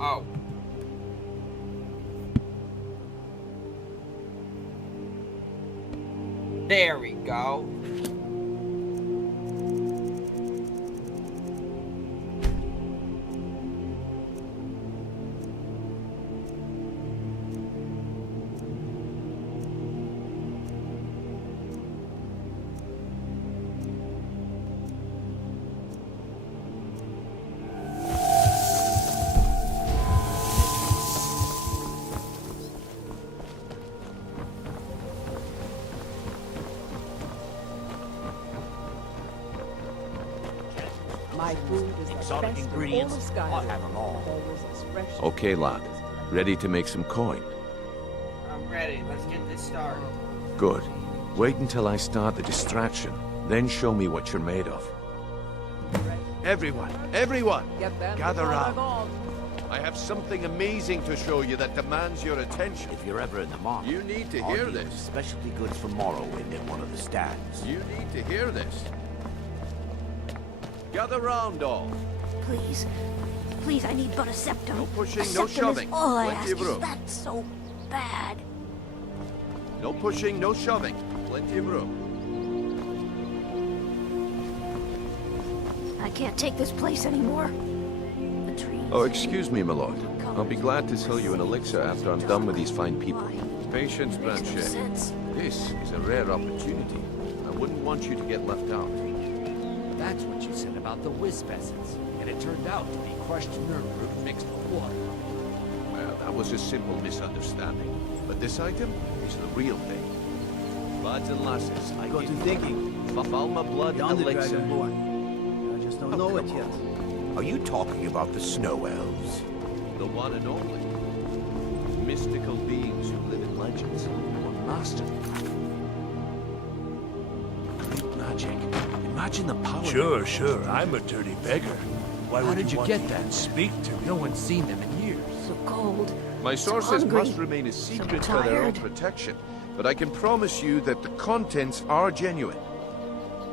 Oh. There we go. My food is Exotic the best ingredients. Of all I'll of Skyrim. have them all. Always as fresh as Okay, lad. Ready to make some coin? I'm ready. Let's get this started. Good. Wait until I start the distraction, then show me what you're made of. Everyone, everyone, Get them gather before they're round. gone. I have something amazing to show you that demands your attention. If you're ever in the market, You need to I'll hear deal with this. specialty goods from Morrowind at one of the stands. You need to hear this. Gather round, all. Please. Please, I need but a septum. No pushing, a no septum shoving. Is all I Plenty ask. of room. Is that so bad? No pushing, no shoving. Plenty of room. I can't take this place anymore. The trees. Oh, excuse me, my lord. I'll be glad to sell you an elixir after I'm done with these fine people. Why? Patience, Makes no Blanchet. sense. This is a rare opportunity. I wouldn't want you to get left out. That's what you said about the wisp essence. And it turned out to be crushed nerve root mixed with water. Well, that was a simple misunderstanding. But this item is the real thing. Lads and lasses, I Got give to you thinking. Falma blood Beyond the elixir. Dragonborn. I just don't know it come yet. Are you talking about the snow elves? The one and only. Mystical beings who live in legends. Were mastered. Great magic. Imagine the power. Sure. I'm a dirty beggar. Why How would did you want get me to that? Speak to me. No one's seen them in years. So cold. My sources hungry. must remain a secret So for their own tired. protection, but I can promise you that the contents are genuine.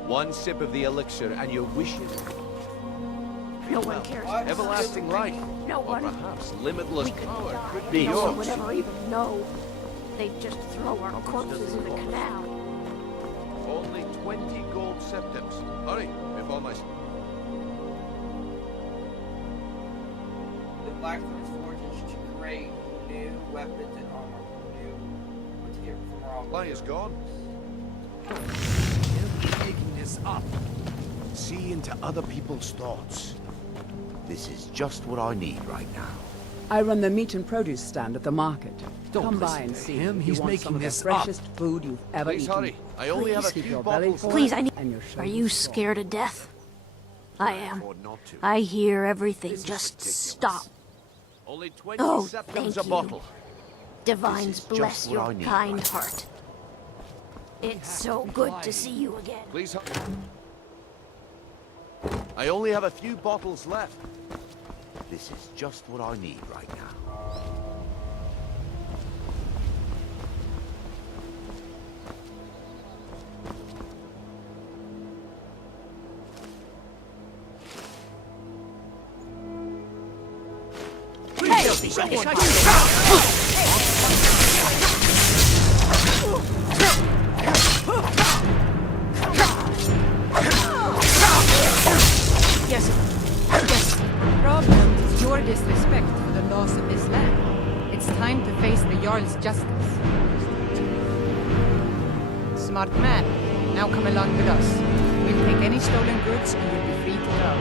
One sip of the elixir and your wishes. No one cares. What? Everlasting life. No Or one. perhaps limitless We could power die. could be No one yours. would ever even know. They'd just throw our corpses in the canal. Only 20 gold septims. Hurry, before my... The blacksmith's forge is to create new weapons and armor. New material from raw Supply is gone. They're making this up. See into other people's thoughts. This is just what I need right now. I run the meat and produce stand at the market. Don't Come by listen and to see. him. if you He's want making some of this the up. freshest food you've ever Please eaten. hurry. I only have a Keep few your belly bottles full Please, I need. and your Are shoulders you strong. scared to death? I am. Or not to. I hear everything. This is Just ridiculous. stop. Only 20 Oh, septims thank a you. bottle. Divines This is bless just what I your need kind right now. heart. It's so good to see you again. Please hurry. I only have a few bottles left. This is just what I need right now. Yes. Problem is your disrespect for the laws of this land. It's time to face the Jarl's justice. Smart man. Now come along with us. We'll take any stolen goods and you'll be free to go.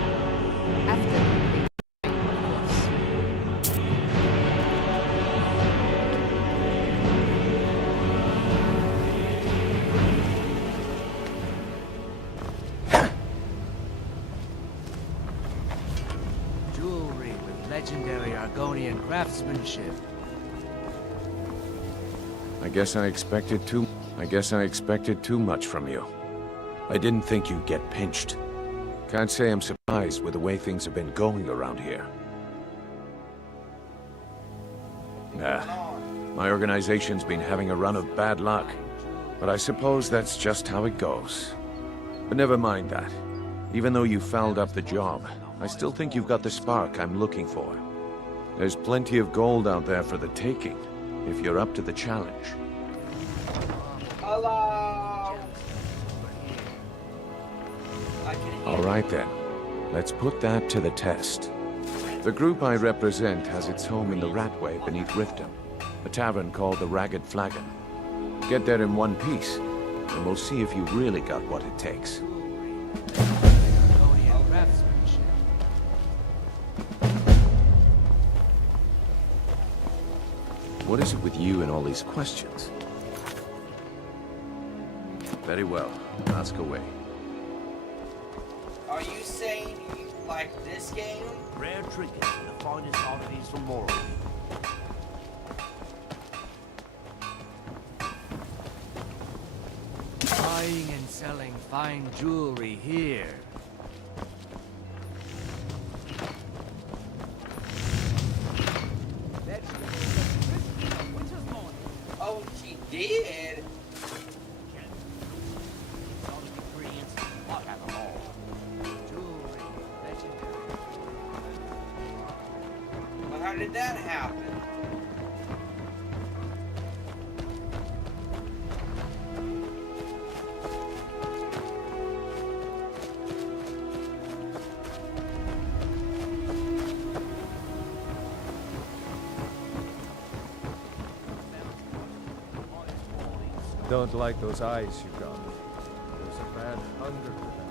After we pay, of course. Jewelry with legendary Argonian craftsmanship. I guess I expected too much from you. I didn't think you'd get pinched. Can't say I'm surprised with the way things have been going around here. Nah, my organization's been having a run of bad luck, but I suppose that's just how it goes. But never mind that. Even though you fouled up the job, I still think you've got the spark I'm looking for. There's plenty of gold out there for the taking, if you're up to the challenge. Hello. I can hear. All right then, let's put that to the test. The group I represent has its home in the Ratway beneath Riften, a tavern called the Ragged Flagon. Get there in one piece, and we'll see if you really got what it takes. What is it with you and all these questions? Very well, ask away. Are you saying you like this game? Rare trinkets and the finest oddities from Morrowind. Buying and selling fine jewelry here. Oh, she did. But how did that happen? Don't like those eyes you got. There's a bad hunger for them.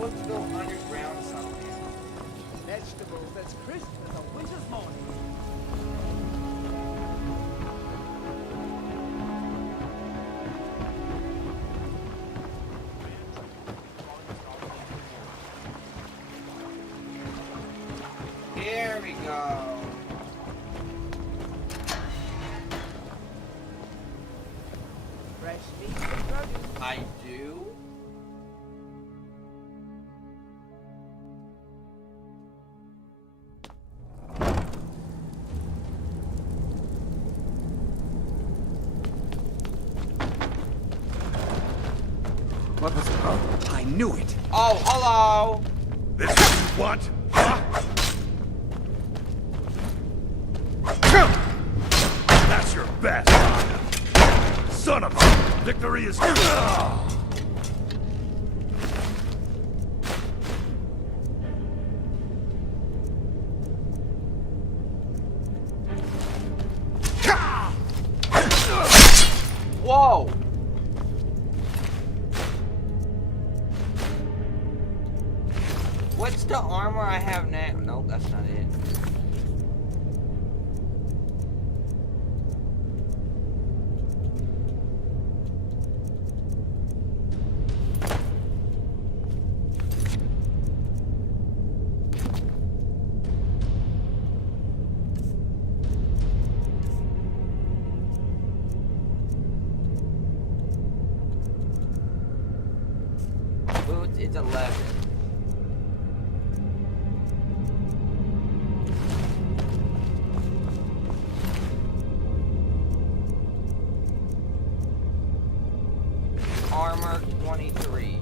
Let's go underground something. Vegetables that's crisp as a winter's morning. Here we go. Fresh meat and produce. I do. What was it? Oh, I knew it. Oh, hello. This is what you want? Huh? That's your best. Son of a... Victory is... Whoa. What's the armor I have now? Nope, that's not it. Boots, it's 11. Armor 23.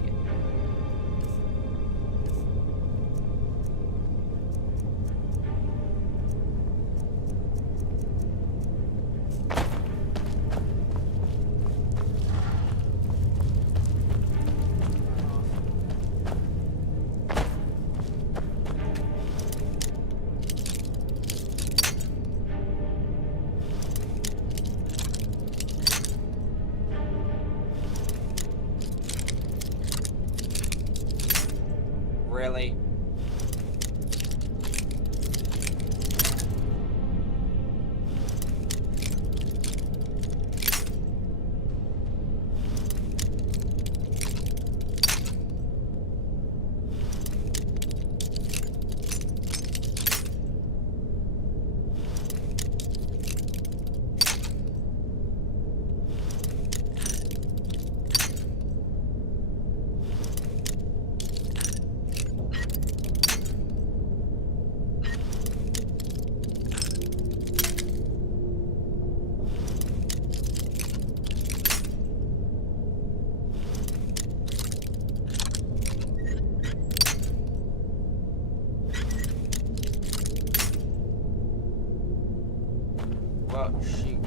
Well, shoot.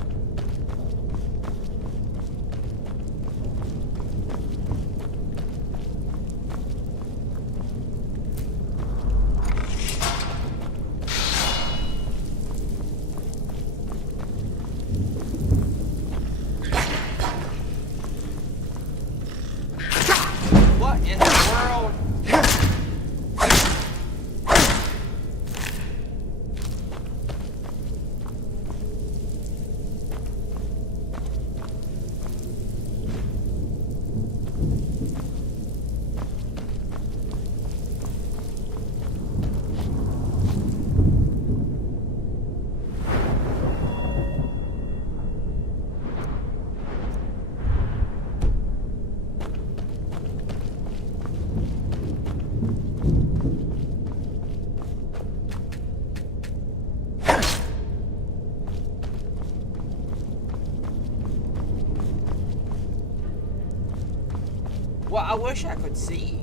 What in the world? Well, I wish I could see.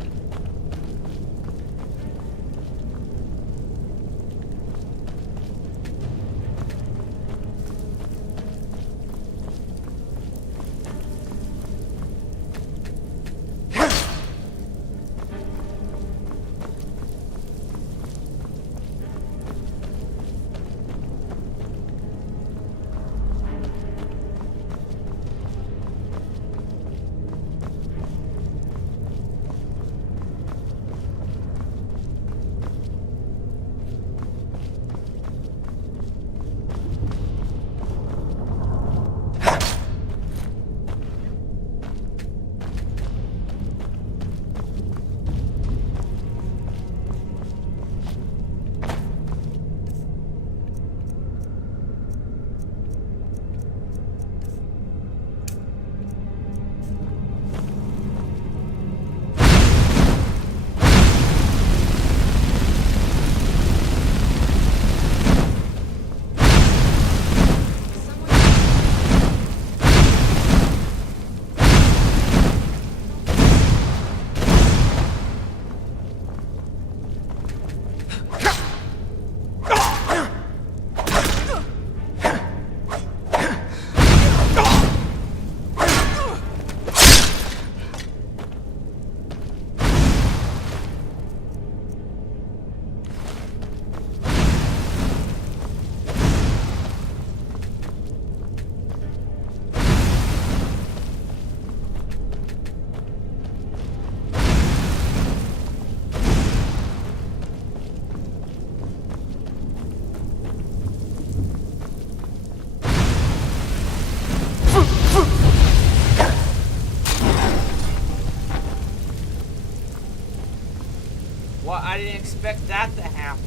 Well, I didn't expect that to happen.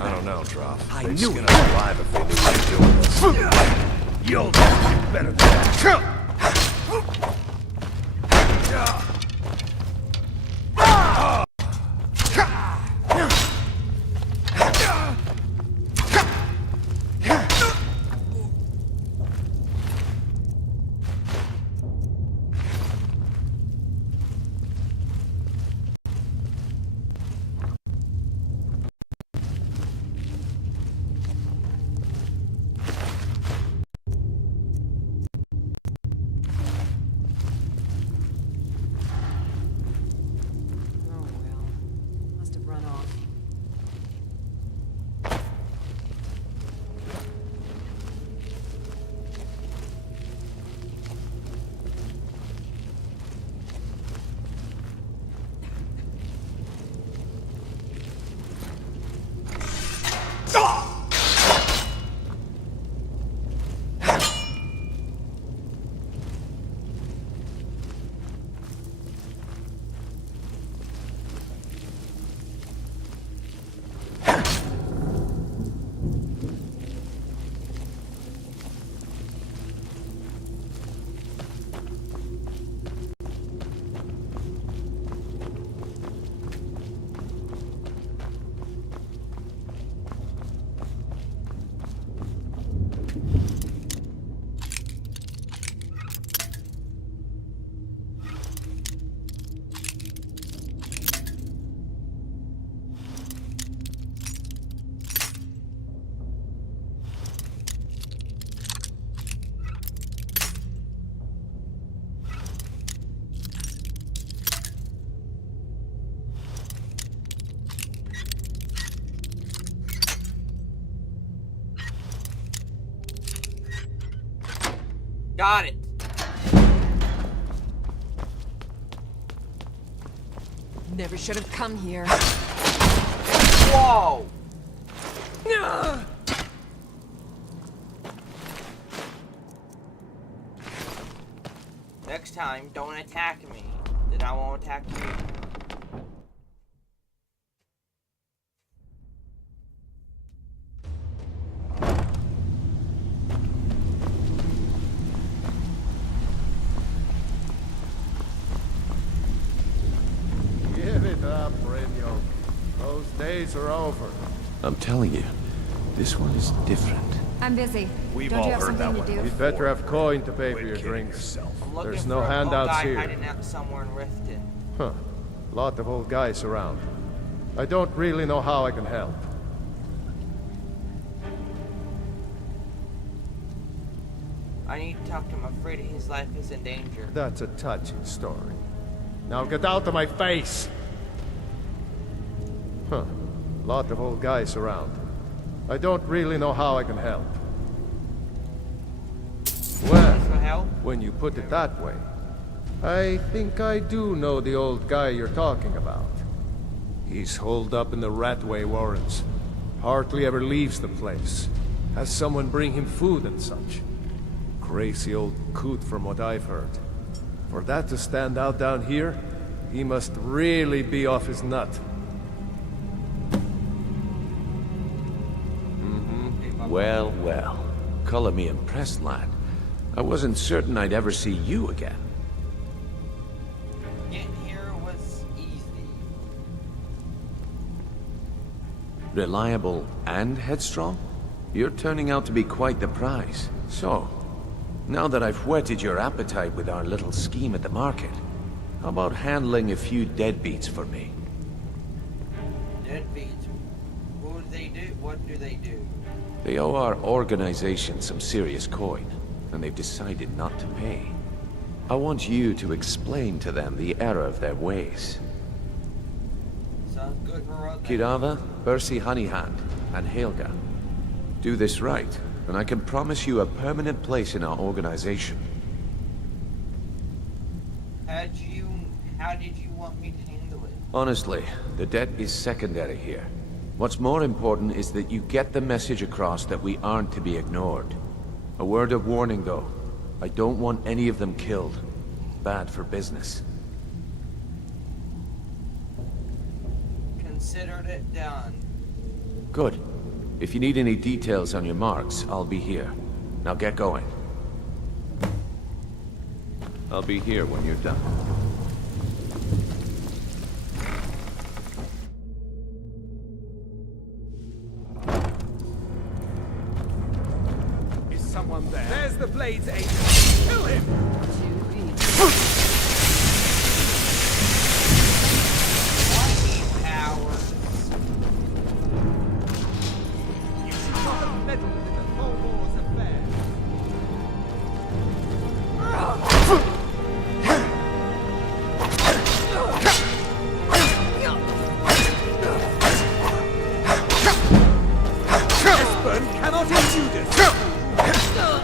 I don't know, Droff. I They'd knew skin it. us alive if they knew we were doing this. You'll never get better than that. Got it. Never should have come here. Whoa! Next time, don't attack me. Then I won't attack you. Give it up, Brynjolf. Those days are over. I'm telling you, this one is different. I'm busy. We've Don't all you have heard that something one to do? You'd better have coin to pay for Quit your kidding drinks. yourself. I'm looking There's for no an old handouts guy here. hiding out somewhere in Riften. Huh. Lot of old guys around. I don't really know how I can help. I need to talk to him. I'm afraid his life is in danger. That's a touching story. Now get out of my face! Huh. Lot of old guys around. I don't really know how I can help. Well, For help? when you put it that way, I think I do know the old guy you're talking about. He's holed up in the Ratway Warrens. Hardly ever leaves the place. Has someone bring him food and such. Crazy old coot from what I've heard. For that to stand out down here, he must really be off his nut. Well, well. Color me impressed, lad. I wasn't certain I'd ever see you again. Getting here was easy. Reliable and headstrong? You're turning out to be quite the prize. So, now that I've whetted your appetite with our little scheme at the market, how about handling a few deadbeats for me? Deadbeats. Who do they do? What do they do? They owe our organization some serious coin, and they've decided not to pay. I want you to explain to them the error of their ways. Sounds good for us. Kirava, Bersi Honeyhand, and Helga. Do this right, and I can promise you a permanent place in our organization. How did you want me to handle it? Honestly, the debt is secondary here. What's more important is that you get the message across that we aren't to be ignored. A word of warning, though. I don't want any of them killed. Bad for business. Considered it done. Good. If you need any details on your marks, I'll be here. Now get going. I'll be here when you're done. Is someone there? There's the Blade's agent. Kill him! Powers. You should not have meddled with the Thorwars affair. Esbern cannot elude us.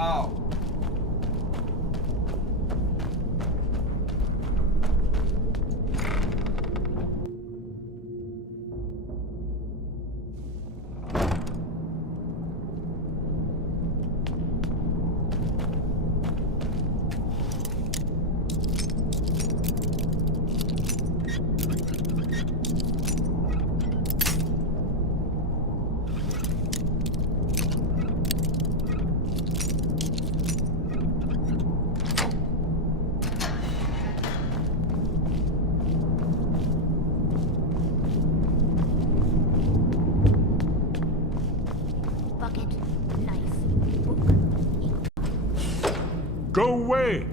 Oh. Bucket, knife, book, ink. Go away!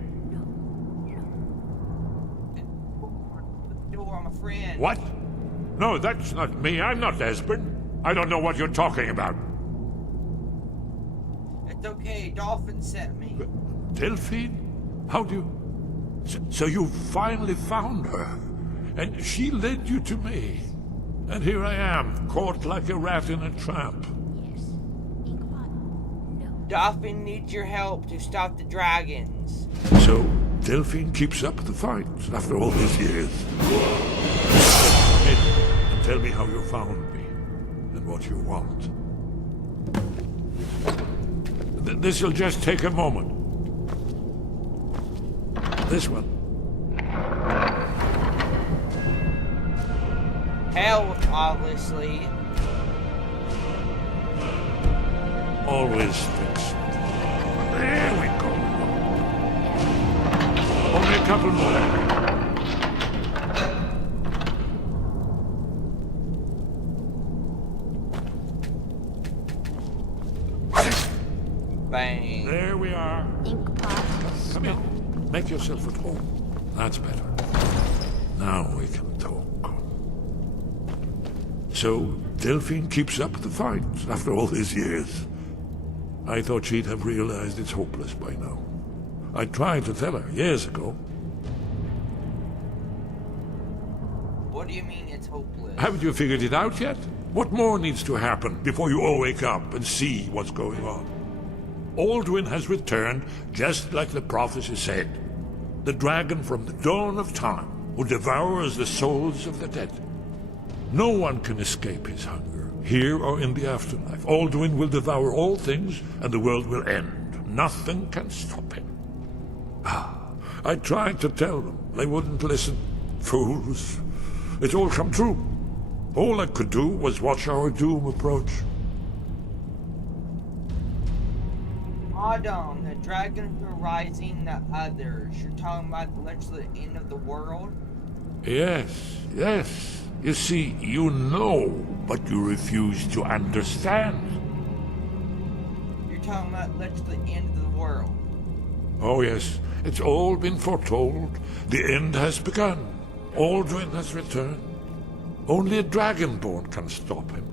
Door, I'm a friend. What? No, that's not me. I'm not Esbern. I don't know what you're talking about. It's okay, Dolphin sent me. Delphine? How do you... So you finally found her, and she led you to me. And here I am, caught like a rat in a trap. Yes. Inkpot? No. Dolphin needs your help to stop the dragons. So Delphine keeps up the fight after all these years. Come in and tell me how you found me, and what you want. This'll just take a moment. This one. Hell, obviously. Always fix. There we go. Only a couple more. Bang. There we are. Inkpot. Come in. Make yourself at home. That's better. Now we can talk. So, Delphine keeps up the fight after all these years. I thought she'd have realized it's hopeless by now. I tried to tell her years ago. What do you mean it's hopeless? Haven't you figured it out yet? What more needs to happen before you all wake up and see what's going on? Alduin has returned just like the prophecy said. The dragon from the dawn of time who devours the souls of the dead. No one can escape his hunger, here or in the afterlife. Alduin will devour all things, and the world will end. Nothing can stop him. I tried to tell them. They wouldn't listen. Fools. It's all come true. All I could do was watch our doom approach. Adam, the dragons are rising the others. You're talking about literally the end of the world? Yes, yes. You see, you know, but you refuse to understand. You're talking about literally the end of the world. Oh, yes. It's all been foretold. The end has begun. Alduin has returned. Only a Dragonborn can stop him.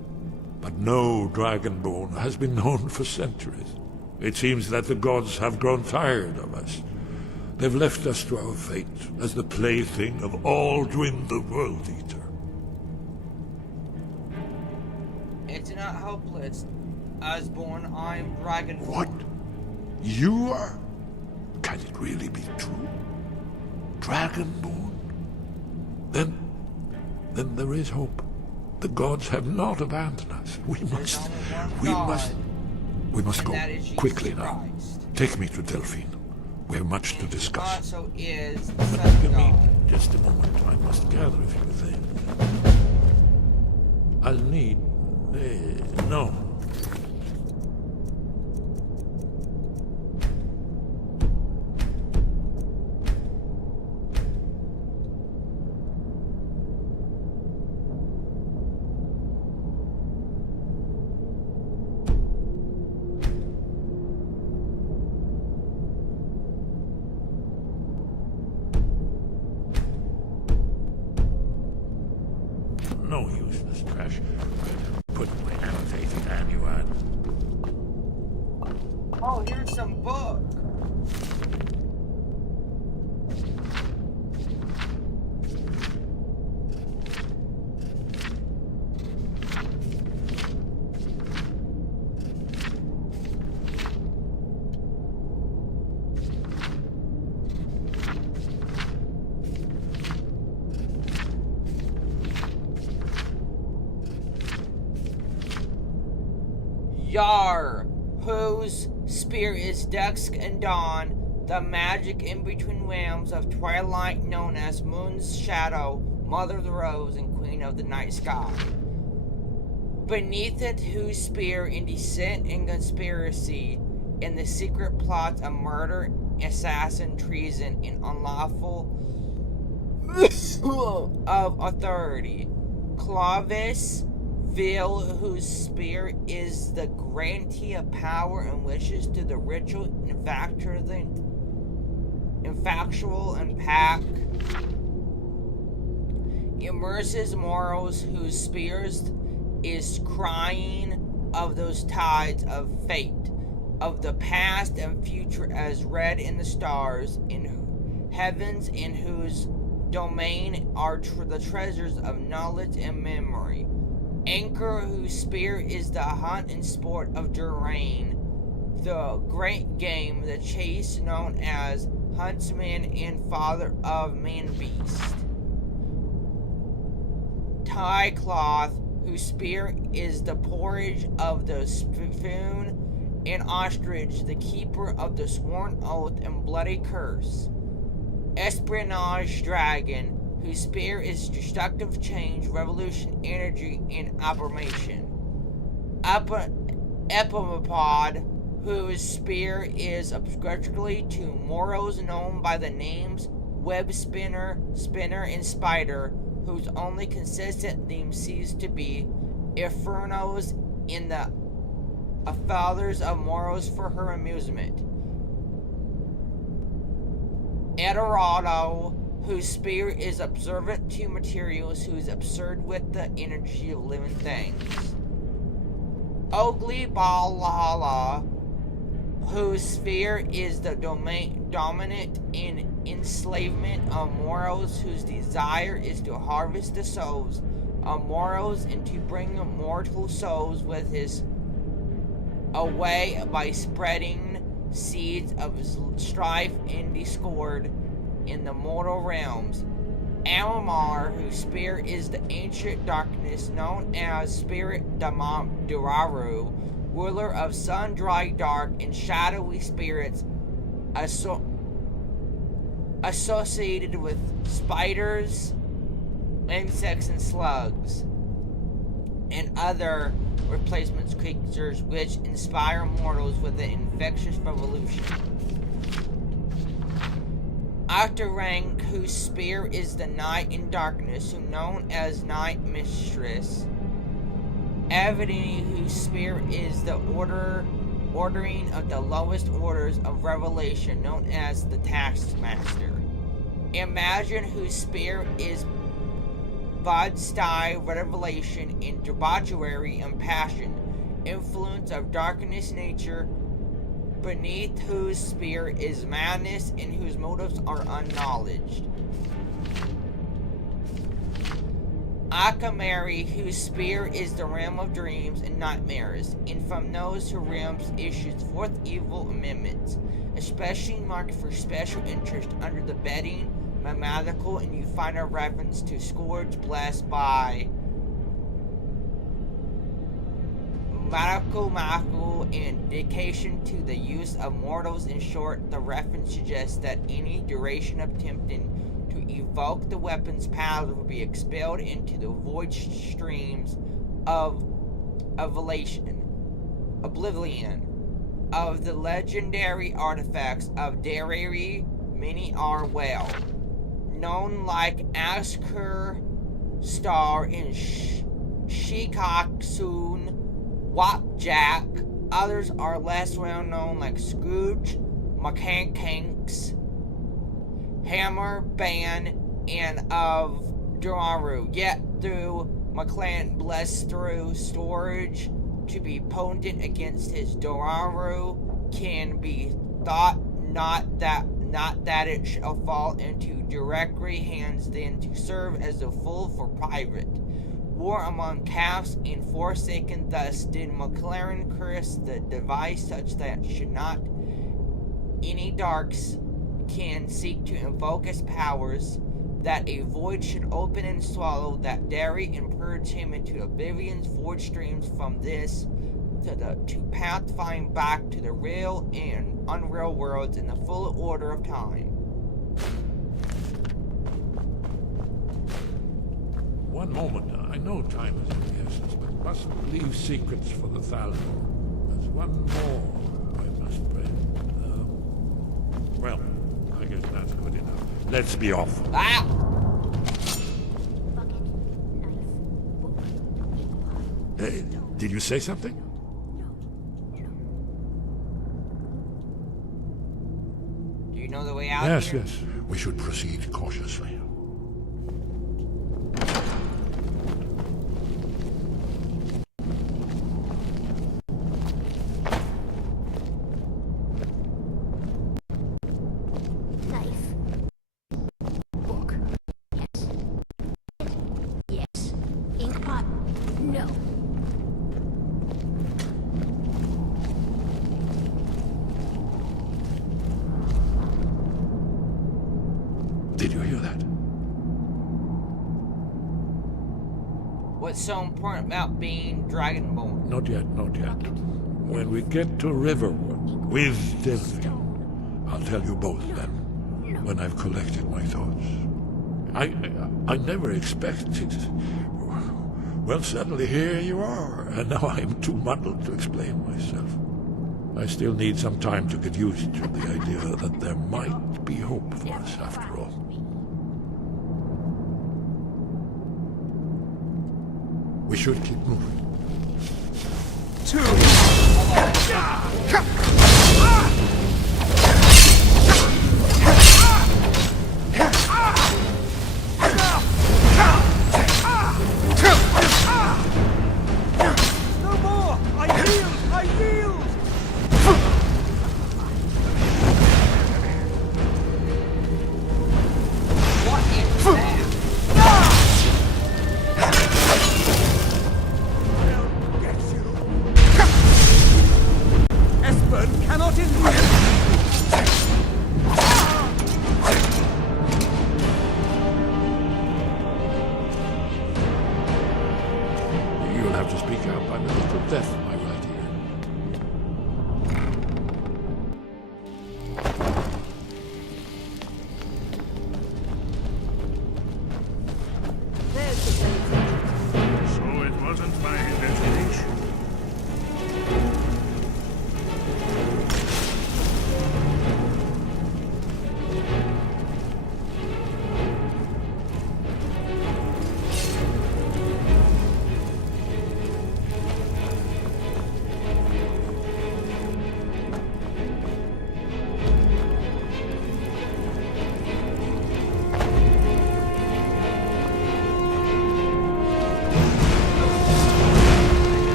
But no Dragonborn has been known for centuries. It seems that the gods have grown tired of us. They've left us to our fate as the plaything of Alduin the World Eater. It's not hopeless. Osborne, I'm Dragonborn. What? You are? Can it really be true? Dragonborn? Then there is hope. The gods have not abandoned us. We must go quickly now. Take me to Delphine. We have much to discuss. Also is the sun Give me god. just a moment. I must gather a few things. I'll need... no. No useless trash. Put my annotating annuad. Oh, here's some book. Yar, whose spear is dusk and dawn, the magic in between realms of twilight known as Moon's Shadow, Mother of the Rose, and Queen of the Night Sky. Beneath it, whose spear in descent and conspiracy, in the secret plots of murder, assassin, treason, and unlawful of authority. Clovis Vil, whose spear is the grantee of power and wishes to the ritual, factual and pack. Immerses Moros, whose spears is crying of those tides of fate, of the past and future as read in the stars, in heavens, in whose domain are the treasures of knowledge and memory. Anchor, whose spear is the hunt and sport of Durain, the great game, the chase known as huntsman and father of man-beast. Tie Cloth, whose spear is the porridge of the spoon and ostrich, the keeper of the sworn oath and bloody curse. Espionage Dragon, whose spear is destructive change, revolution, energy, and affirmation. Epimopod, whose spear is obscurely to Moros known by the names Web Spinner, Spinner, and Spider, whose only consistent theme seems to be Infernos in the fathers of Moros for her amusement. Edorado, whose spear is observant to materials, who is absurd with the energy of living things. Ogli Balala, whose sphere is the dominant in enslavement of Moros, whose desire is to harvest the souls of Moros and to bring mortal souls with his away by spreading seeds of strife and discord in the mortal realms. Amamar, whose spear is the ancient darkness known as Spirit Duraru, ruler of sun, dry, dark, and shadowy spirits associated with spiders, insects, and slugs, and other replacement creatures which inspire mortals with an infectious revolution. Octarang, whose spear is the night and darkness, who known as Night Mistress. Avidini, whose spear is the ordering of the lowest orders of revelation, known as the Taskmaster. Imagine, whose spear is Bodsty, revelation in debauchery and passion, influence of darkness nature, beneath whose spear is madness and whose motives are unknowledged. Akamari, whose spear is the realm of dreams and nightmares, and from those who realms issues forth evil amendments, especially marked for special interest under the bedding mathematical, and you find a reference to Scourge blessed by Mako, and dedication to the use of mortals. In short, the reference suggests that any duration of attempting to evoke the weapon's power will be expelled into the void streams of oblivion of the legendary artifacts of Derry. Many are well known, like Asker Star and Shikaksun Wapjack. Others are less well known, like Scrooge, Macankanks, Hammer, Ban, and of Duraru. Yet through McClan blessed through storage to be potent against his Duraru, can be thought not that it shall fall into directory hands, then to serve as a fool for private war among calves and forsaken. Thus did McLaren curse the device, such that should not any darks can seek to invoke his powers, that a void should open and swallow that dairy and purge him into oblivion's void streams. From this to pathfind back to the real and unreal worlds in the full order of time. One moment. I know time is of the essence, but mustn't leave secrets for the Thalador. There's one more I must bring. Well, I guess that's good enough. Let's be off. Ah! Bucket, knife, book, inkpot. Did you say something? Do you know the way out Yes, here? yes. We should proceed cautiously. Knife. Book. Yes. Yes. Inkpot. No. Did you hear that? What's so important about being Dragonborn? Not yet, not yet. When we get to Riverwood with Dilvin, I'll tell you both then, when I've collected my thoughts. I never expected... Well, suddenly here you are, and now I'm too muddled to explain myself. I still need some time to get used to the idea that there might be hope for us after all. We should keep moving. No more! I yield! I yield! What is that? Esbern cannot endure! You'll have to speak up. I'm a little deaf in my right ear. There's the place. So it wasn't my imagination.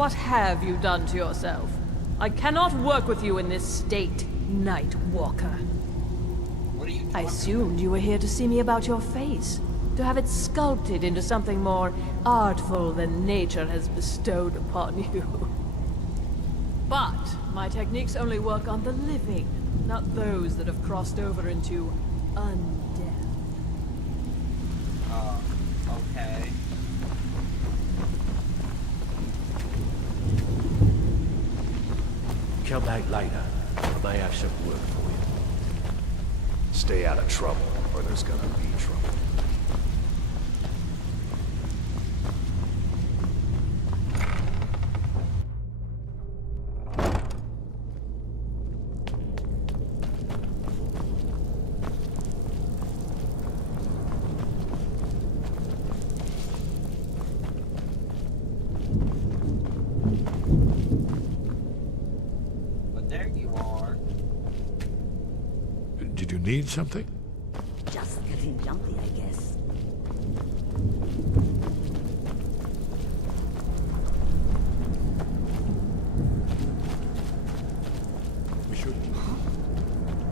What have you done to yourself? I cannot work with you in this state, Night Walker. What are you I talking assumed you were here to see me about your face, to have it sculpted into something more artful than nature has bestowed upon you. But my techniques only work on the living, not those that have crossed over into undead. Okay. Come back later. I may have some work for you. Stay out of trouble, or there's gonna be trouble. But there you are. Did you need something? Just getting jumpy, I guess. We should.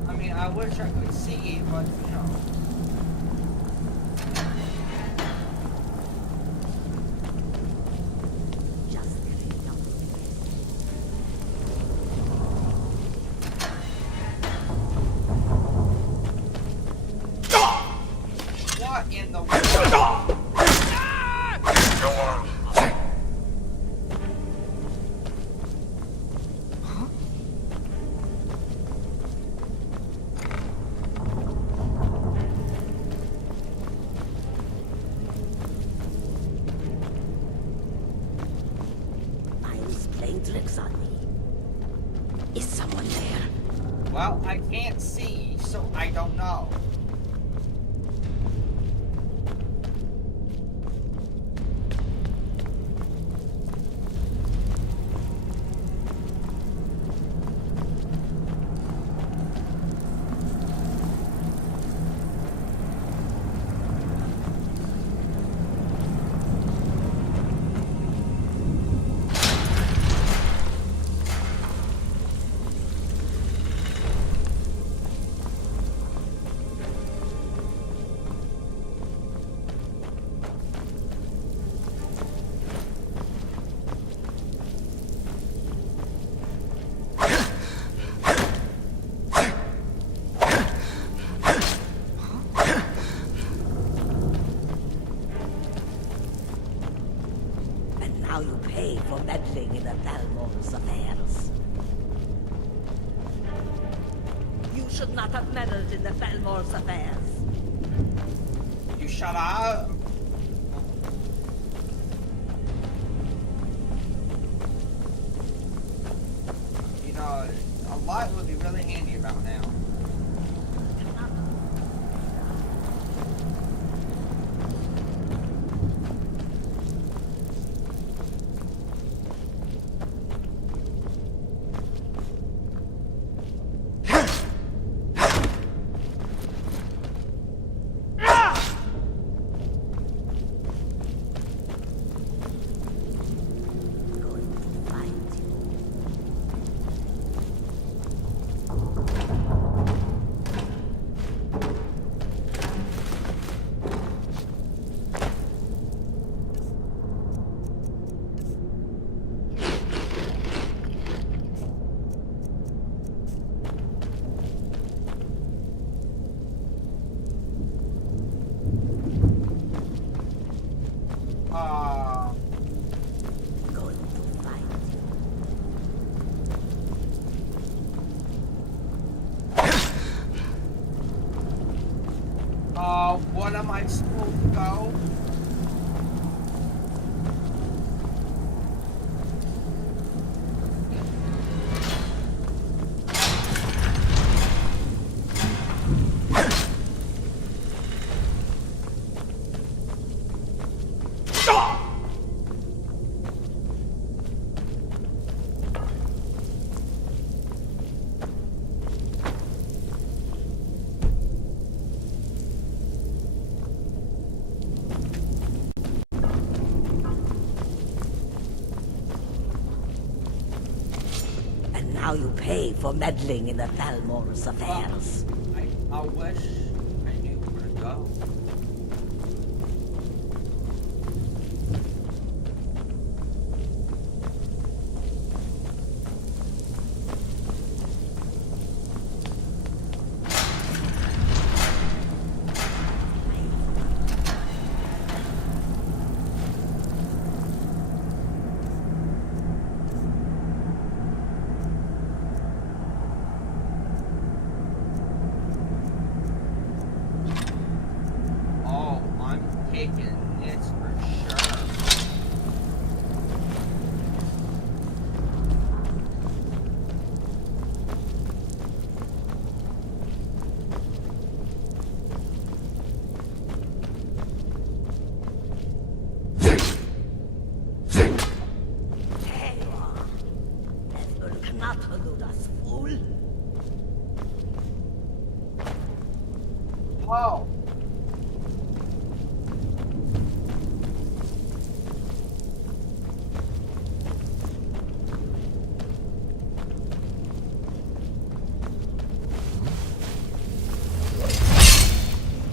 I mean, I wish I could see, but you know. Just getting jumpy. What in the world? Mine's playing tricks on me. Is someone there? Well, I can't see, so I don't know. And now you pay for meddling in the Thalmor's affairs. You should not have meddled in the Thalmor's affairs. You shut up. You know, a lot would be really handy about now. Going to find you. Going to find you. What am I supposed to go? now you pay for meddling in the Thalmor's affairs. I wish I knew where to go. It's for sure. Whoa.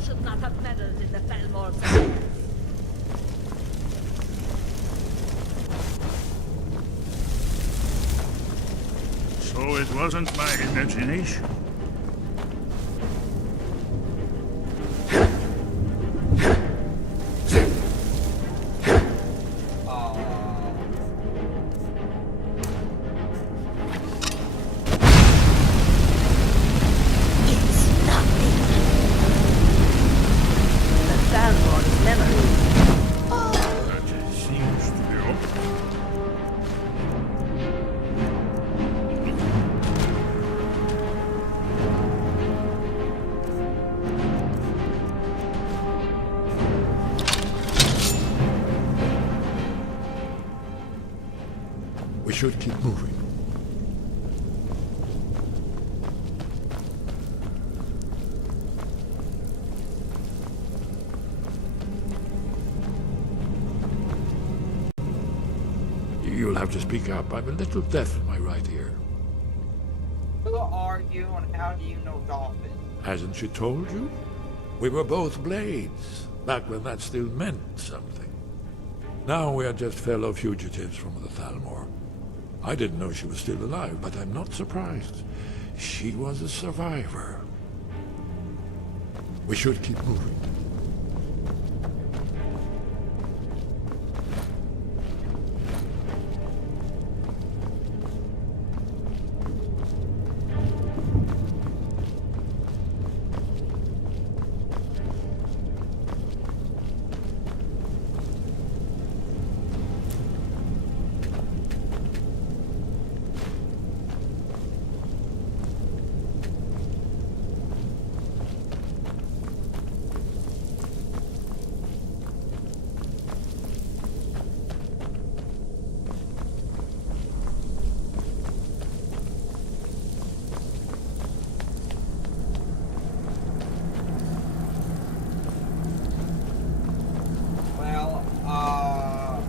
Should not have meddled in the Thalmor's. So it wasn't my imagination. We should keep moving. You'll have to speak up. I'm a little deaf in my right ear. Who are you and how do you know Dolphin? Hasn't she told you? We were both blades, back when that still meant something. Now we are just fellow fugitives from the Thalmor. I didn't know she was still alive, but I'm not surprised. She was a survivor. We should keep moving.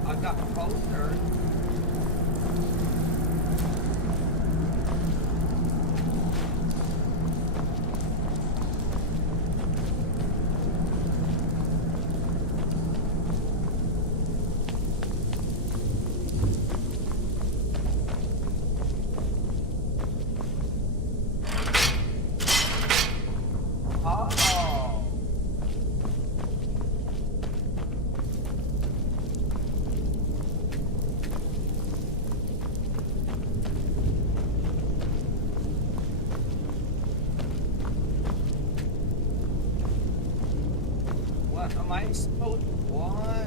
I got closer. Am I supposed to what?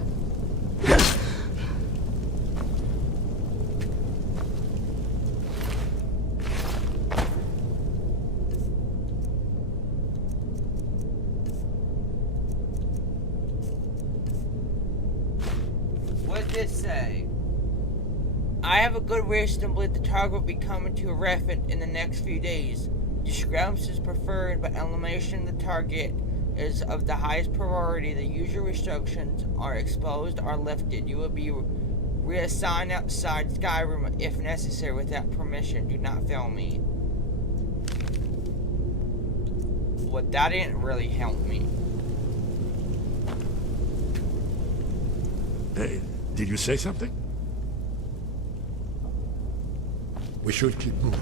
What did this say? I have a good reason to believe the target will be coming to a refit in the next few days. Discrepancy is preferred, but elimination of the target is of the highest priority. The usual restrictions are exposed or lifted. You will be Reassign outside Skyrim if necessary without permission. Do not fail me. Well, that didn't really help me. Hey, did you say something? We should keep moving.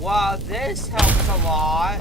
Wow, this helps a lot.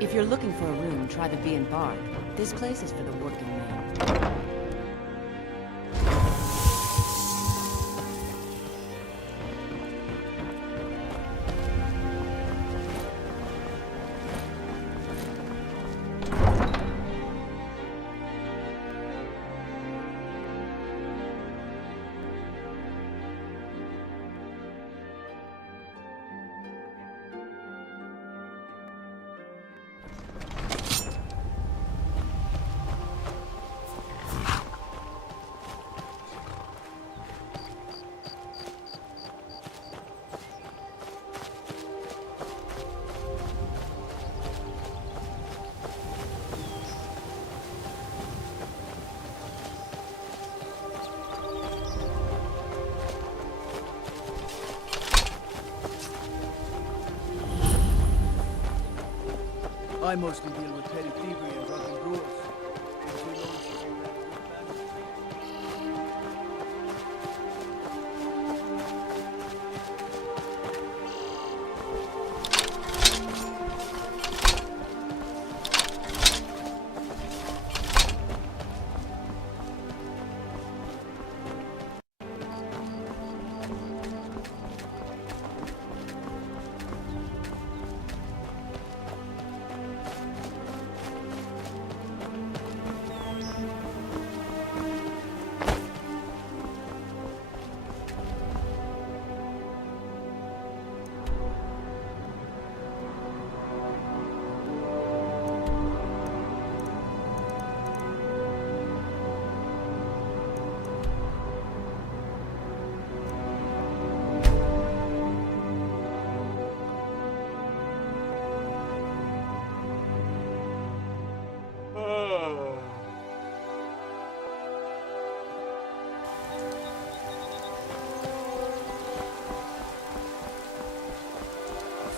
If you're looking for a room, try the embark. This place is for the working man. I mostly deal with petty thievery and drunken brewers. Don't you know she's a red woodman?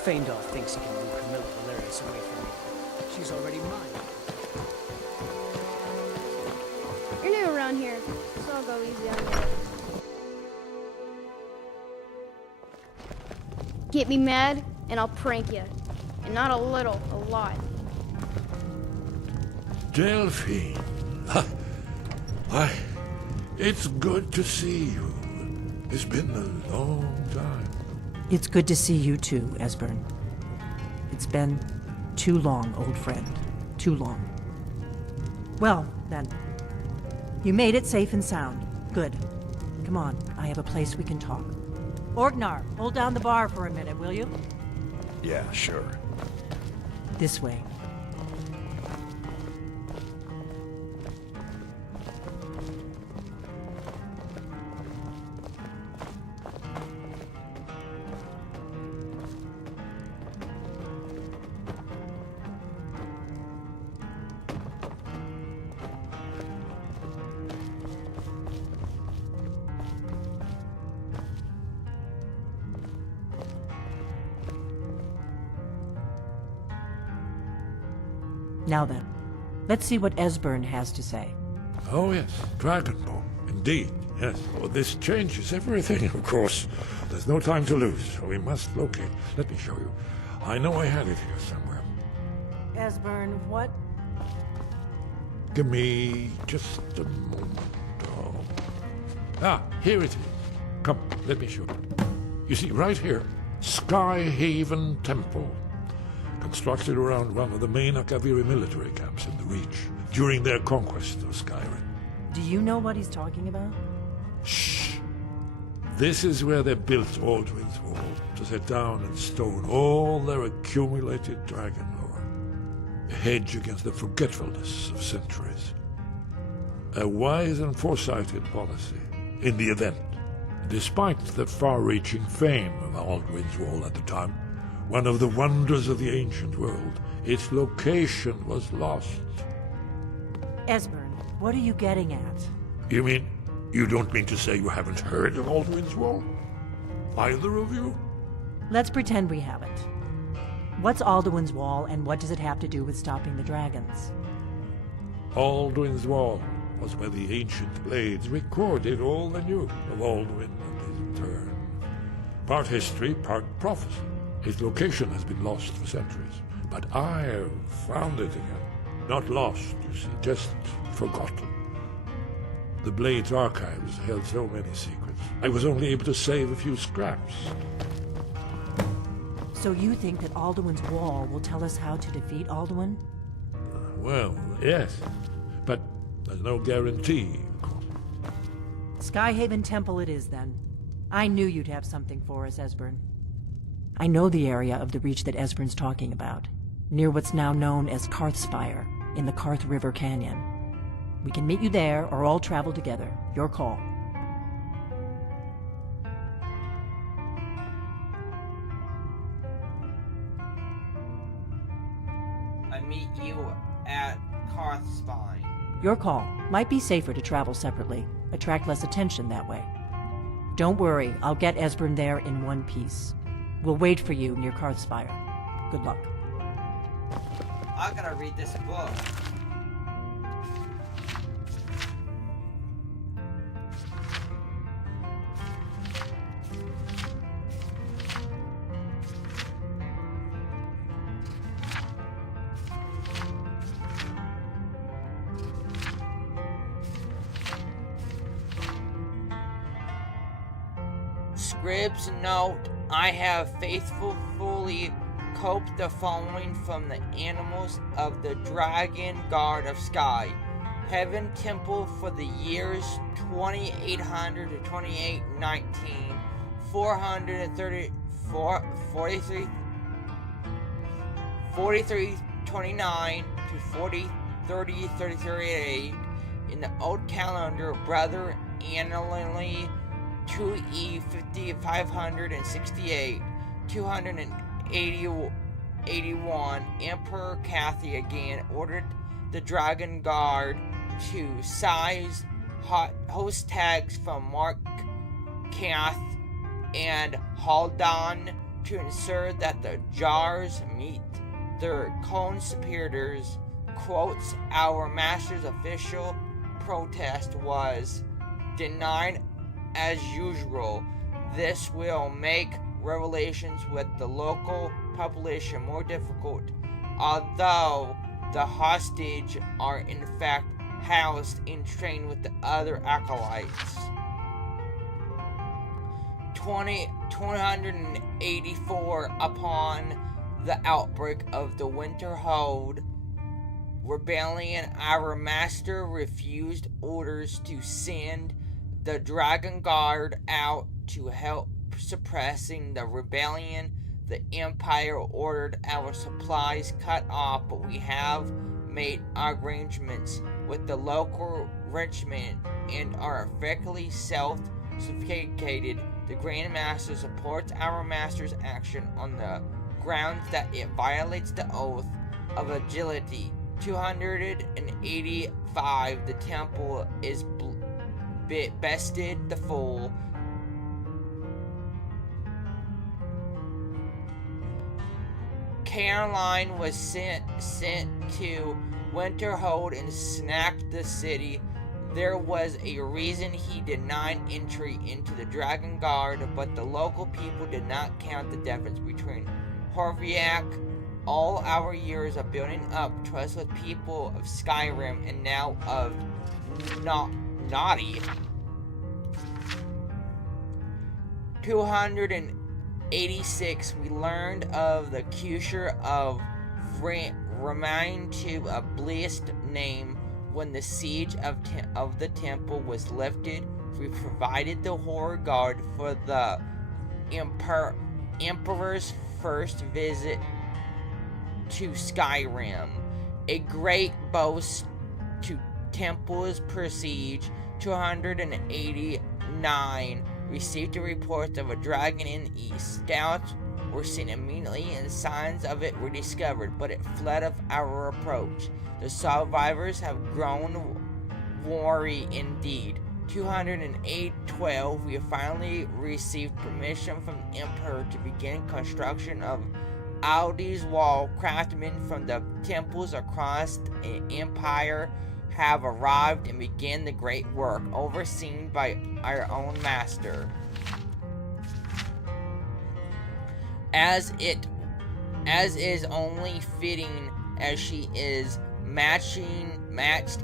Feindar thinks he can woo Camilla Valerius away from me. She's already mine. You're new around here, so I'll go easy on you. Get me mad, and I'll prank you. And not a little, a lot. Delphine. It's good to see you. It's been a long time. It's good to see you too, Esbern. It's been too long, old friend. Too long. Well, then. You made it safe and sound. Good. Come on, I have a place we can talk. Orgnar, hold down the bar for a minute, will you? Yeah, sure. This way. Now then, let's see what Esbern has to say. Oh yes, Dragonborn. Indeed, yes. Well, this changes everything, of course. There's no time to lose, so we must locate. Let me show you. I know I had it here somewhere. Esbern, what? Give me just a moment. Oh. Ah, here it is. Come, let me show you. You see, right here, Skyhaven Temple. Constructed around one of the main Akaviri military camps in the Reach during their conquest of Skyrim. Do you know what he's talking about? Shh! This is where they built Aldrin's Wall, to set down in stone all their accumulated dragon lore. A hedge against the forgetfulness of centuries. A wise and foresighted policy, in the event, despite the far-reaching fame of Aldrin's Wall at the time, one of the wonders of the ancient world, its location was lost. Esbern, what are you getting at? You mean, you don't mean to say you haven't heard of Aldrin's Wall? Either of you? Let's pretend we haven't. What's Alduin's Wall, and what does it have to do with stopping the dragons? Aldrin's Wall was where the ancient blades recorded all they knew of Alduin and his return. Part history, part prophecy. His location has been lost for centuries, but I have found it again. Not lost, you see, just forgotten. The Blade's archives held so many secrets. I was only able to save a few scraps. So you think that Alduin's Wall will tell us how to defeat Alduin? Well, yes, but there's no guarantee, of course. Skyhaven Temple it is, then. I knew you'd have something for us, Esbern. I know the area of the Reach that Esbern's talking about, near what's now known as Karthspire, in the Karth River Canyon. We can meet you there, or all travel together. Your call. I meet you at Karthspine. Your call. Might be safer to travel separately. Attract less attention that way. Don't worry, I'll get Esbern there in one piece. We'll wait for you near Karthspire. Good luck. I gotta read this book. Scrib's note, I have faithfully coped the following from the animals of the Dragon Guard of Sky. Heaven Temple for the years 2800 to 2819, 4329 to 3338 in the old calendar, brother annually 2E 5568, 281. Emperor Cathy again ordered the Dragon Guard to size host tags from Mark Cath and Haldon to ensure that the jars meet their conspirators. Quotes, our master's official protest was denied as usual. This will make relations with the local population more difficult, although the hostage are in fact housed and trained with the other acolytes. 284 upon the outbreak of the Winterhold rebellion, our master refused orders to send the Dragon Guard out to help suppressing the rebellion. The Empire ordered our supplies cut off, but we have made arrangements with the local Frenchmen and are effectively self-suffocated. The Grand Master supports our master's action on the grounds that it violates the oath of agility. 285. The temple is bested the fool. Caroline was sent to Winterhold and snacked the city. There was a reason he denied entry into the Dragon Guard, but the local people did not count the difference between Horviak. All our years of building up trust with people of Skyrim and now of Naughty. 286. We learned of the Cusher of remained to a blessed name. When the siege of the temple was lifted, we provided the horror guard for the Emperor's first visit to Skyrim. A great boast to temples per siege. 289. Received a report of a dragon in the east. Scouts were seen immediately and signs of it were discovered, but it fled of our approach. The survivors have grown wary indeed. 208-12. We have finally received permission from the Emperor to begin construction of Aldi's wall. Craftsmen from the temples across the Empire have arrived and began the great work, overseen by our own master. As is only fitting, as she is matched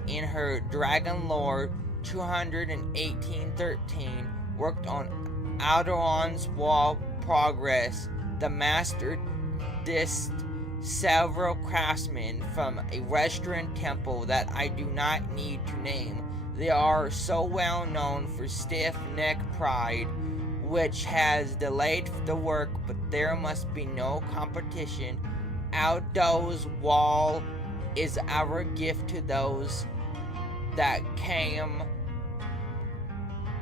in her dragon lore. 218-13. Worked on Alderon's wall progress. The master dissed several craftsmen from a restaurant temple that I do not need to name. They are so well known for stiff-neck pride, which has delayed the work, but there must be no competition. Aldo's wall is our gift to those that came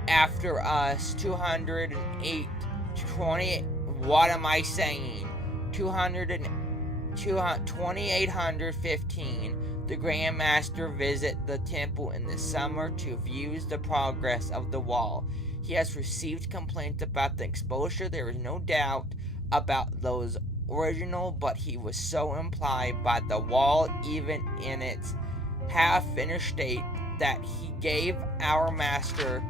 after us. 208-20. What am I saying? 2815. The Grand Master visit the temple in the summer to view the progress of the wall. He has received complaints about the exposure. There is no doubt about those original, but he was so implied by the wall, even in its half-finished state, that he gave our master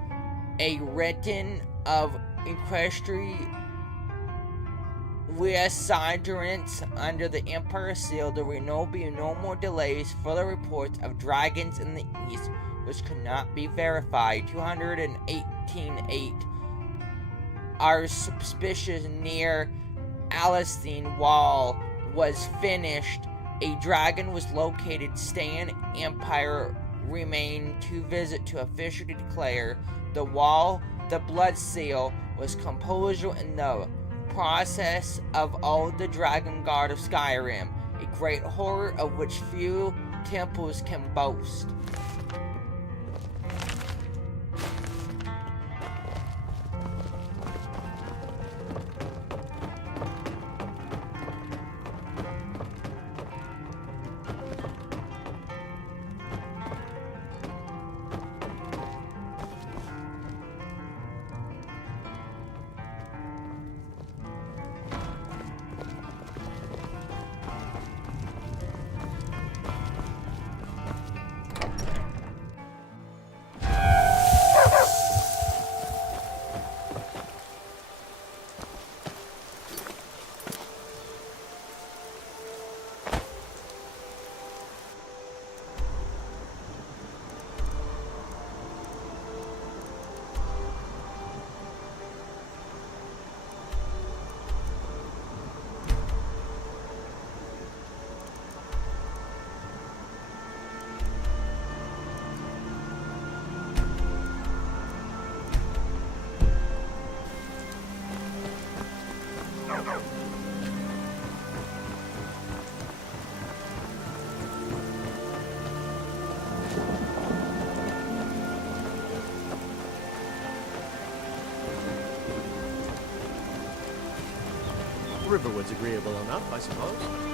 a written of equestry reassurance under the Emperor seal. There will be no more delays. Further reports of dragons in the east, which could not be verified. 218.8 are suspicious near Alcine wall was finished. A dragon was located. Stan Empire remained to visit to officially declare the wall. The blood seal was composed in the process of all the Dragon God of Skyrim, a great horror of which few temples can boast. Riverwood's agreeable enough, I suppose.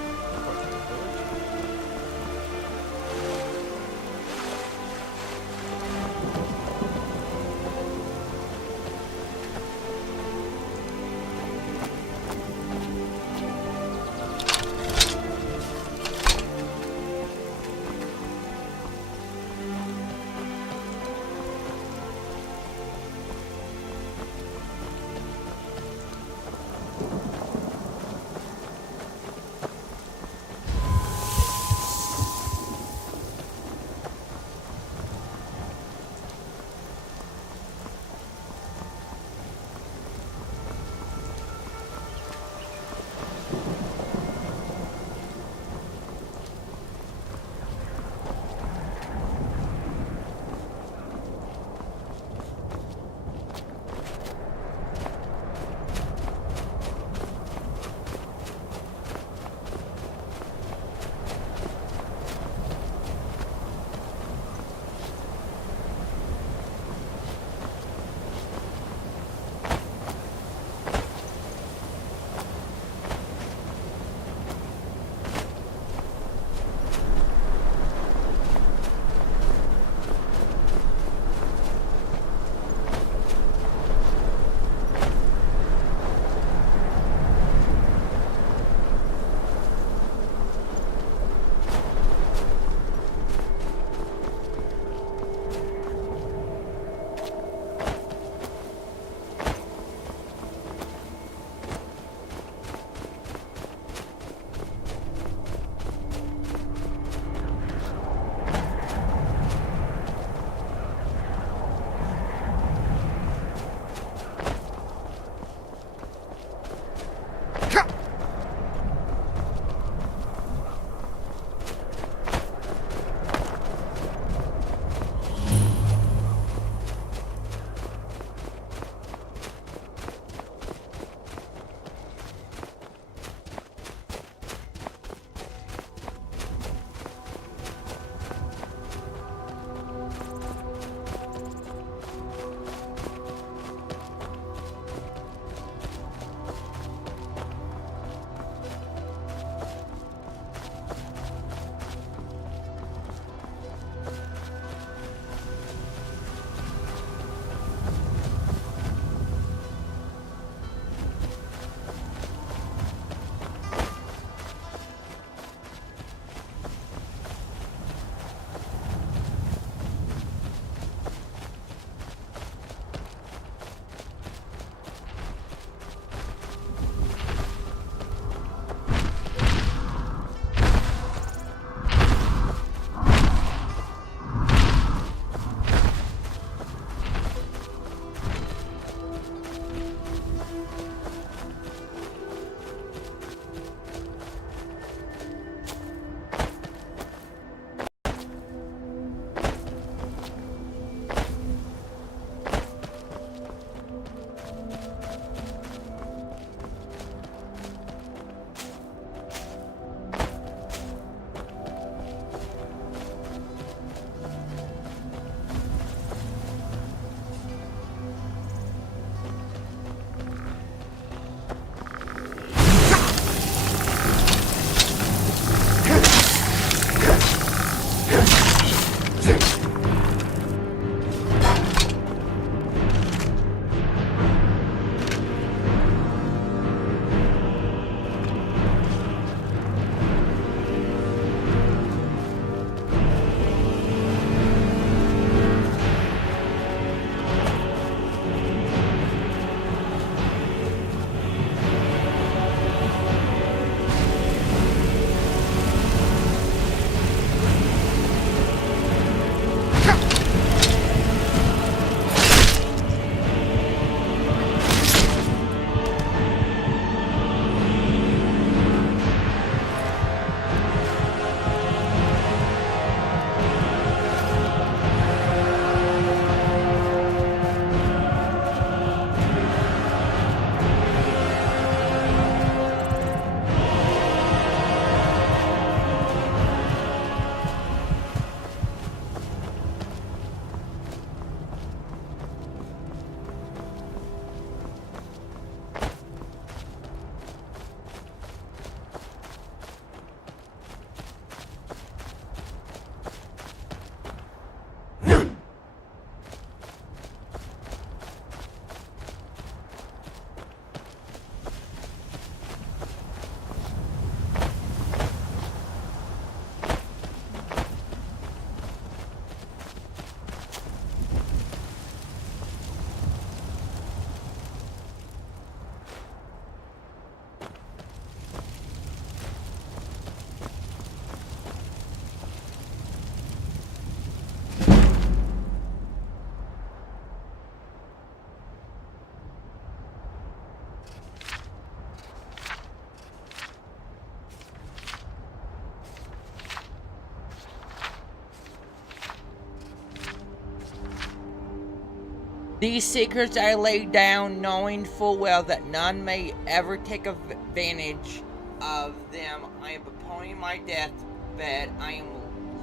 These secrets I lay down, knowing full well that none may ever take advantage of them. I am upon my deathbed. I am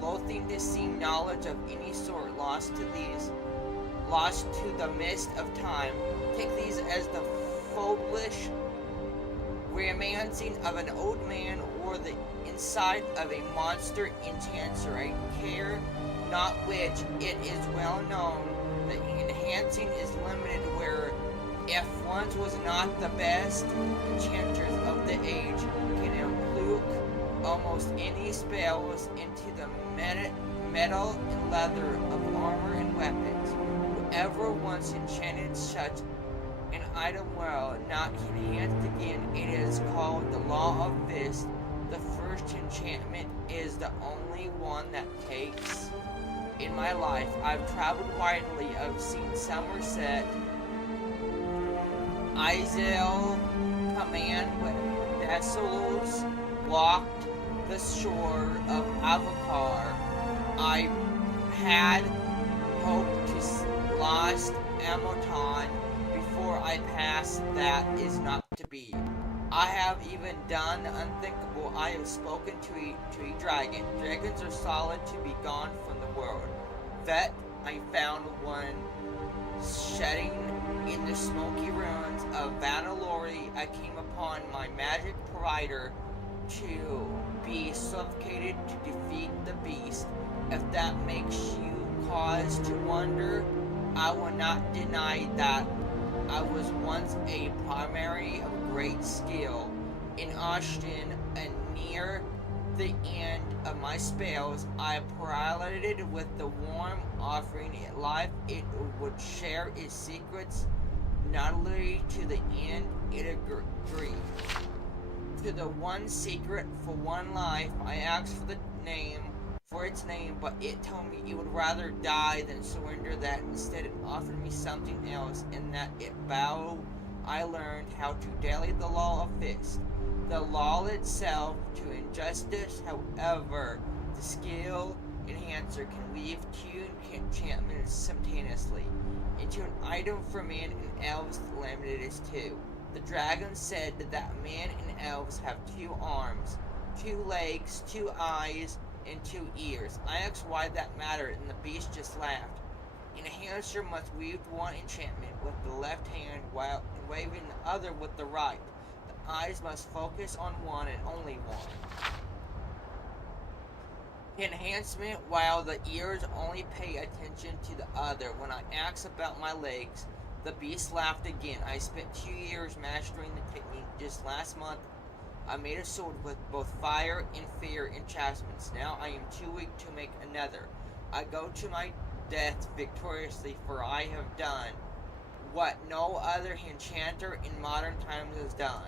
loathing to see knowledge of any sort lost to the mist of time. Take these as the foolish romancing of an old man or the insight of a monster enchanter. I care not which. It is well known that enhancing is limited, where if one was not the best enchanters of the age, can impluke almost any spells into the metal and leather of armor and weapons. Whoever once enchanted such an item will not enhance again. It is called the Law of Fist. The first enchantment is the only one that takes. In my life, I've traveled widely. I've seen Somerset, Isle, command with vessels, walked the shore of Avocar. I had hoped to lost Amoton before I passed. That is not to be. I have even done the unthinkable. I have spoken to a dragon. Dragons are solid to be gone from the world. That I found one shedding in the smoky ruins of Vanalori. I came upon my magic provider to be suffocated to defeat the beast. If that makes you cause to wonder, I will not deny that I was once a primary of great skill in Austin, and near the end of my spells, I paralleted with the worm, offering it life. It would share its secrets, not only to the end it agreed. To the one secret for one life, I asked for its name, but it told me it would rather die than surrender that. Instead, it offered me something else, in that it bow I learned how to daily the law of fist. The law itself to injustice, however, the skill enhancer can weave two enchantments simultaneously into an item for men and elves. Limited is two. The dragon said that men and elves have 2 arms, 2 legs, 2 eyes, and 2 ears. I asked why that mattered, and the beast just laughed. An enhancer must weave one enchantment with the left hand while waving the other with the right. The eyes must focus on one and only one. enhancement while the ears only pay attention to the other. When I asked about my legs, the beast laughed again. I spent 2 years mastering the technique. Just last month, I made a sword with both fire and fear enchantments. Now I am too weak to make another. I go to my death victoriously, for I have done what no other enchanter in modern times has done.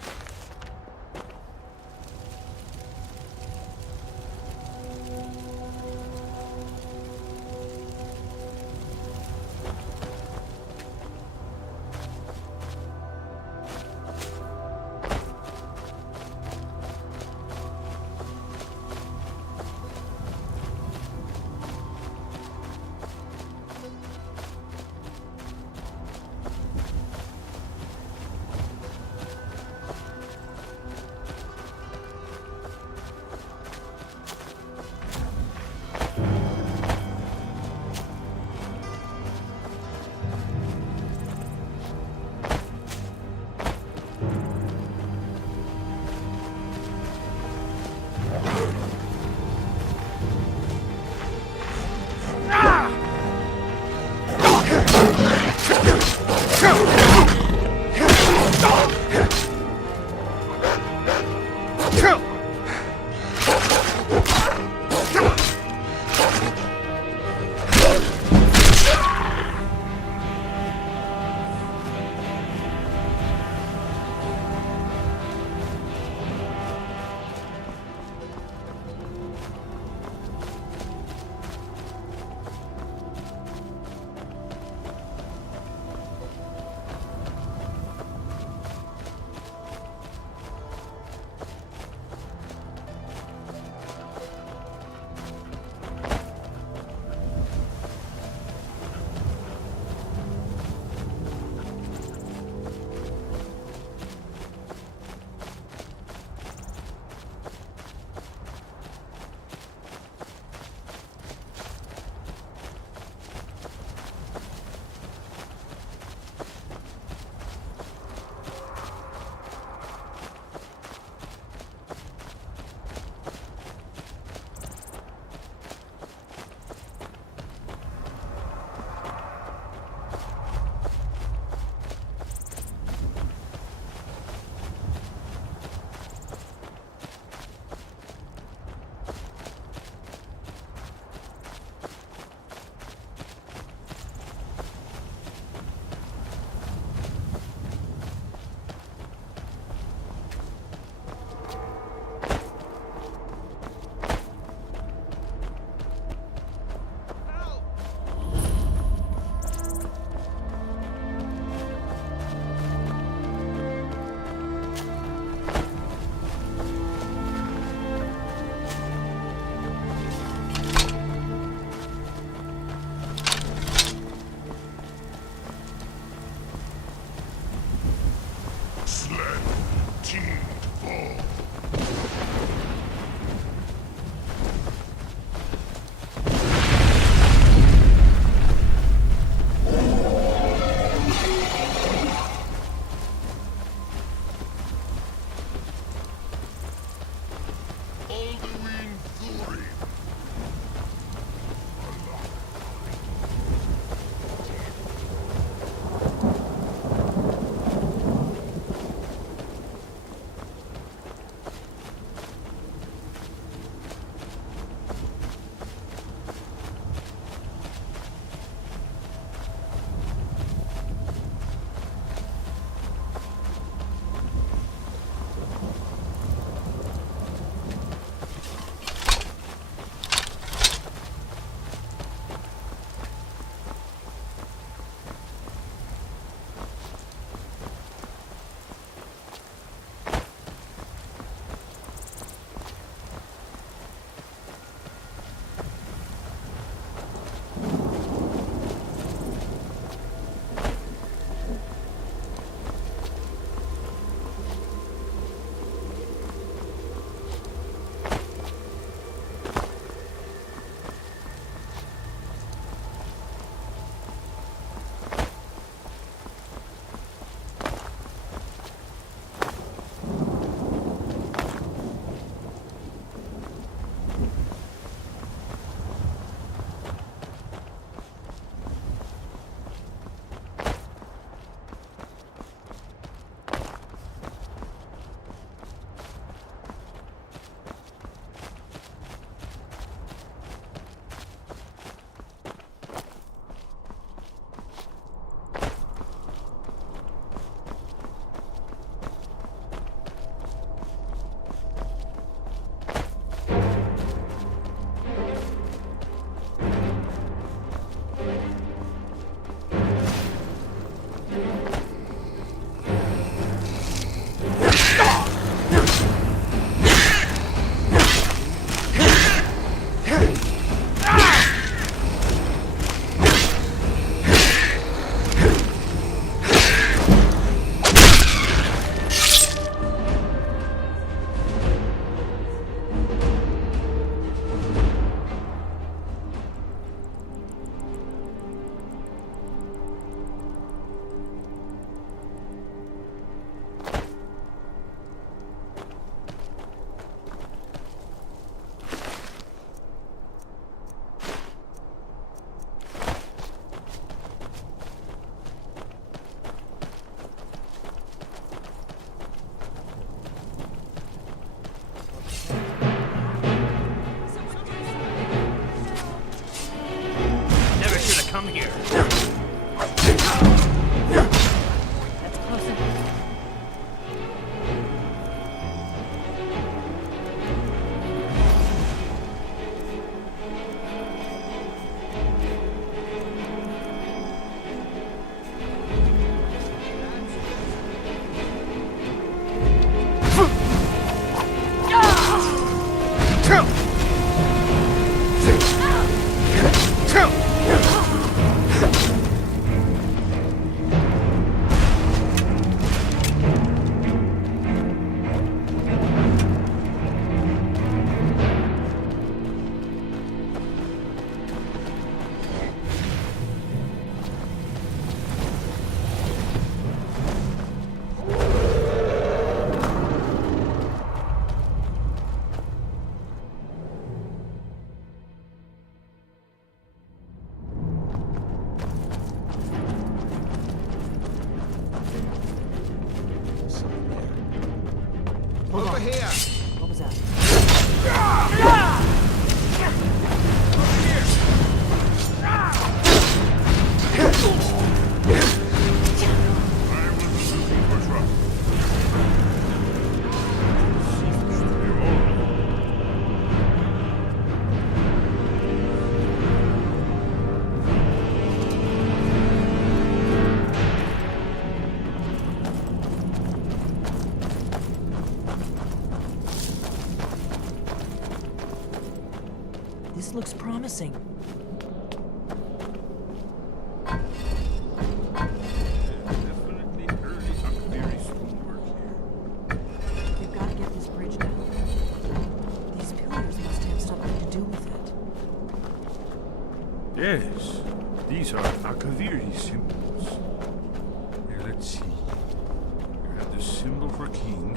come here. That's close enough. Over here! What was that? This looks promising. Definitely early Akbiri stonework here. We've got to get this bridge down. These pillars must have something to do with it. Yes, these are Akaviri symbols. Here, let's see. You have the symbol for king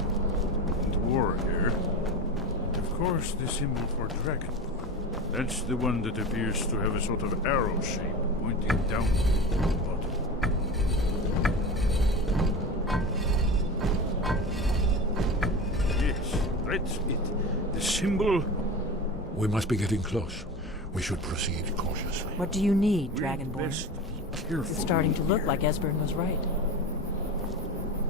and warrior. Of course, the symbol for Dragonborn. That's the one that appears to have a sort of arrow shape pointing down to the bottom. Yes, that's it. The symbol. We must be getting close. We should proceed cautiously. What do you need, Dragonborn? Best be careful. It's starting to look here. like Esbern was right.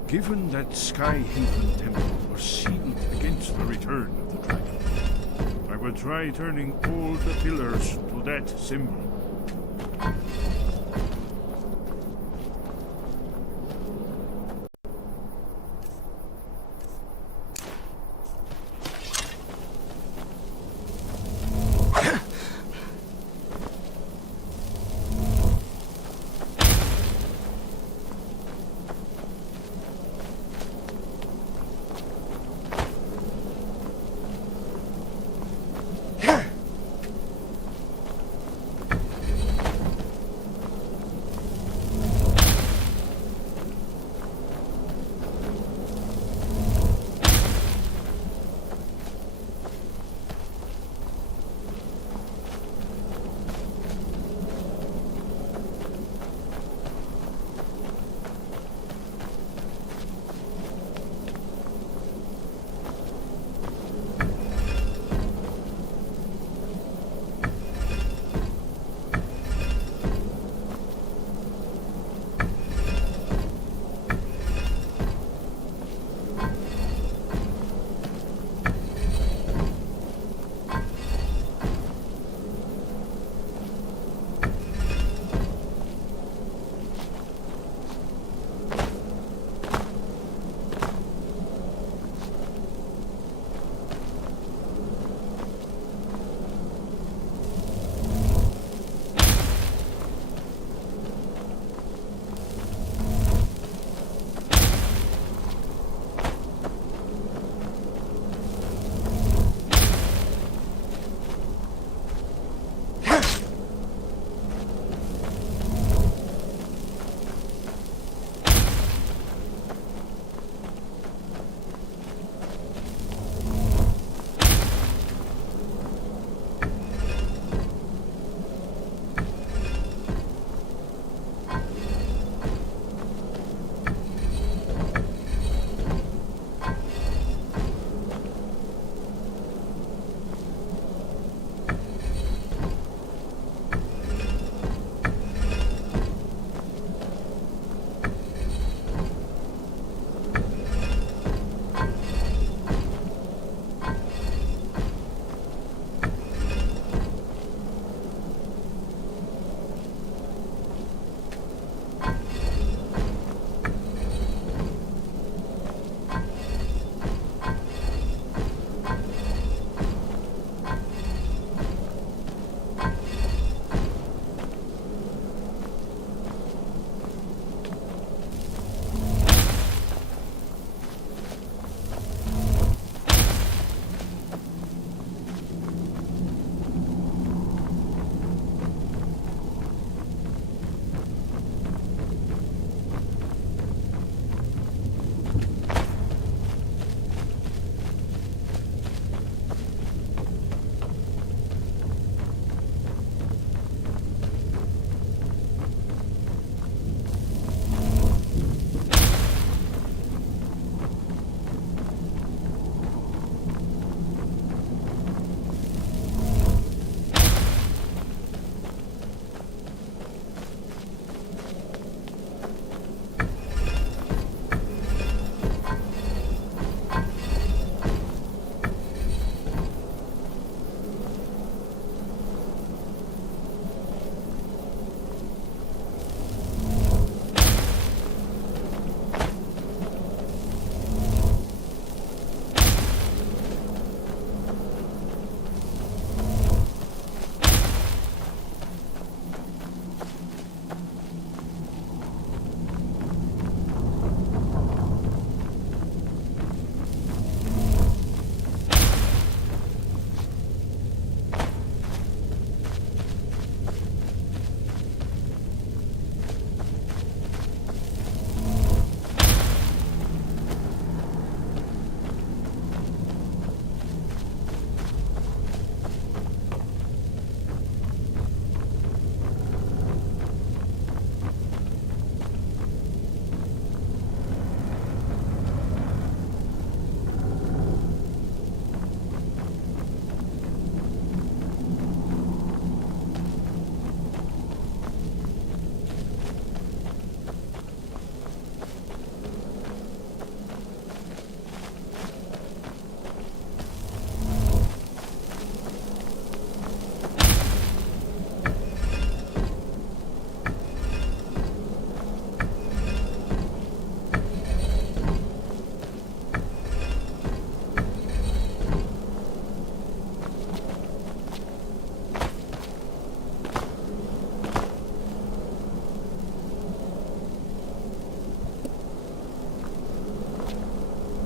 Given that Sky Haven temple was sealed against the return of the dragon, I will try turning all the pillars to that symbol.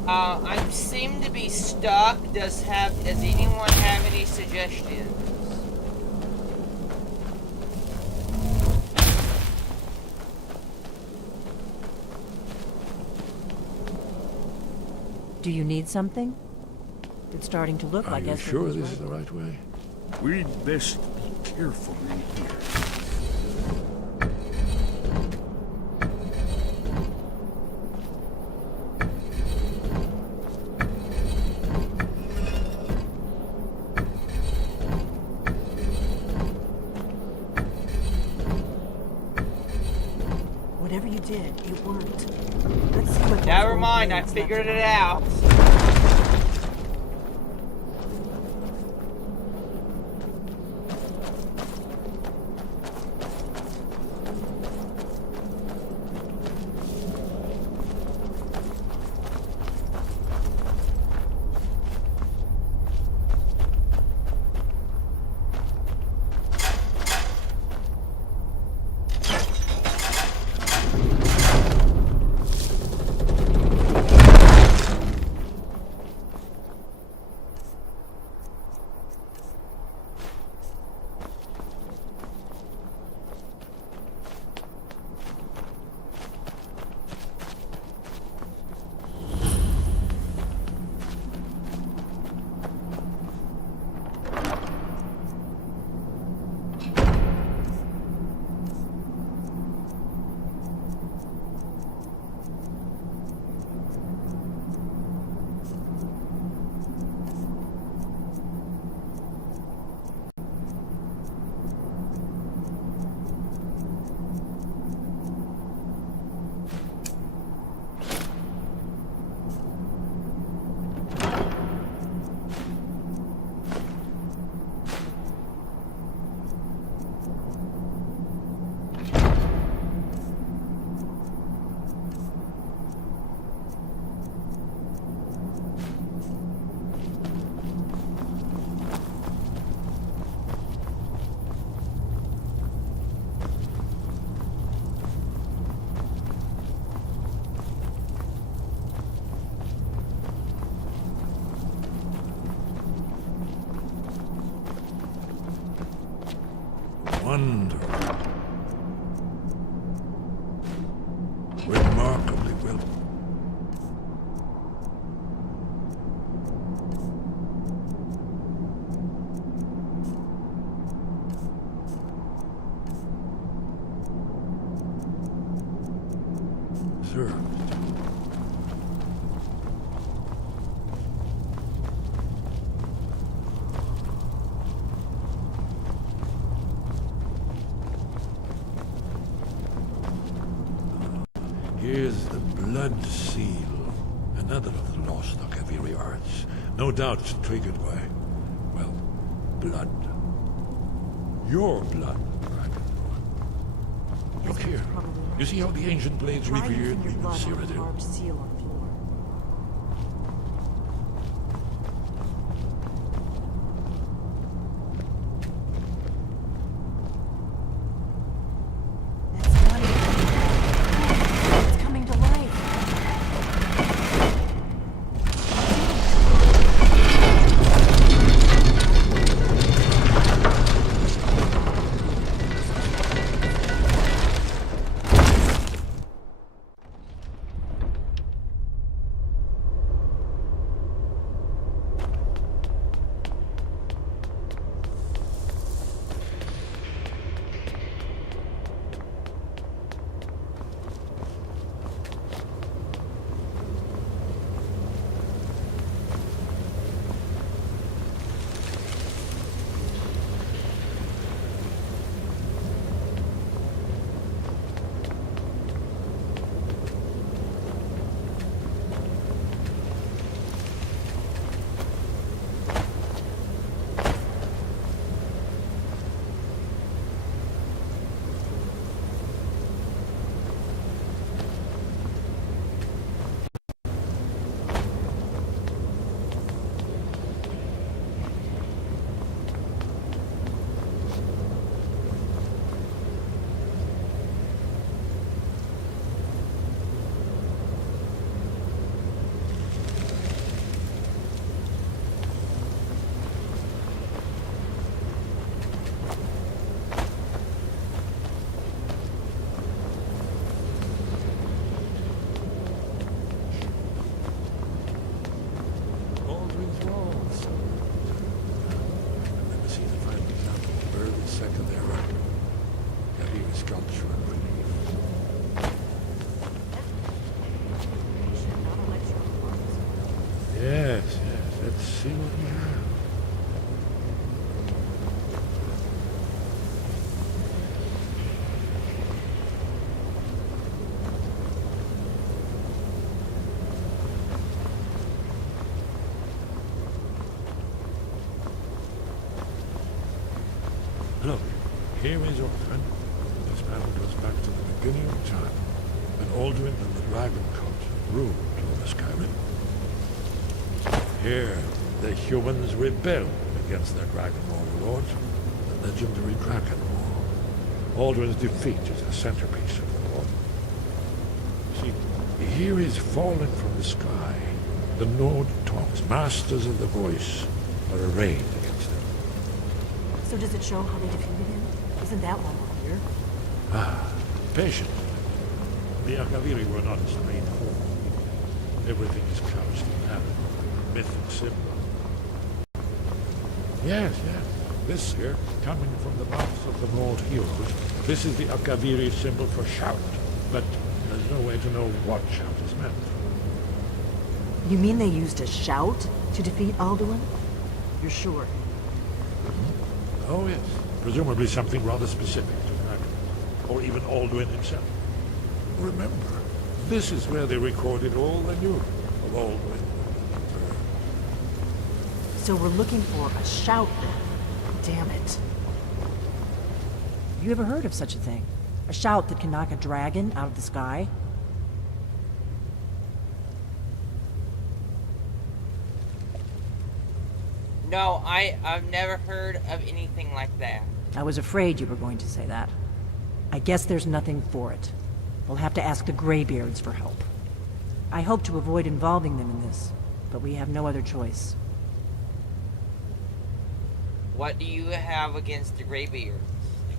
I seem to be stuck. Does anyone have any suggestions? Do you need something? It's starting to look Are like you Esbern sure was this right. is the right way? We'd best be careful in here. Whatever you did, it worked. Let's see what. Never mind, I figured it out. Wonderful. Remarkably well. Served. Here's the blood seal, another of the lost Akaviri arts. No doubt triggered by, well, blood. Your blood, Dragonborn. Look here. You see how the ancient blades revered me with Cyrodiil? Seal on the floor. It's coming to life. sculpture and relief. Yes, yes. Let's see what we have. Look, here is Alduin. This panel goes back to the beginning of time, when Alduin and the Dragon Cult ruled over Skyrim. Here, the humans rebelled against their dragon overlords, the legendary Dragon War. Alduin's defeat is the centerpiece of the war. See, here is fallen from the sky. The Nord Tongs, masters of the voice, are arrayed against them. So does it show how they defeated him? Isn't that why we're here? Ah, patience. The Akaviri were not a straight form. Everything is couched in narrative, myth and symbol. Yes, yes. This here, coming from the mouths of the Nord heroes, this is the Akaviri symbol for shout. But there's no way to know what shout is meant. You mean they used a shout to defeat Alduin? You're sure? Oh, yes. Presumably something rather specific to Dragon, or even Alduin himself. Remember, this is where they recorded all they knew of Alduin. So we're looking for a shout then. Damn it. You ever heard of such a thing? A shout that can knock a dragon out of the sky? No, I've never heard of anything like that. I was afraid you were going to say that. I guess there's nothing for it. We'll have to ask the Greybeards for help. I hope to avoid involving them in this, but we have no other choice. What do you have against the Greybeards?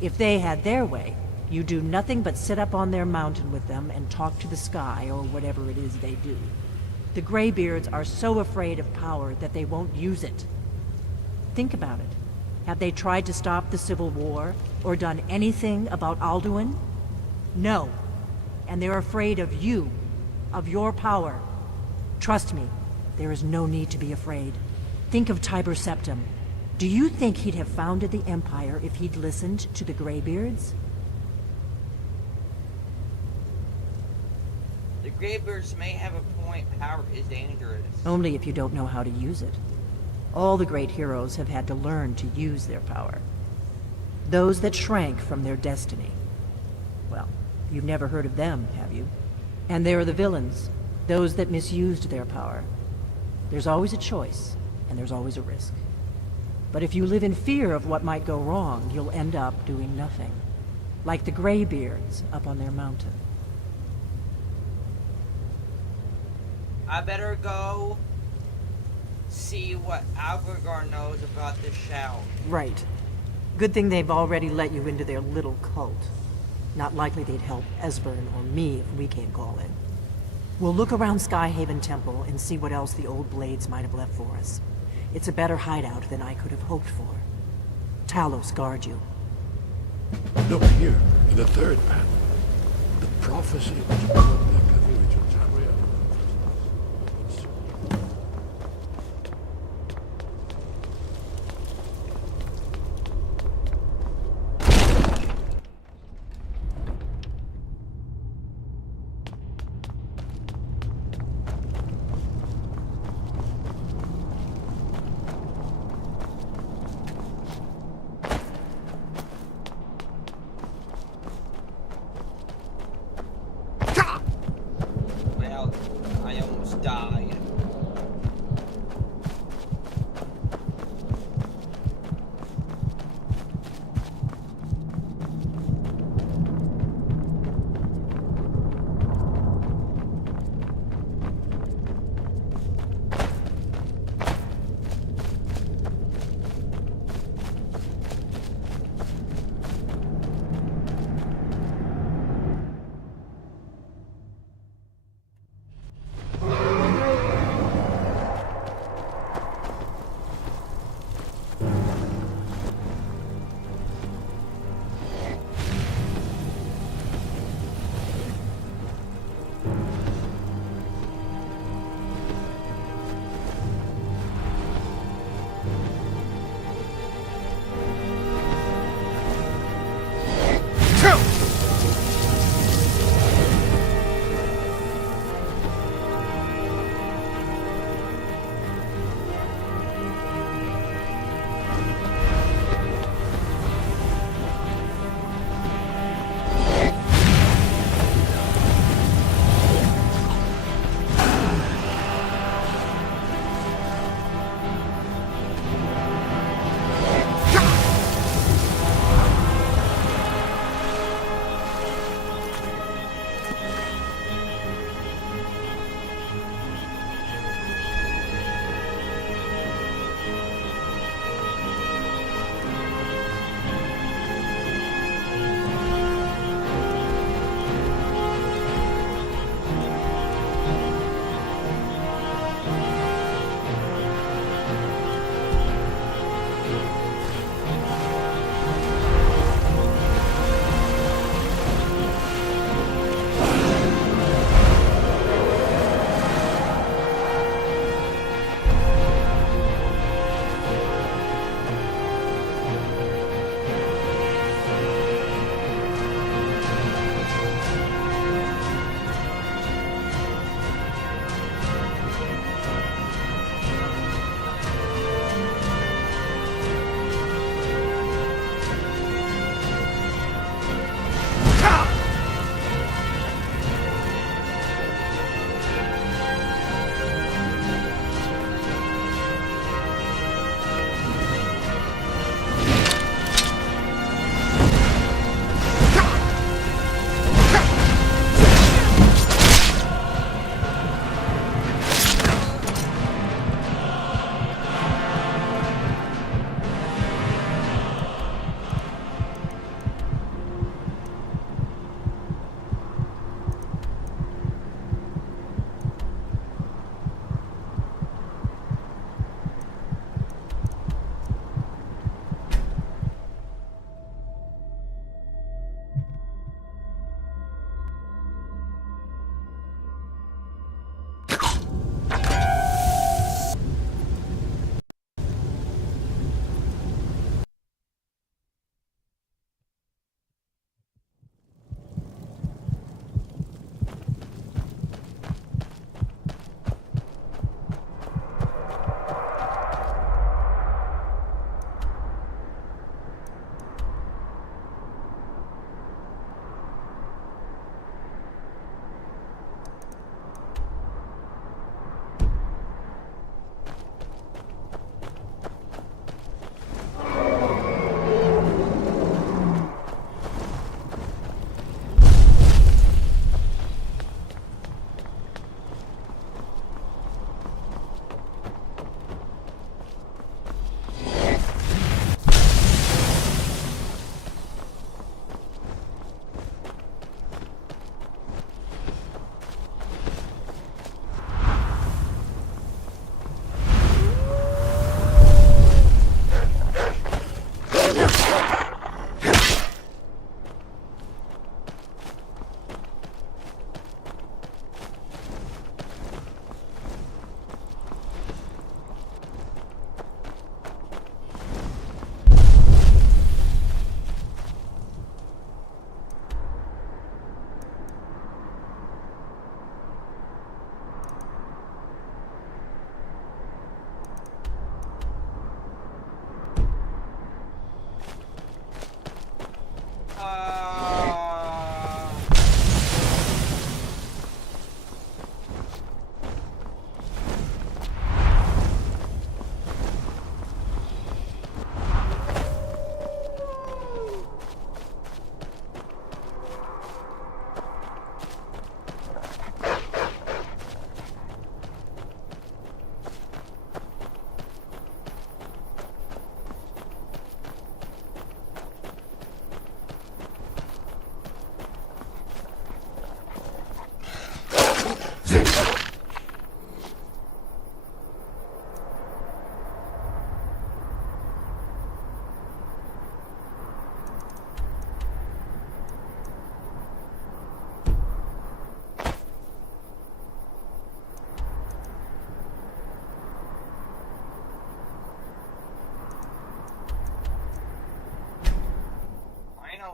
If they had their way, you do nothing but sit up on their mountain with them and talk to the sky or whatever it is they do. The Greybeards are so afraid of power that they won't use it. Think about it. Have they tried to stop the Civil War or done anything about Alduin? No. And they're afraid of you, of your power. Trust me, there is no need to be afraid. Think of Tiber Septim. Do you think he'd have founded the Empire if he'd listened to the Greybeards? The Greybeards may have a point. Power is dangerous. Only if you don't know how to use it. All the great heroes have had to learn to use their power. Those that shrank from their destiny. Well, you've never heard of them, have you? And there are the villains, those that misused their power. There's always a choice, and there's always a risk. But if you live in fear of what might go wrong, you'll end up doing nothing. Like the Greybeards up on their mountain. I better go see what Algorgar knows about this shout. Right. Good thing they've already let you into their little cult. Not likely they'd help Esbern or me if we came calling. We'll look around Skyhaven Temple and see what else the old blades might have left for us. It's a better hideout than I could have hoped for. Talos guard you. Look here, in the third panel. The prophecy which brought the Akaviri to Tamriel.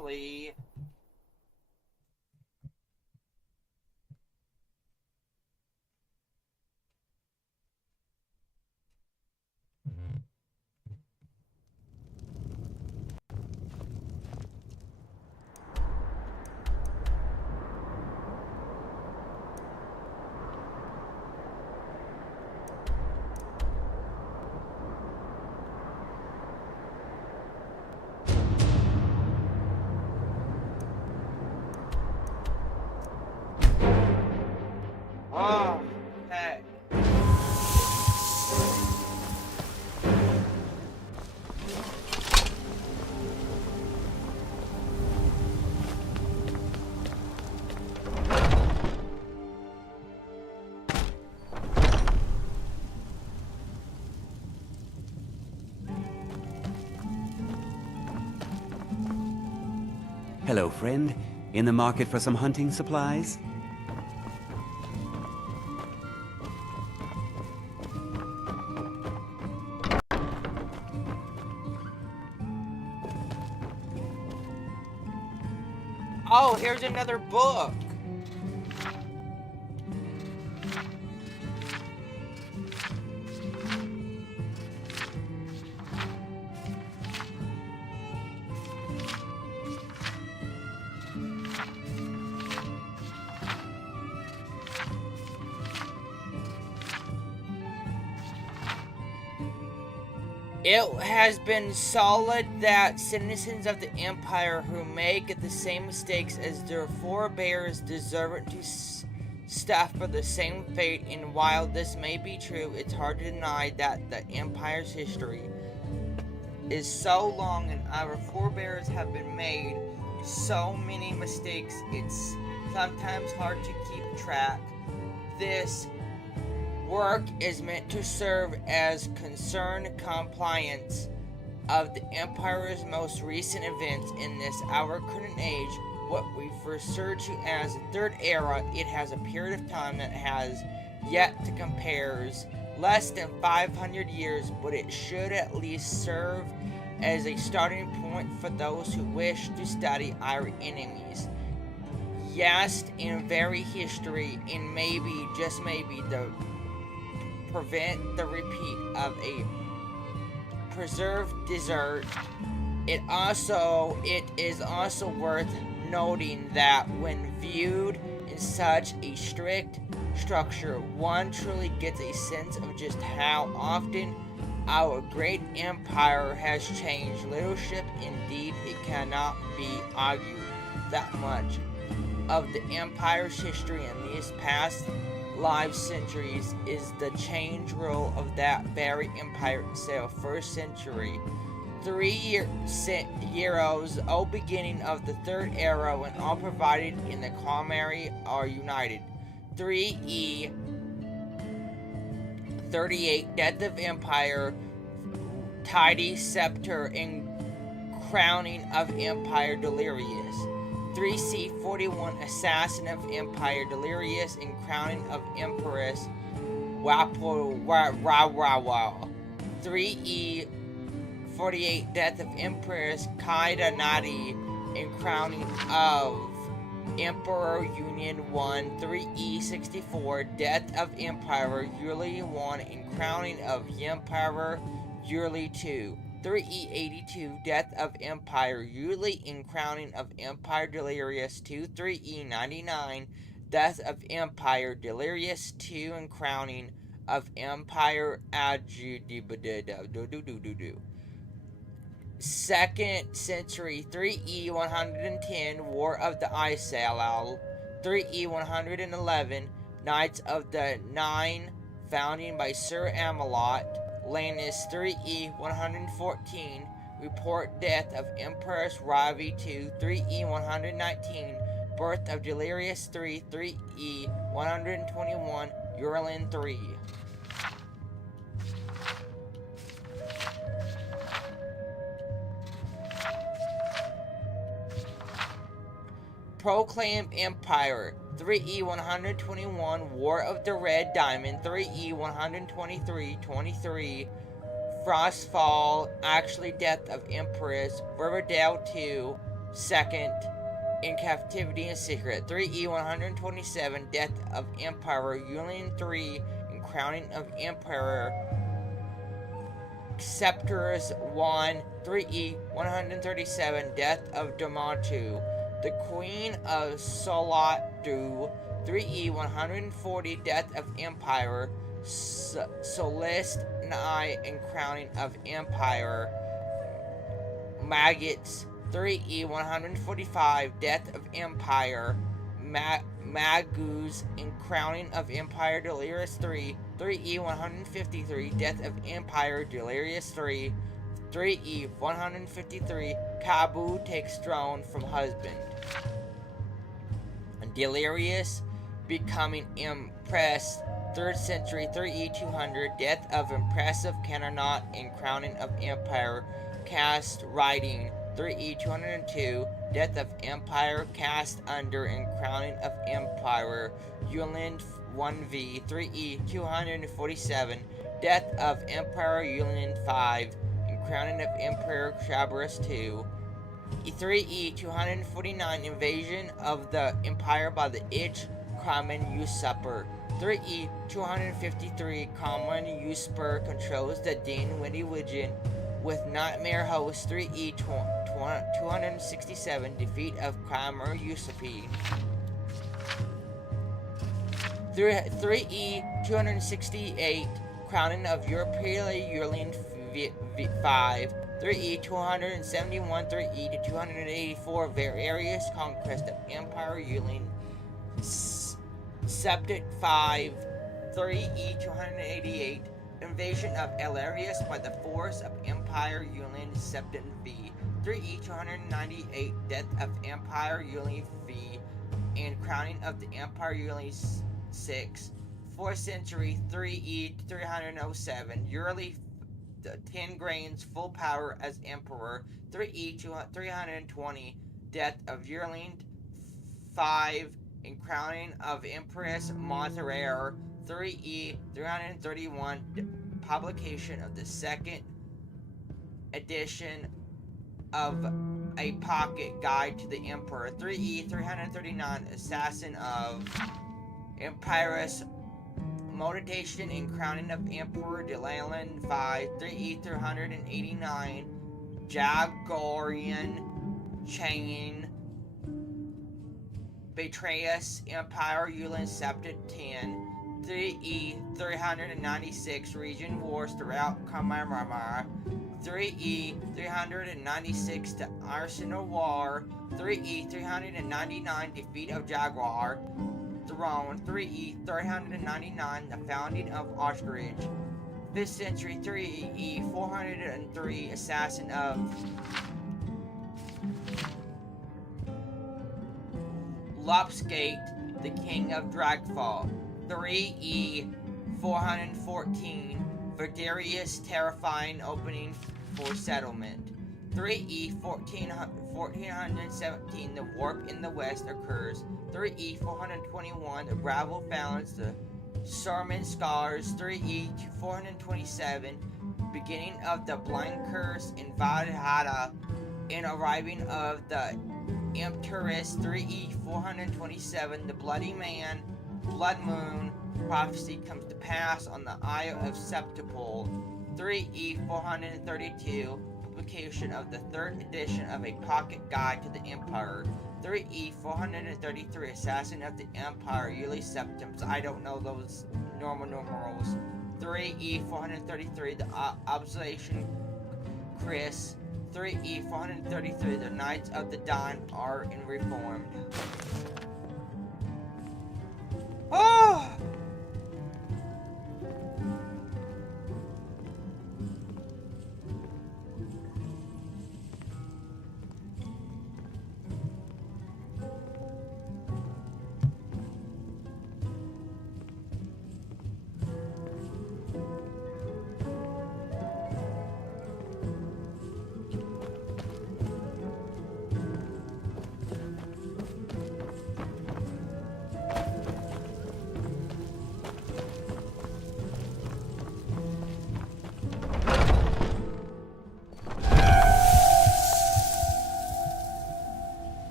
finally. Oh, heck. Hello, friend. In the market for some hunting supplies? Oh, here's another book. It has been solid that citizens of the Empire who make the same mistakes as their forebears deserve to suffer the same fate, and while this may be true, it's hard to deny that the Empire's history is so long and our forebears have been made so many mistakes, it's sometimes hard to keep track. This work is meant to serve as concerned compliance of the Empire's most recent events in this our current age, what we refer to as the Third Era. It has a period of time that has yet to compares less than 500 years, but it should at least serve as a starting point for those who wish to study our enemies. Yes, in very history, and maybe, just maybe, the prevent the repeat of a preserved desert. It is also worth noting that when viewed in such a strict structure, one truly gets a sense of just how often our great empire has changed leadership. Indeed, it cannot be argued that much of the empire's history in these past live centuries is the change rule of that very empire itself. First century, 3 years, O beginning of the Third Era, when all provided in the primary are united. 3E 38, Death of Empire, Tidy Scepter, and Crowning of Empire Delirious. 3C 41, Assassin of Empire Delirious, and Crowning of Empress Wapo. 3E 48, Death of Empress Kaida Nadi, and Crowning of Emperor Union 1. 3E 64, Death of Empire Yuli 1, and Crowning of Emperor Yuli 2. 3E82, Death of Empire Yuli, and Crowning of Empire Delirious 2. 3E99, Death of Empire Delirious 2, and Crowning of Empire Adjudibadida. 2nd century, 3E 110, War of the Isalal. 3E 111, Knights of the Nine, founding by Sir Amelot Lannis. 3E 114, Report Death of Empress Ravi 2. 3E 119, Birth of Delirious 3. 3E 121, Urlin 3. Proclaim Empire. 3E 121, War of the Red Diamond. 3E 123, 23, Frostfall, actually Death of Empress, Riverdale 2, Second, in captivity and secret. 3E 127, death of Emperor. Yulian 3, in crowning of Emperor. Scepters 1, 3E 137, death of Damatu. The Queen of Solatu. 3E 140, death of Empire. Solist 9, in crowning of Empire. Maggots 3E 145, death of Empire. Magus, in crowning of Empire. Delirious 3. 3E 153, death of Empire. Delirious 3. 3E 153, Kabu takes throne from husband. Delirious, becoming impressed. 3rd century. 3E 200, death of impressive Canaanot, in crowning of Empire. Cast writing. 3E 202, death of Empire. Cast under, in crowning of Empire. Yulian 1V. 3E 247, death of Emperor. Yulian 5, in crowning of Emperor. Chabrus 2. 3E 249, invasion of the Empire by the Ich common usurper. 3E 253, common usurper controls the Din Windiwigan with nightmare host. 3E 267, defeat of Kramer usurping. 3E 268, crowning of Yulian 5. 3E 271, 3E to 284, various conquest of Empire. Yulian Septet 5. 3E 288, invasion of Elarius by the force of Empire. Yulian Septet V. 3E 298, death of Empire. Yulian V, and crowning of the Empire. Yulian 6. 4th century. 3E 307, yearly 10 grains full power as Emperor. 3E 320, death of Yulian 5, in crowning of Empress Montherere. 3E 331, publication of the 2nd edition of a pocket guide to the Emperor. 3E 339, assassin of Empirus. Motivation in crowning of Emperor. Delalan 5. 3E 389, Jaguarian chain. Betrayus Empire. Yulian Septet 10. 3E 396, region wars throughout Kamarmar. 3E 396, the Arsenal War. 3E 399, defeat of Jaguar throne. 3E 399, the founding of Ostrich. 5th century. 3E 403, assassin of Lopsgate, the king of Dragfall. 3E 414, Verdarius, terrifying opening for settlement. 3E 1417, the warp in the west occurs. 3E 421, the gravel founds the Sarman scars. 3E 427, beginning of the blind curse in Valhalla, and arriving of the Empterus. 3E 427, the bloody man, blood moon prophecy comes to pass on the Isle of Septipole. 3E 432, publication of the 3rd edition of a pocket guide to the Empire. 3E 433, assassin of the Empire. Yulian Septimus. I don't know those normal numerals. 3E 433, the observation Chris. 3E 433, the Knights of the Dawn are in reformed. Oh!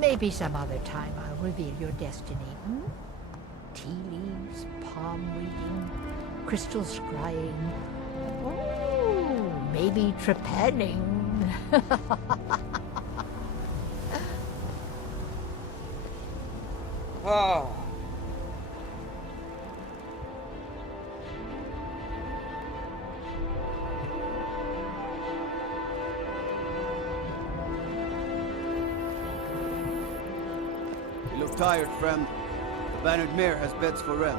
Maybe some other time I'll reveal your destiny. Hmm? Tea leaves, palm reading, crystal scrying. Oh, maybe trepanning. Oh. You look tired, friend. The Bannered Mare has beds for rent.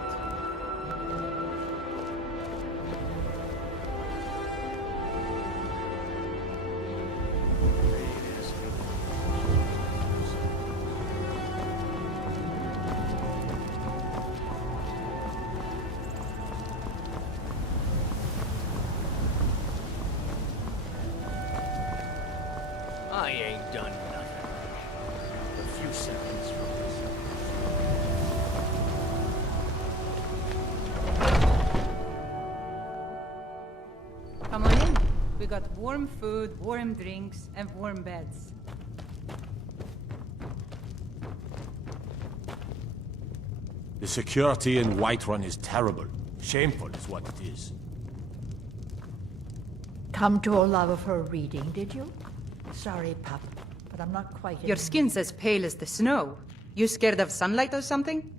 I ain't done nothing. A few seconds from this. Come on in. We got warm food, warm drinks, and warm beds. The security in Whiterun is terrible. Shameful is what it is. Come to Olava for a reading, did you? Sorry, pup, but I'm not quite... Your skin's as pale as the snow. You scared of sunlight or something?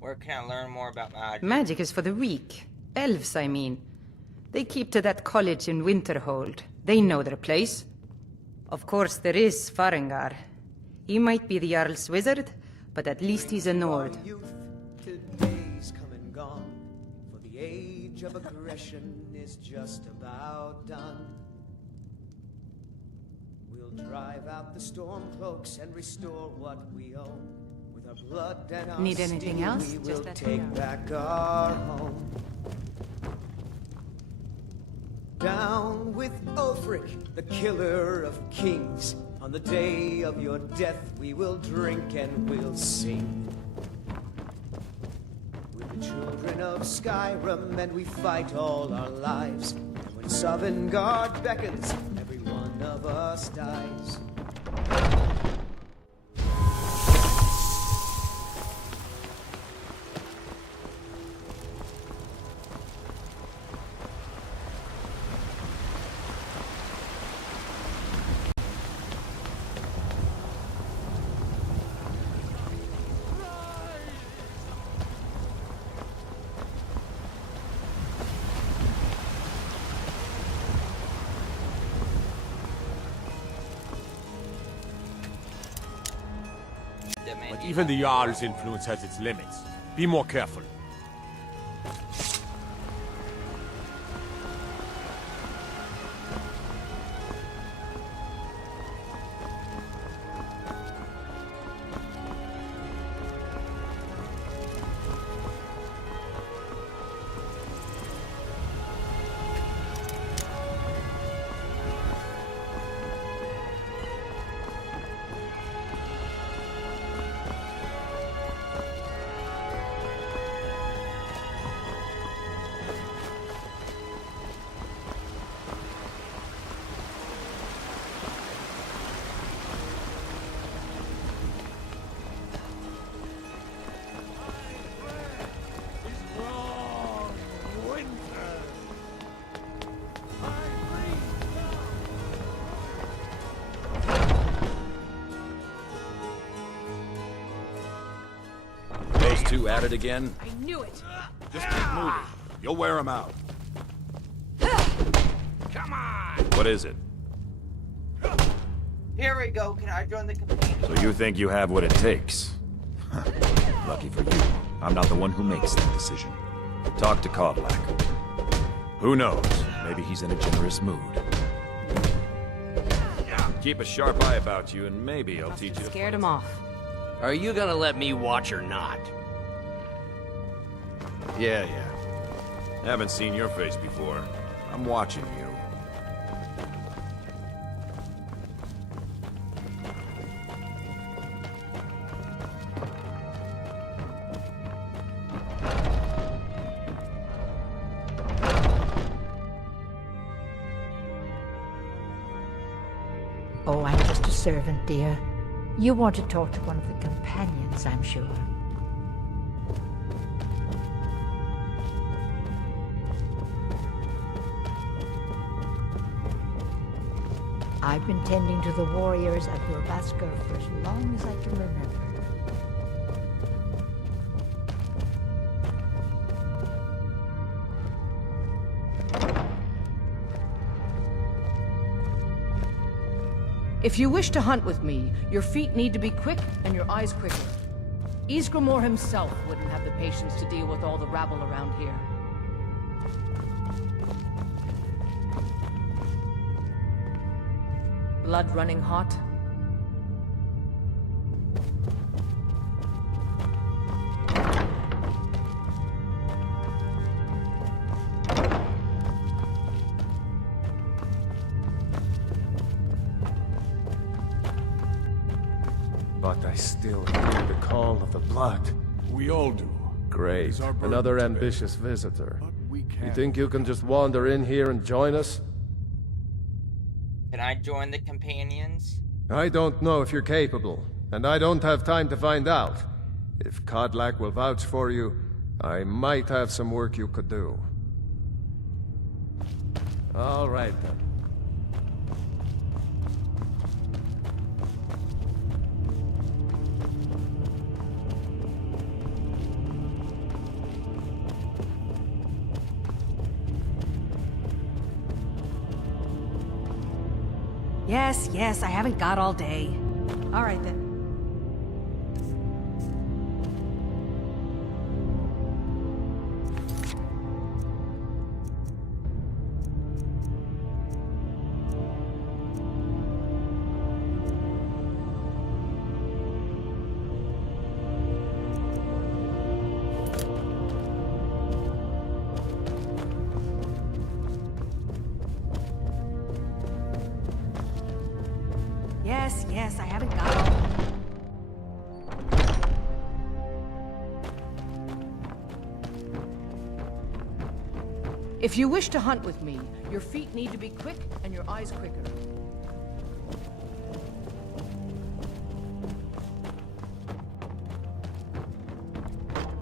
Where can I learn more about magic? Magic is for the weak. Elves, I mean. They keep to that college in Winterhold. They know their place. Of course, there is Farengar. He might be the Jarl's wizard, but at least he's a Nord. Today's come and gone, for the age of aggression is just about done. We'll drive out the storm cloaks and restore what we own. With our blood and our Need anything steel, else? we will Just let me take know. back our home. Down with Ulfric, the killer of kings. On the day of your death, we will drink and we'll sing. We're the children of Skyrim, and we fight all our lives. And when Sovngarde beckons, every one of us dies. But even the Jarl's influence has its limits. Be more careful. Those two at it again? I knew it! Just keep moving. You'll wear them out. Come on! What is it? Here we go. Can I join the companion? So you think you have what it takes? Lucky for you, I'm not the one who makes that decision. Talk to Kovlak. Who knows? Maybe he's in a generous mood. Keep a sharp eye about you, and maybe I'll teach you to... Scared him off. Are you gonna let me watch or not? Yeah. Haven't seen your face before. I'm watching you. Oh, I'm just a servant, dear. You want to talk to one of the companions, I'm sure. I've been tending to the warriors of your Basker for as long as I can remember. If you wish to hunt with me, your feet need to be quick and your eyes quicker. Ysgramor himself wouldn't have the patience to deal with all the rabble around here. Blood running hot? But I still hear the call of the blood. We all do. Great. It's our burden Another to ambitious visitor. we You can't. think you can just wander in here and join us? Can I join the companions? I don't know if you're capable, and I don't have time to find out. If Kodlak will vouch for you, I might have some work you could do. All right, then. Yes, I haven't got all day. All right, then. Yes, I haven't got all. If you wish to hunt with me, your feet need to be quick and your eyes quicker.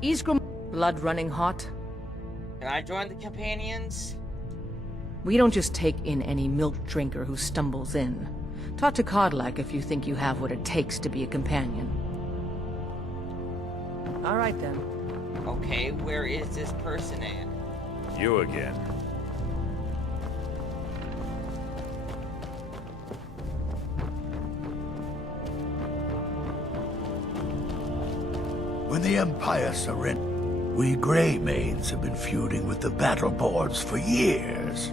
Ysgramor, blood running hot? Can I join the companions? We don't just take in any milk drinker who stumbles in. Talk to Kodlak if you think you have what it takes to be a companion. All right, then. Okay, where is this person at? You again. When the Empire surrendered, we Greymaids have been feuding with the Battleborns for years.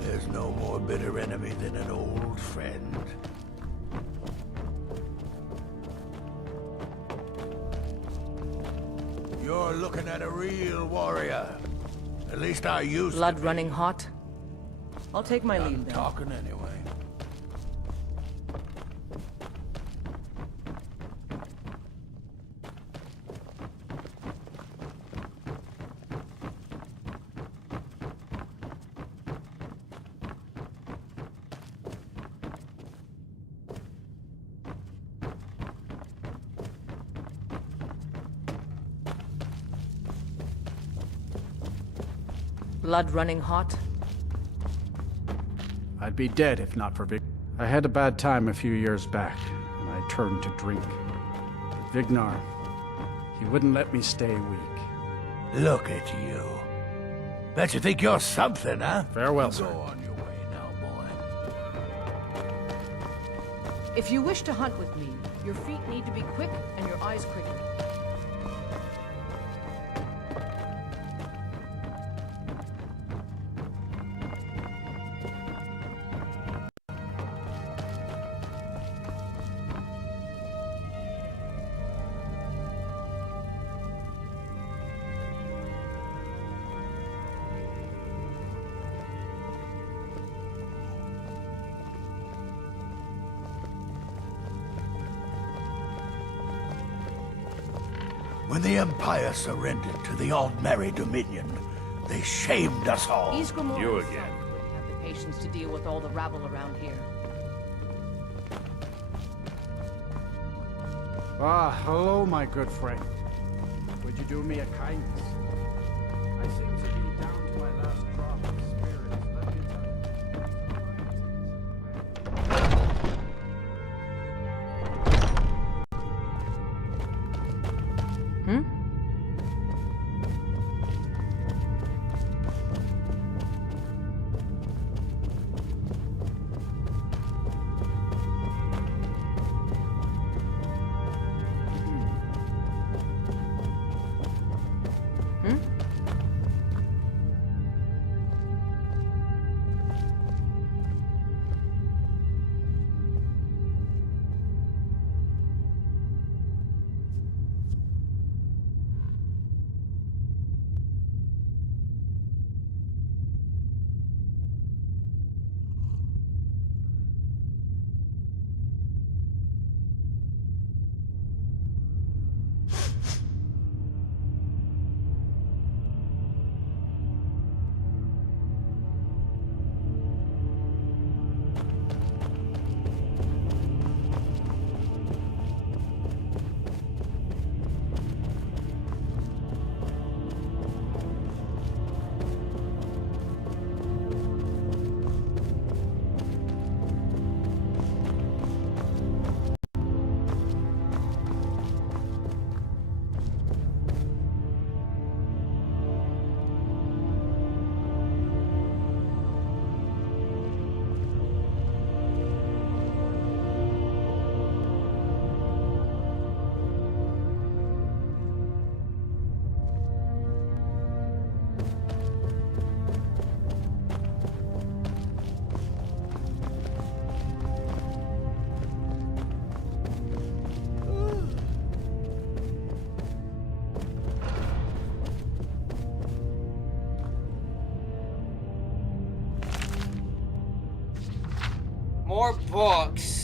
There's no more bitter enemy than an old friend. You're looking at a real warrior. At least I used Blood running hot? I'll take my leave then. talking anyway. Blood running hot? I'd be dead if not for Vig. I had a bad time a few years back, and I turned to drink. But Vignar, he wouldn't let me stay weak. Look at you. Bet you think you're something, huh? Farewell, sir. Go on your way now, boy. If you wish to hunt with me, your feet need to be quick and your eyes quicker. When the Empire surrendered to the Altmerry Dominion, they shamed us all. Ysgramor You himself again. wouldn't have the patience to deal with all the rabble around here. Ah, hello, my good friend. Would you do me a kindness? I seem to be down to my last drop of spirits. Let me tell you. More books.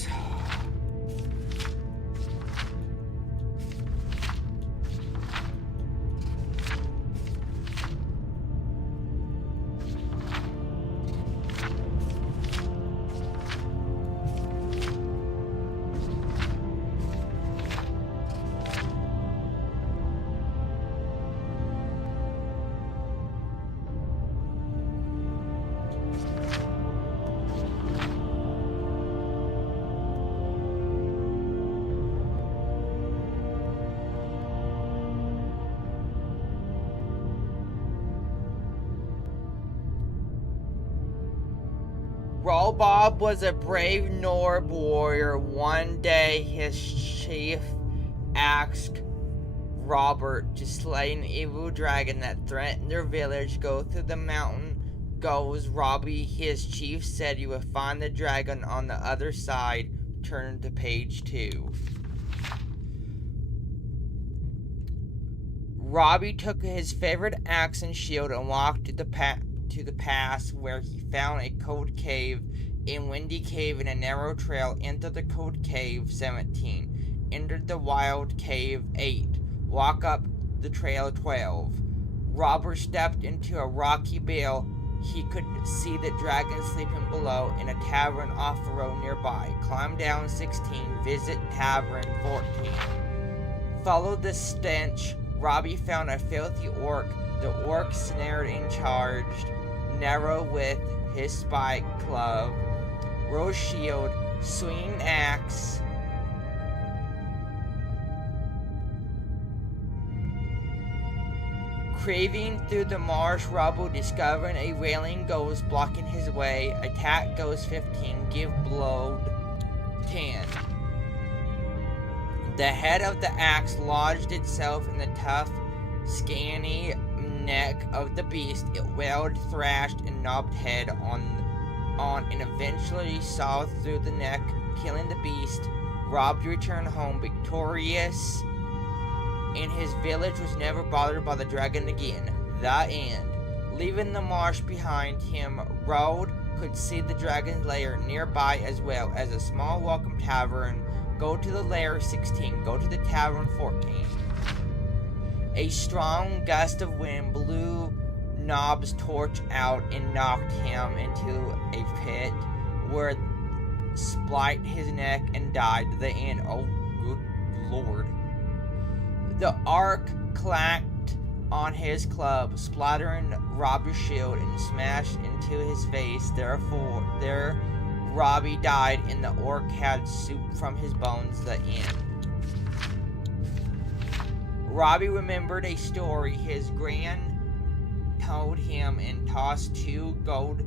Bob was a brave Nord warrior. One day his chief asked Robert to slay an evil dragon that threatened their village. Go through the mountain goes Robbie. His chief said you would find the dragon on the other side. Turn to page 2. Robbie took his favorite axe and shield and walked to the pass where he found a cold cave. In Windy Cave, in a narrow trail, entered the cold cave 17. Entered the wild cave 8. Walk up the trail 12. Robert stepped into a rocky bale. He could see the dragon sleeping below in a tavern off the road nearby. Climb down 16. Visit tavern 14. Follow the stench. Robbie found a filthy orc. The orc snared and charged. Narrow with his spike club. Rose shield, swinging axe. Craving through the marsh, Robbo discovering a wailing ghost blocking his way. Attack goes 15, give blow 10. The head of the axe lodged itself in the tough, scanny neck of the beast. It wailed, thrashed, and knobbed head on and eventually saw through the neck, killing the beast. Rob returned home victorious, and his village was never bothered by the dragon again. The end. Leaving the marsh behind him, Road could see the dragon's lair nearby as well as a small welcome tavern. Go to the lair 16, go to the tavern 14. A strong gust of wind blew Knob's torch out and knocked him into a pit where split his neck and died. The end. Oh, good lord. The arc clacked on his club, splattering Robbie's shield and smashed into his face. Therefore, Robbie died, and the orc had soup from his bones. The end. Robbie remembered a story his gran told him and tossed 2 gold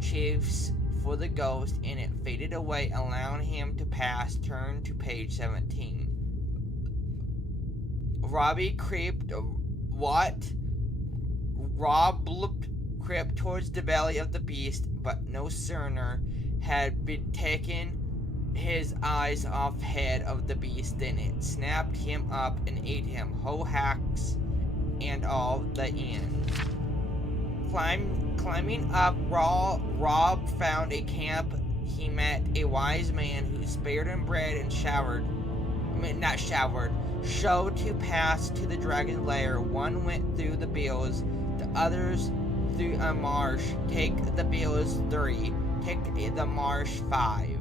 chiefs for the ghost, and it faded away, allowing him to pass. Turn to page 17. Robbie crept towards the belly of the beast, but no sooner had been taken his eyes off head of the beast than it snapped him up and ate him, whole hacks and all. The end. Climbing up, Rob found a camp. He met a wise man who spared him bread and showed to pass to the dragon lair. One went through the bills, the others through a marsh. Take the bills 3, take the marsh 5.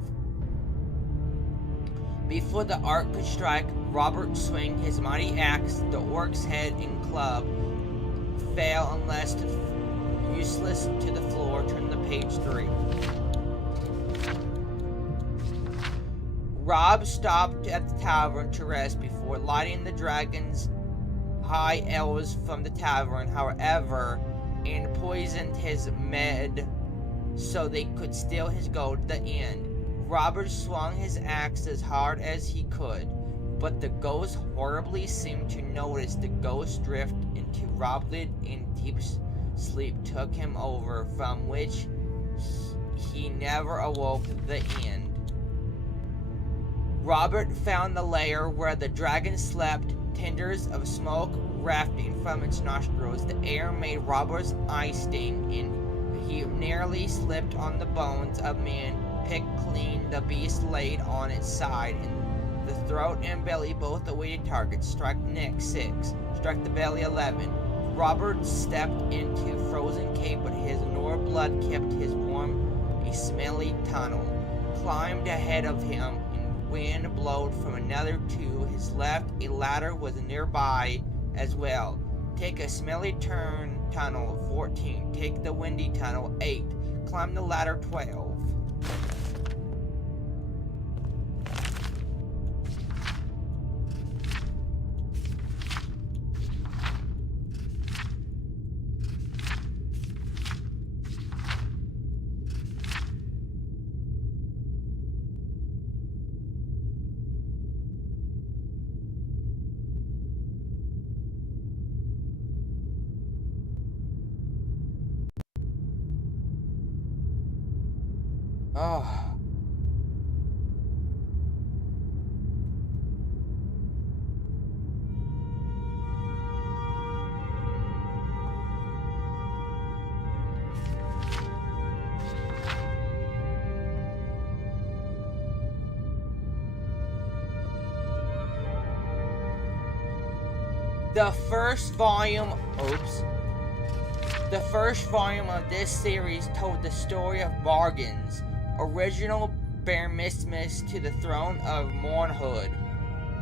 Before the arc could strike, Robert swung his mighty axe. The orc's head and club fell unless useless to the floor. Turn to page 3. Rob stopped at the tavern to rest before lighting the dragon's high elves from the tavern, however, and poisoned his med so they could steal his gold. The end. Robert swung his axe as hard as he could, but the ghost horribly seemed to notice. The ghost drifted into Roblet in deep sleep, took him over, from which he never awoke. The end. Robert found the lair where the dragon slept, tenders of smoke wafting from its nostrils. The air made Robert's eyes sting, and he nearly slipped on the bones of men picked clean. The beast laid on its side, and the throat and belly both awaited targets. Struck neck 6, struck the belly 11. Robert stepped into frozen cave, but his Nora blood kept his warm, a smelly tunnel. Climbed ahead of him, and wind blowed from another to his left. A ladder was nearby as well. Take a smelly tunnel 14. Take the windy tunnel 8. Climb the ladder 12. Oh. The first volume of this series told the story of Bargains, original Bear Mistress to the throne of Mornhood,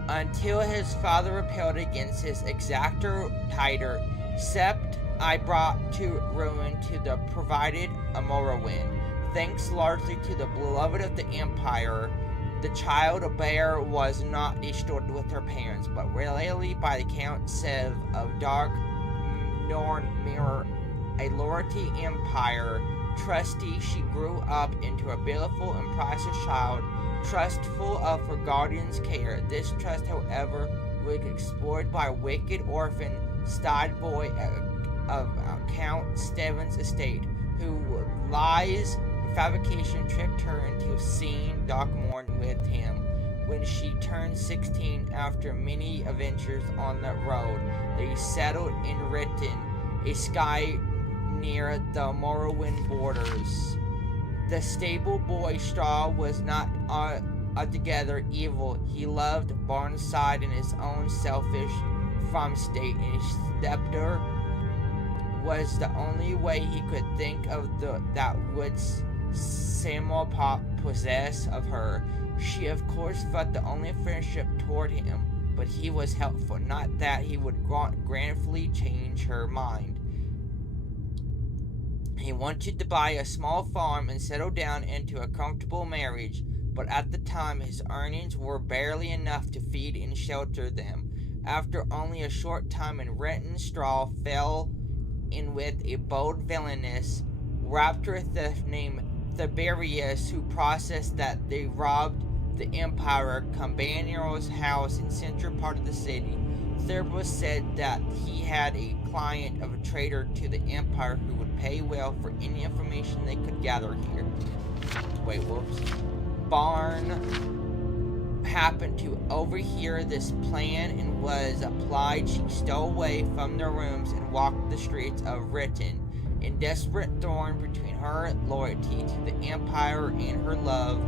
until his father repelled against his exactor Tider. Sept I brought to ruin to the provided a Morrowind. Thanks largely to the beloved of the Empire, the child Bear was not destroyed with her parents, but really by the Count Sev of Dark Nornmere, a Lority Empire. Trusty, she grew up into a beautiful and priceless child, trustful of her guardian's care. This trust, however, was exploited by a wicked orphan stud boy of Count Steven's estate, who lies fabrication tricked her into seeing Darkmorn with him. When she turned 16, after many adventures on the road, they settled in Ritten, a sky near the Morrowind borders. The stable boy Straw was not altogether evil. He loved Barnside in his own selfish from state, and his scepter was the only way he could think of that would Samuel Pop possess of her. She of course felt the only friendship toward him but he was helpful, not that he would grandly change her mind. He wanted to buy a small farm and settle down into a comfortable marriage, but at the time his earnings were barely enough to feed and shelter them. After only a short time in Renton, Straw fell in with a bold villainous raptor thief named Tiberius, who processed that they robbed the Emperor Cambanier's house in central part of the city. Tiberius said that he had a client of a traitor to the Empire who would pay well for any information they could gather here. Wait, whoops. Barn happened to overhear this plan and was applied. She stole away from their rooms and walked the streets of Renton. In desperate thorn between her loyalty to the Empire and her love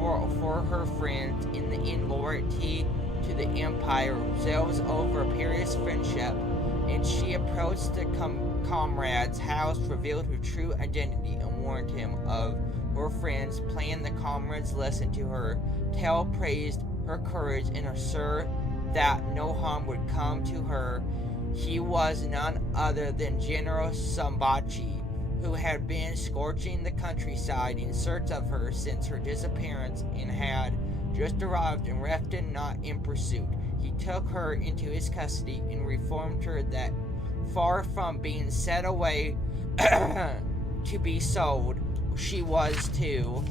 for her friends, in the end loyalty to the Empire resolves over a perilous friendship, and she approached the comrade's house, revealed her true identity, and warned him of her friend's plan. The comrades listened to her tale, praised her courage, and assured that no harm would come to her. He was none other than General Sambachi, who had been scorching the countryside in search of her since her disappearance and had just arrived in Refton, not in pursuit. He took her into his custody and informed her that far from being set away to be sold, she was to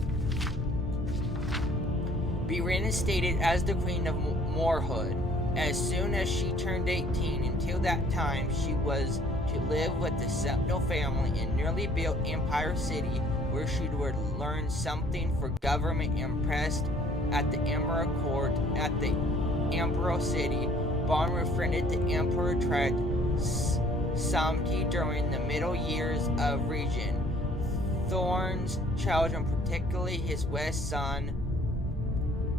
be reinstated as the Queen of Moorhood. As soon as she turned 18, until that time, she was to live with the Sentinel family in newly built Empire City, where she would learn something for government impressed at the Emperor Court at the Emperor City. Bond befriended the Emperor Trent Samti during the middle years of Regent Thorn's children, particularly his west son,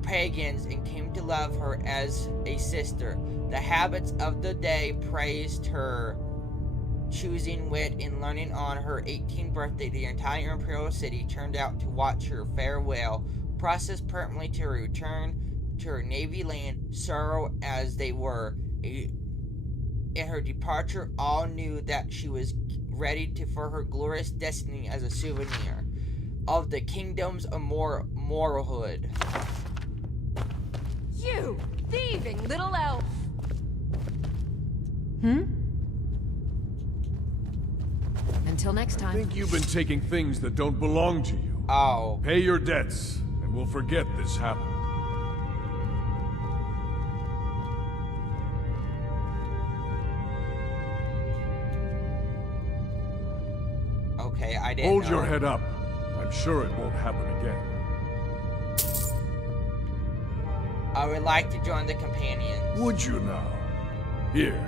pagans, and came to love her as a sister. The habits of the day praised her choosing wit and learning. On her 18th birthday, the entire imperial city turned out to watch her farewell process, permanently to return to her navy land. Sorrow as they were at her departure, all knew that she was ready for her glorious destiny as a souvenir of the kingdoms of Moorhood. You thieving little elf! Until next time. I think you've been taking things that don't belong to you. Oh. Pay your debts, and we'll forget this happened. Okay, I didn't Hold know. your head up. I'm sure it won't happen again. I would like to join the companions. Would you now? Here,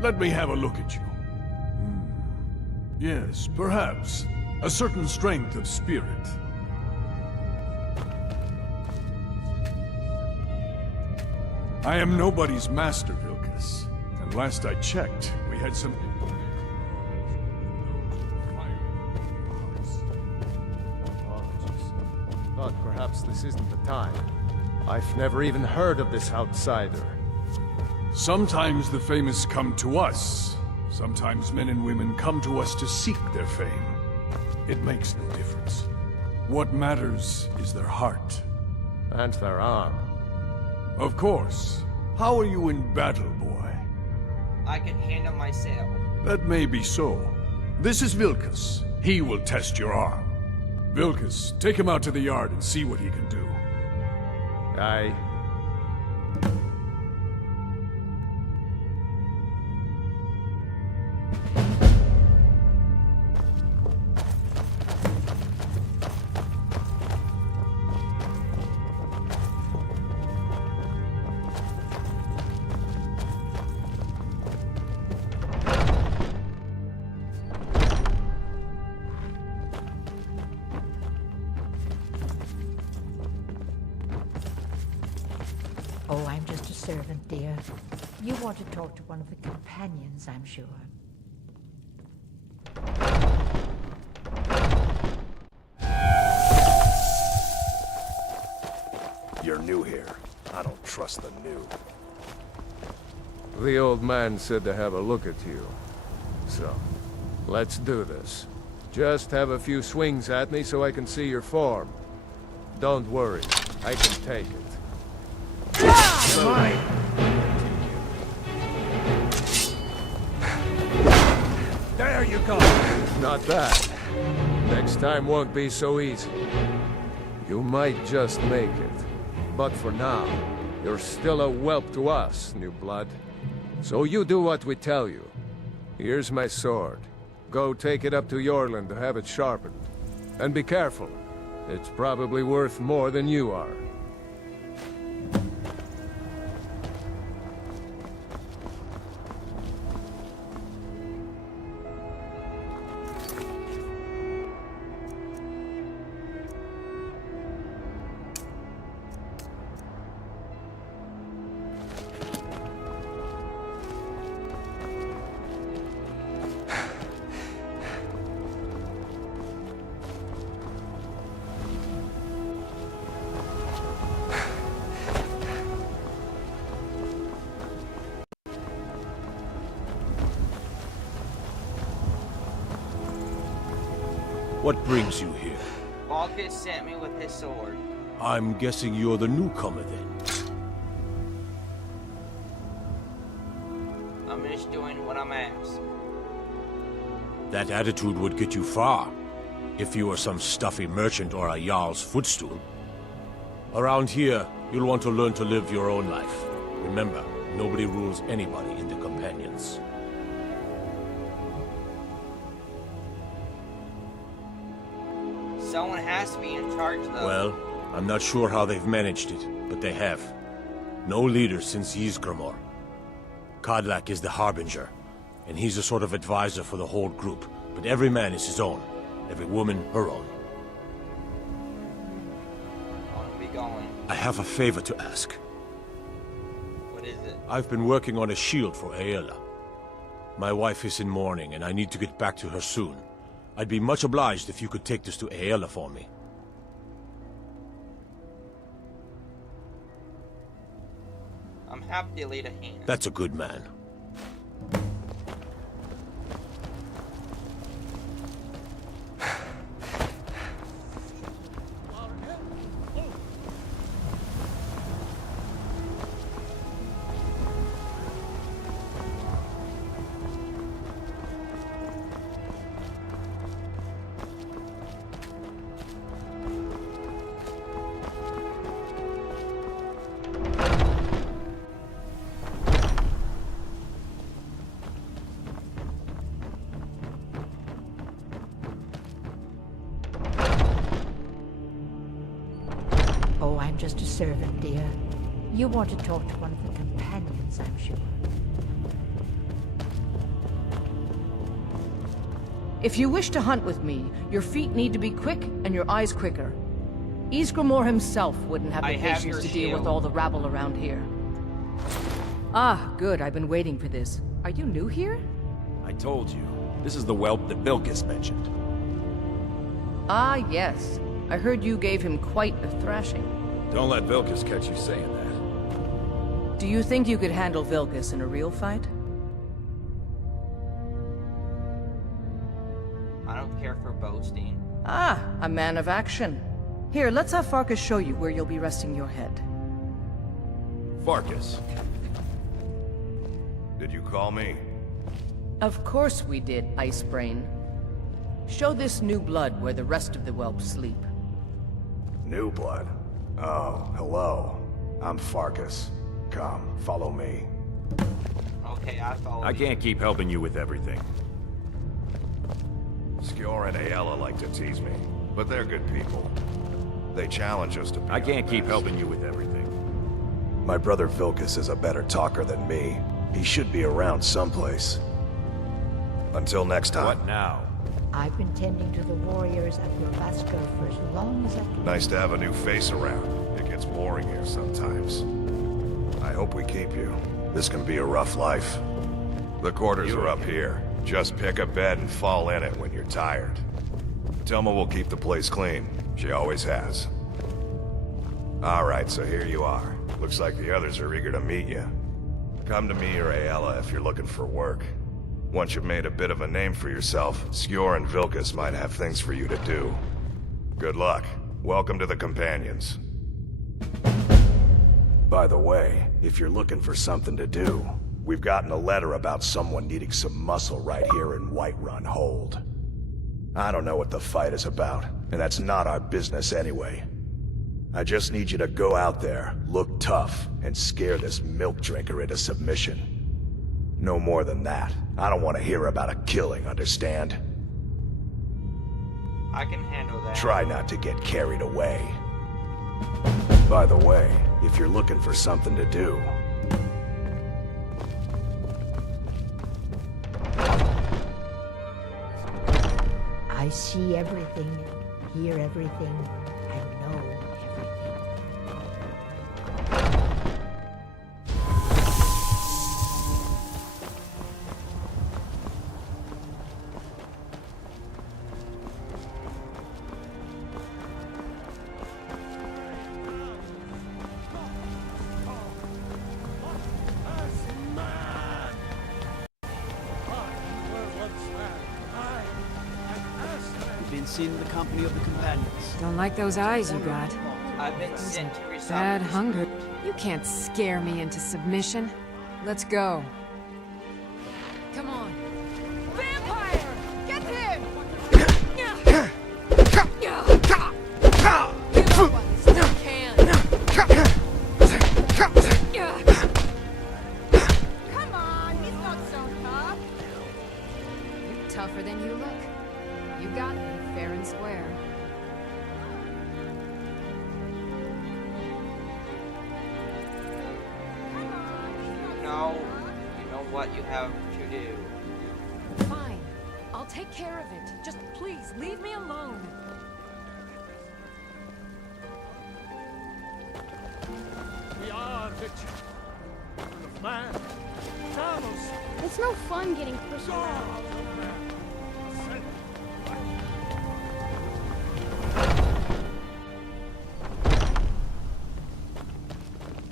let me have a look at you. Yes, perhaps. A certain strength of spirit. I am nobody's master, Vilkas. And last I checked, we had some... Apologies. Thought perhaps this isn't the time. I've never even heard of this outsider. Sometimes the famous come to us. Sometimes men and women come to us to seek their fame. It makes no difference. What matters is their heart. And their arm. Of course. How are you in battle, boy? I can handle myself. That may be so. This is Vilkas. He will test your arm. Vilkas, take him out to the yard and see what he can do. Aye. Oh, I'm just a servant, dear. You want to talk to one of the companions, I'm sure. You're new here. I don't trust the new. The old man said to have a look at you. So, let's do this. Just have a few swings at me so I can see your form. Don't worry, I can take it. There you go! Not bad. Next time won't be so easy. You might just make it. But for now, you're still a whelp to us, new blood. So you do what we tell you. Here's my sword. Go take it up to Yorland to have it sharpened. And be careful. It's probably worth more than you are. What brings you here? Balkus sent me with his sword. I'm guessing you're the newcomer then. I'm just doing what I'm asked. That attitude would get you far, if you were some stuffy merchant or a Jarl's footstool. Around here, you'll want to learn to live your own life. Remember, nobody rules anybody in the Companions. Someone has to be in charge, though. Well, I'm not sure how they've managed it, but they have. No leader since Ysgramor. Kodlak is the Harbinger, and he's a sort of advisor for the whole group, but every man is his own. Every woman her own. I'll be going. I have a favor to ask. What is it? I've been working on a shield for Aela. My wife is in mourning, and I need to get back to her soon. I'd be much obliged if you could take this to Aela for me. I'm happy to lead a hand. That's a good man. Oh, I'm just a servant, dear. You want to talk to one of the companions, I'm sure. If you wish to hunt with me, your feet need to be quick and your eyes quicker. Ysgramor himself wouldn't have the patience to deal with all the rabble around here. Ah, good. I've been waiting for this. Are you new here? I told you. This is the whelp that Vilkas mentioned. Ah, yes. I heard you gave him quite a thrashing. Don't let Vilkas catch you saying that. Do you think you could handle Vilkas in a real fight? I don't care for boasting. Ah, a man of action. Here, let's have Farkas show you where you'll be resting your head. Farkas. Did you call me? Of course we did, Icebrain. Show this new blood where the rest of the whelps sleep. New blood? Oh, hello. I'm Farkas. Come, follow me. Okay, I follow. I can't keep helping you with everything. Skjor and Aela like to tease me, but they're good people. They challenge us to be I can't keep best. helping you with everything. My brother Vilkas is a better talker than me. He should be around someplace. Until next time. What now? I've been tending to the warriors at Grovasco for as long as I can. Nice to have a new face around. It gets boring here sometimes. I hope we keep you. This can be a rough life. The quarters are up here. Just pick a bed and fall in it when you're tired. Telma will keep the place clean. She always has. Alright, so here you are. Looks like the others are eager to meet you. Come to me or Ayala if you're looking for work. Once you've made a bit of a name for yourself, Skjor and Vilkas might have things for you to do. Good luck. Welcome to the Companions. By the way, if you're looking for something to do, we've gotten a letter about someone needing some muscle right here in Whiterun Hold. I don't know what the fight is about, and that's not our business anyway. I just need you to go out there, look tough, and scare this milk drinker into submission. No more than that. I don't want to hear about a killing, understand? I can handle that. Try not to get carried away. By the way, if you're looking for something to do, I see everything, hear everything, and know everything. Been seen in the company of the Companions. Don't like those eyes you got. I've been sent to resolve Bad this hunger. You can't scare me into submission. Let's go. Come on. Vampire! Get him! Come on, he's not so tough. You're tougher than you look. You got me fair and square. You know what you have to do. Fine. I'll take care of it. Just please, leave me alone. We are victory. Of man. Carlos. It's no fun getting pushed around.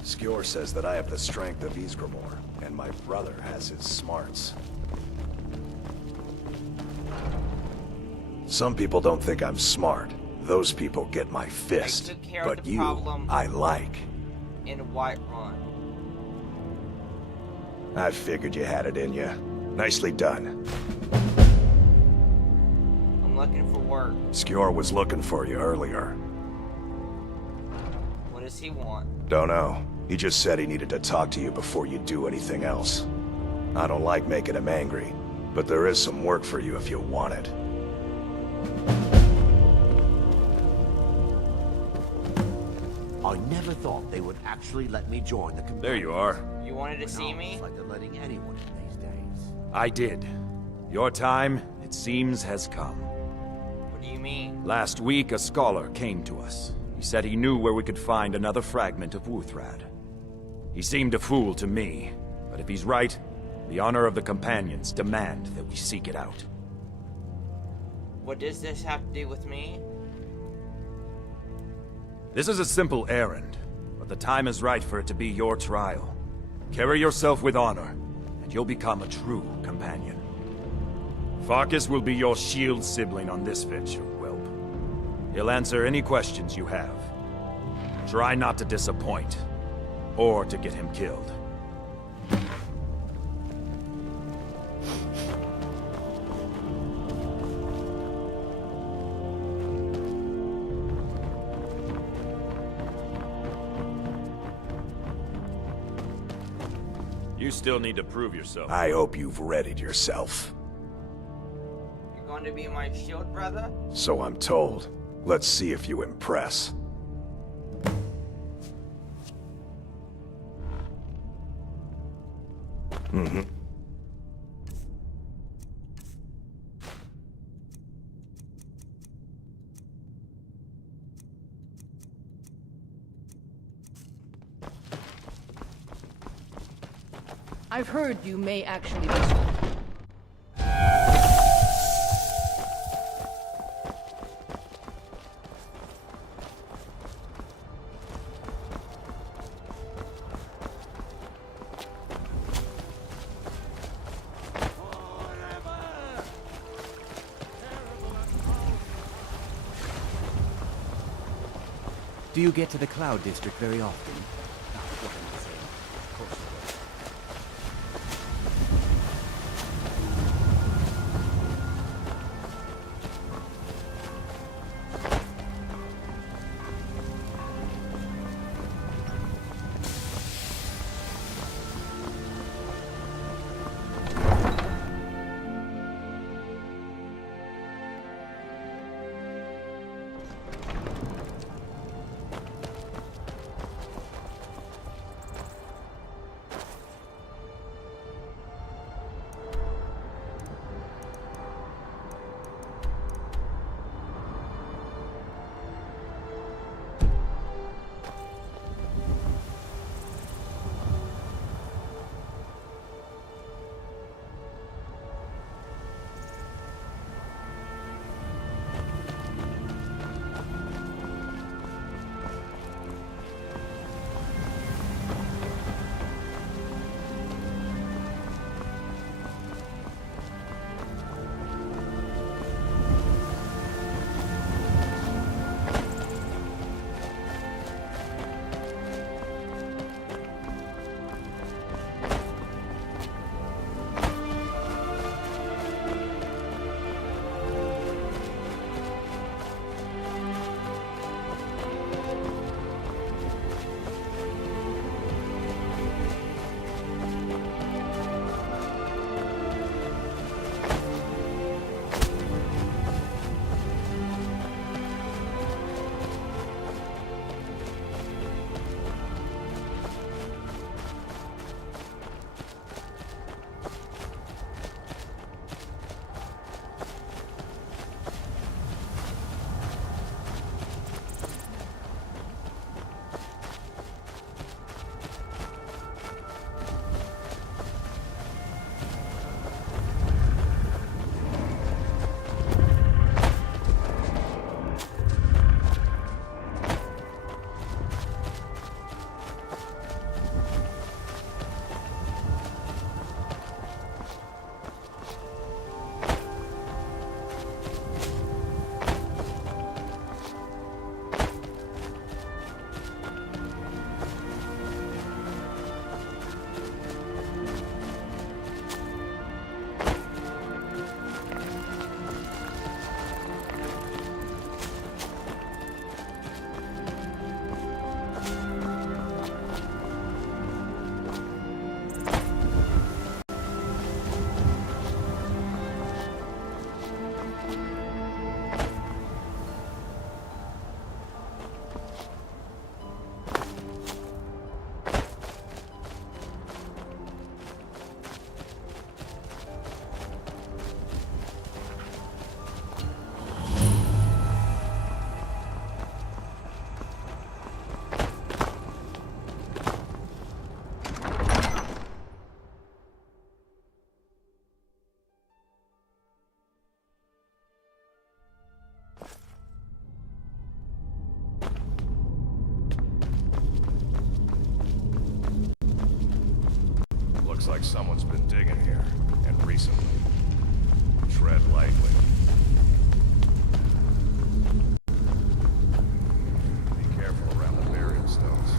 Skjor says that I have the strength of Ysgramor, and my brother has his smarts. Some people don't think I'm smart. Those people get my fist. took care of But the you, problem. I like. In Whiterun. I figured you had it in you. Nicely done. I'm looking for work. Skjor was looking for you earlier. What does he want? Don't know. He just said he needed to talk to you before you do anything else. I don't like making him angry, but there is some work for you if you want it. I never thought they would actually let me join the Companions. There you are. You wanted to see me? It's like they're letting anyone in these days. I did. Your time, it seems, has come. What do you mean? Last week, a scholar came to us. He said he knew where we could find another fragment of Wuthrad. He seemed a fool to me, but if he's right, the honor of the Companions demand that we seek it out. What does this have to do with me? This is a simple errand, but the time is right for it to be your trial. Carry yourself with honor, and you'll become a true companion. Farkas will be your shield sibling on this venture, whelp. He'll answer any questions you have. Try not to disappoint, or to get him killed. You still need to prove yourself. I hope you've readied yourself. You're going to be my shield brother? So I'm told. Let's see if you impress. Mm-hmm. I've heard you may actually be... Do you get to the Cloud District very often? Ah, what am I saying? Of course you will. Looks like someone's been digging here, and recently. Tread lightly. Be careful around the burial stones.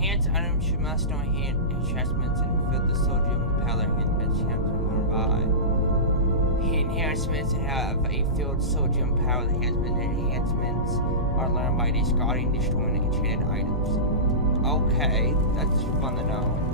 Enhance items should must know enhancements and fill the sodium powder enhancements by. Enhancements have a filled sodium power enhancement, and enhancements are learned by discarding and destroying enchanted items. Okay, that's fun to know.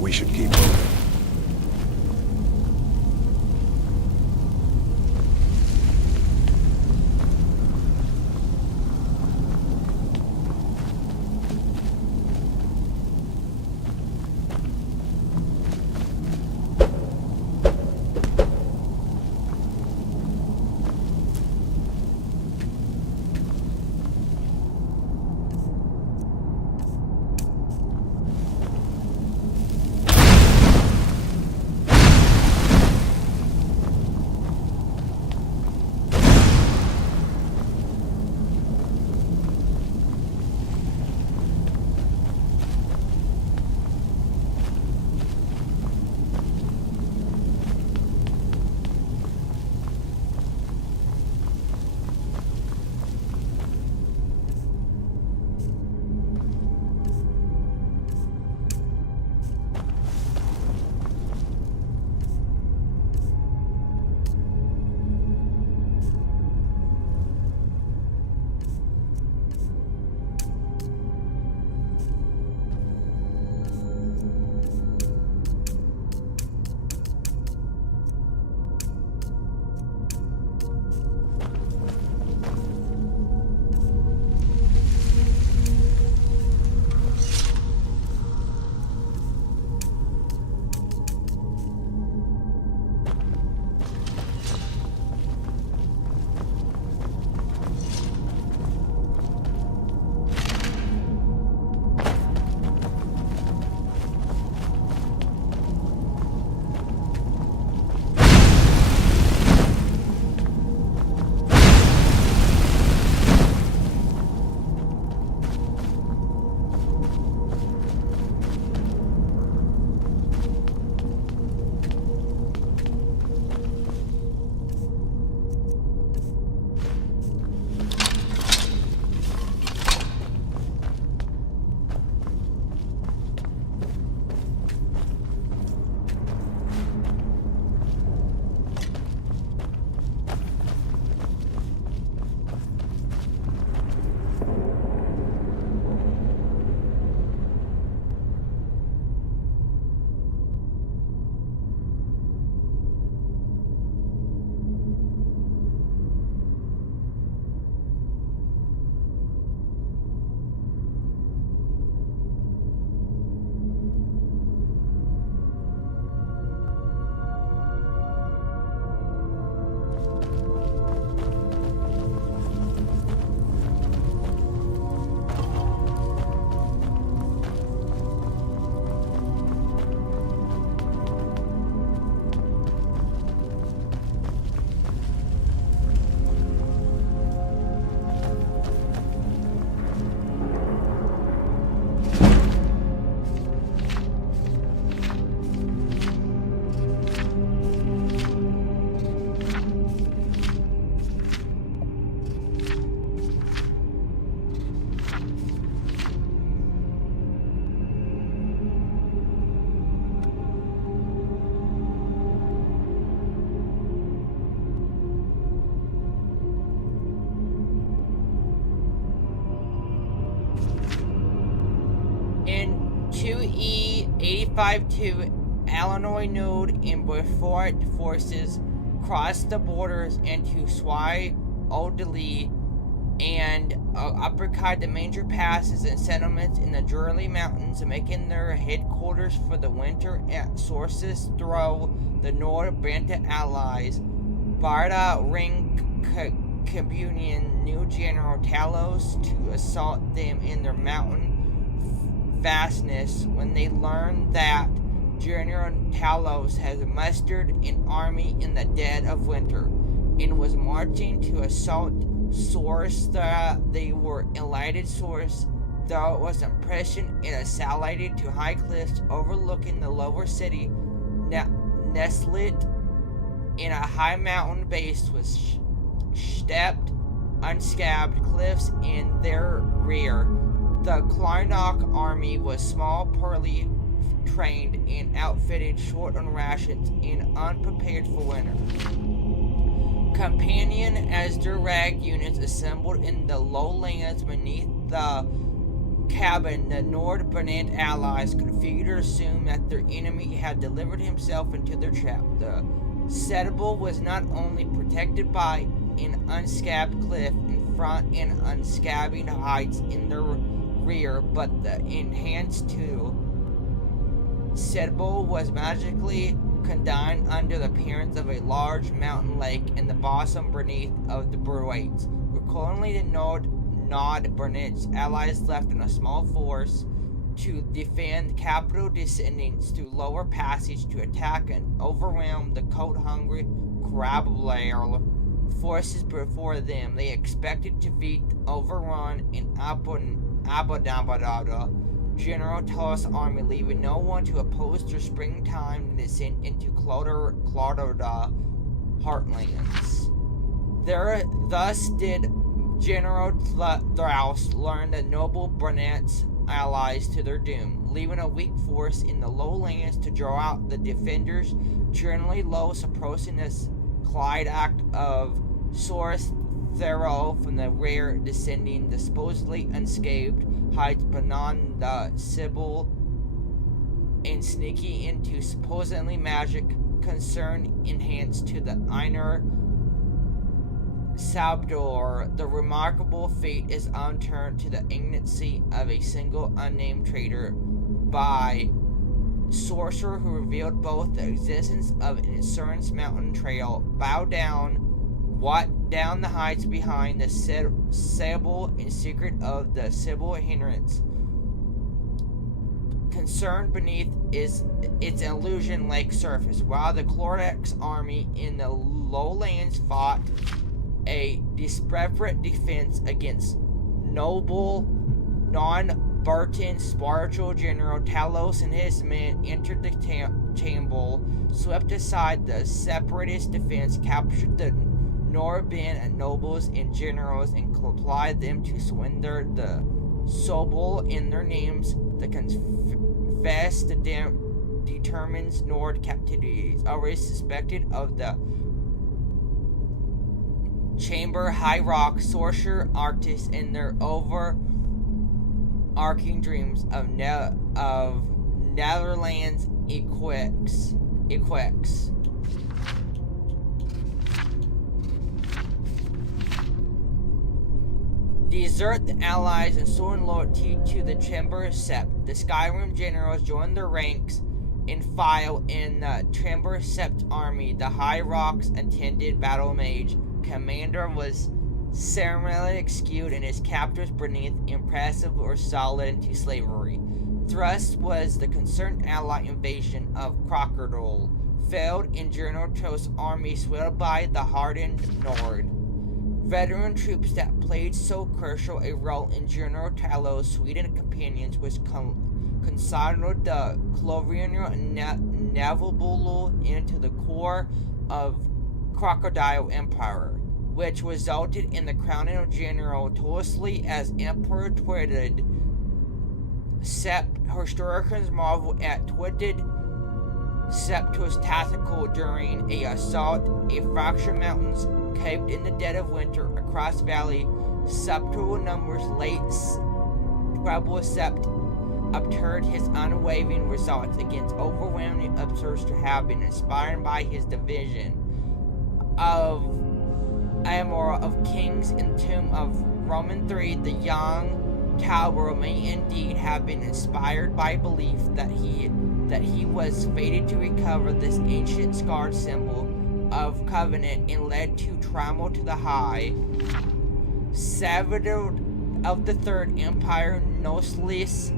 We should keep moving. In 2E852, Illinois Node and Beaufort forces crossed the borders into Swy Odeli and uppercut the major passes and settlements in the Jurley Mountains, making their headquarters for the winter at sources through the Nord Brenta allies. Barda Ring Communion new General Talos to assault them in their mountain vastness when they learn that General Talos has mustered an army in the dead of winter and was marching to assault Source. They were elated Source, though it was impression it assimilated to high cliffs overlooking the lower city, nestled in a high mountain base with stepped, unscabbed cliffs in their rear. The Klarnock army was small, poorly trained, and outfitted, short on rations, and unprepared for winter. Companion as direct units assembled in the lowlands beneath the cabin, the Nord Bernard allies configured to assume that their enemy had delivered himself into their trap. The Citadel was not only protected by an unscabbed cliff in front and unscabbing heights in their rear, but the enhanced too. Citadel was magically contained under the appearance of a large mountain lake in the bosom beneath of the Bruates. Accordingly, the Nod Bernard's allies left in a small force to defend capital descendants through lower passage to attack and overwhelm the coat-hungry Crablair forces before them. They expected to beat overrun in Abadabadada General Talos' army, leaving no one to oppose their springtime descent into Clodada heartlands. Thus did General Thraus learn the noble Bernard's allies to their doom, leaving a weak force in the lowlands to draw out the defenders, generally low, suppressing this Clyde act of Source Thero from the rear, descending the supposedly unscathed heights beyond the Sibyl and sneaking into supposedly magic concern enhanced to the Einar Sabdor. The remarkable fate is unturned to the ignorancy of a single unnamed traitor by sorcerer who revealed both the existence of an insurance mountain trail, down the heights behind the Sibyl in secret of the Sibyl hindrance. Concerned beneath is its illusion lake surface, while the Clordex army in the lowlands fought a desperate defense against noble, non-Burton spiritual General Talos and his men entered the Chamble, swept aside the separatist defense, captured the Norben and nobles and generals, and applied them to surrender the Sobol in their names. The confess determines Nord captivities, already suspected of the Chamber High Rock sorcerer artists in their overarching dreams of Netherlands equex. Desert the allies and sworn loyalty to the Chamber Sept. The Skyrim generals joined their ranks and file in the Chamber Sept army. The High Rock's attended battle mage commander was ceremonially executed and his captors beneath impressive or solid into slavery. Thrust was the concerned ally invasion of Crocodile, failed in General Talos' army swelled by the hardened Nord. Veteran troops that played so crucial a role in General Talos' Sweden companions was considered the Clovrian Navabulu into the core of Crocodile Empire. which resulted in the crowning of General Tulsi as Emperor tweeted. Historians marvel at tweeted Septus tactical during a assault. A fractured mountains caved in the dead of winter across valley. Subtle numbers late treble sept obturned his unwavering results against overwhelming observers to have been inspired by his division of Amor of Kings in the tomb of Roman III. The young tower may indeed have been inspired by belief that he was fated to recover this ancient scarred symbol of covenant and led to travel to the high. Salvador of the Third Empire Nocelis.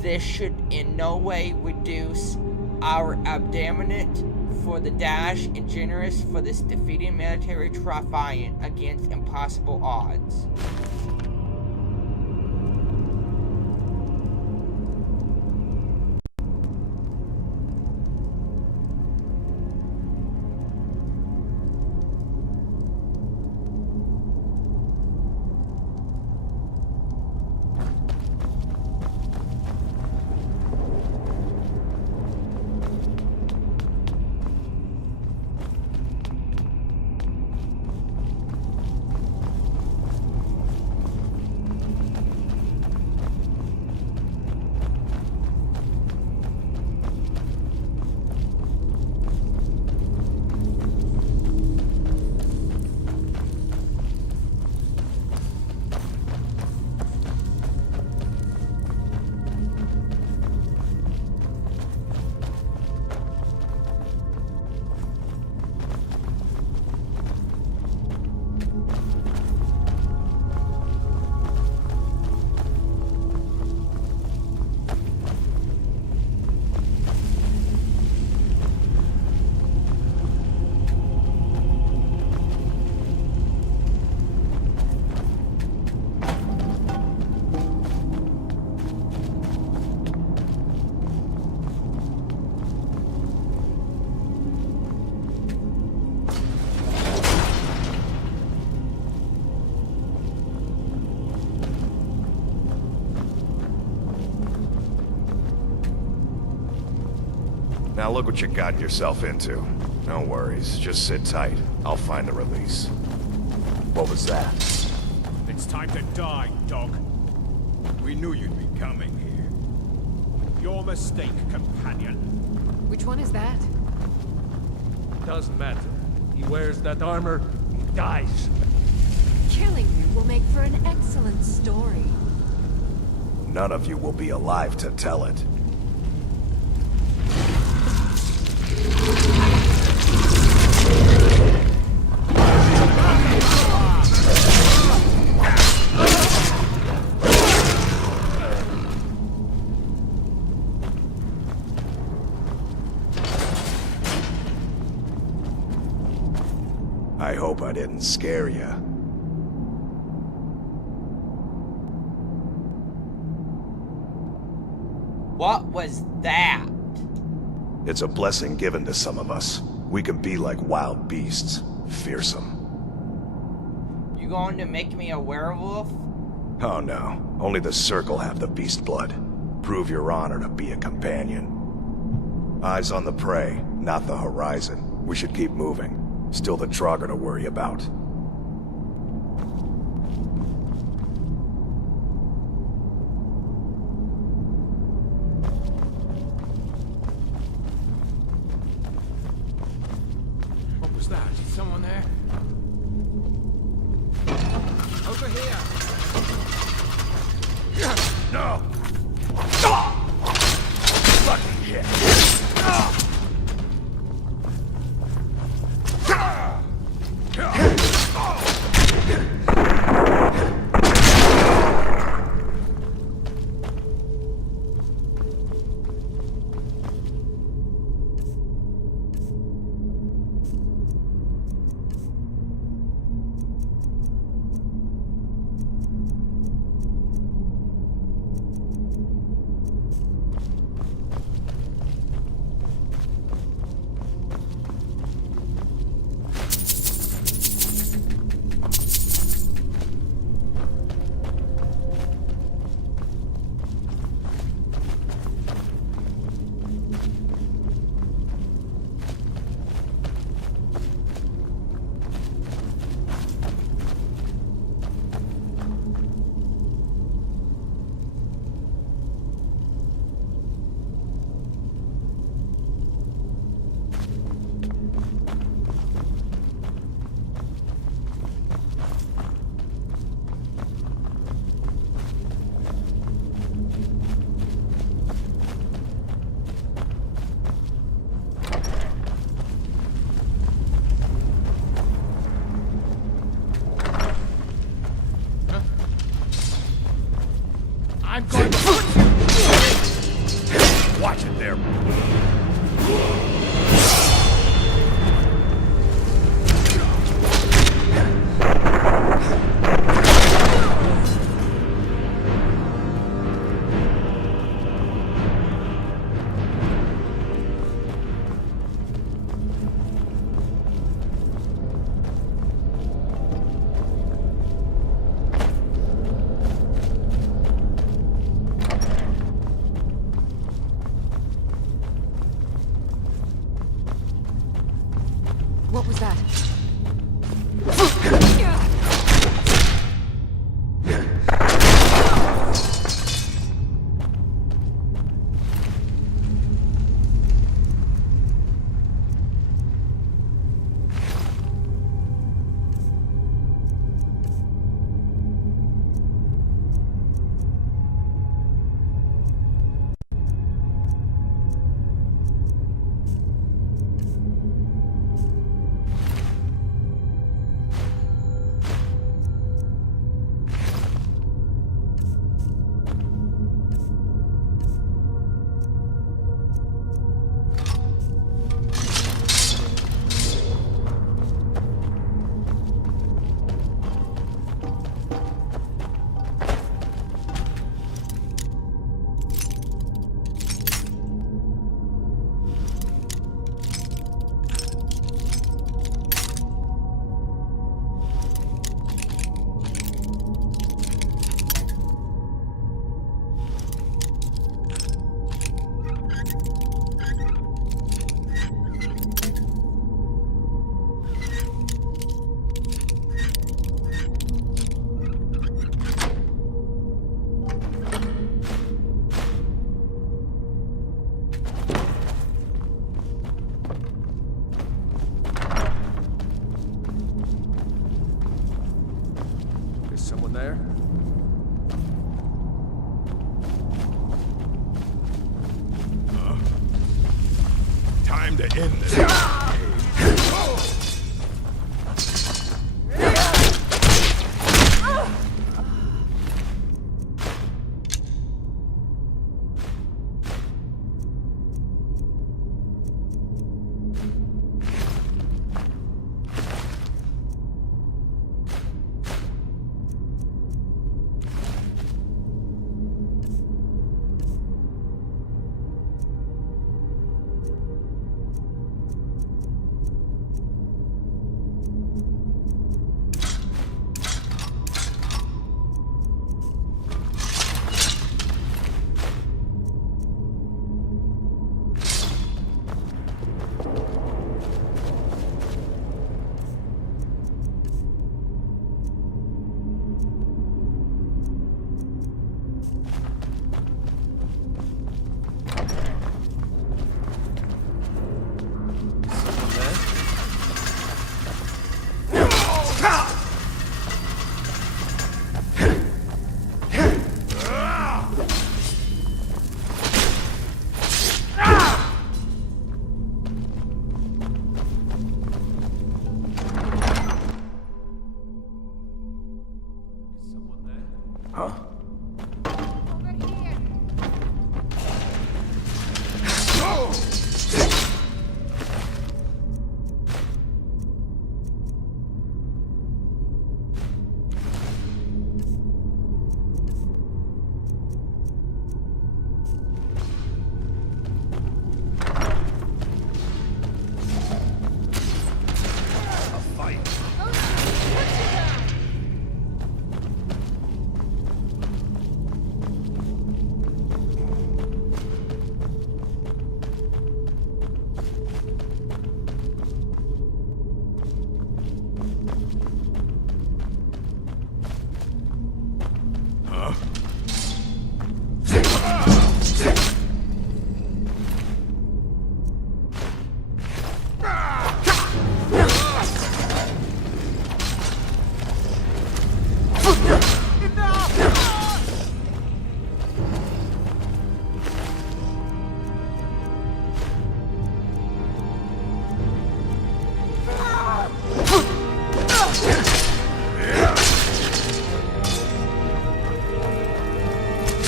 This should in no way reduce our abdominant for the dash and generous for this defeating military triumph against impossible odds. Now look what you got yourself into. No worries, just sit tight. I'll find the release. What was that? It's time to die, dog. We knew you'd be coming here. Your mistake, companion. Which one is that? Doesn't matter. He wears that armor, he dies. Killing you will make for an excellent story. None of you will be alive to tell it. I hope I didn't scare you. What was that? It's a blessing given to some of us. We can be like wild beasts, fearsome. You going to make me a werewolf? Oh no, only the Circle have the beast blood. Prove your honor to be a companion. Eyes on the prey, not the horizon. We should keep moving. Still the Draugr to worry about. What was that? Is someone there? Over here! No! Fucking shit! I'm going to put you... Watch it there. What was that? Someone there? Time to end this.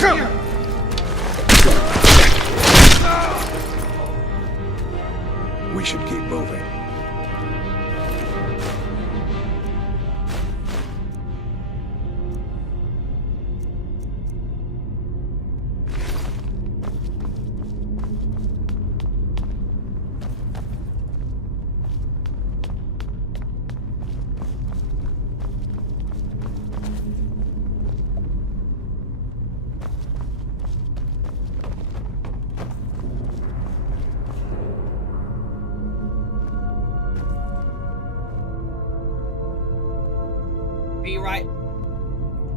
We should keep moving.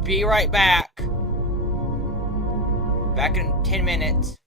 Be right back. Back in 10 minutes.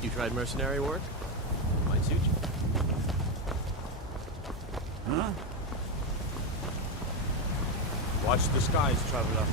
You tried mercenary work? Might suit you. Huh? Watch the skies, traveler.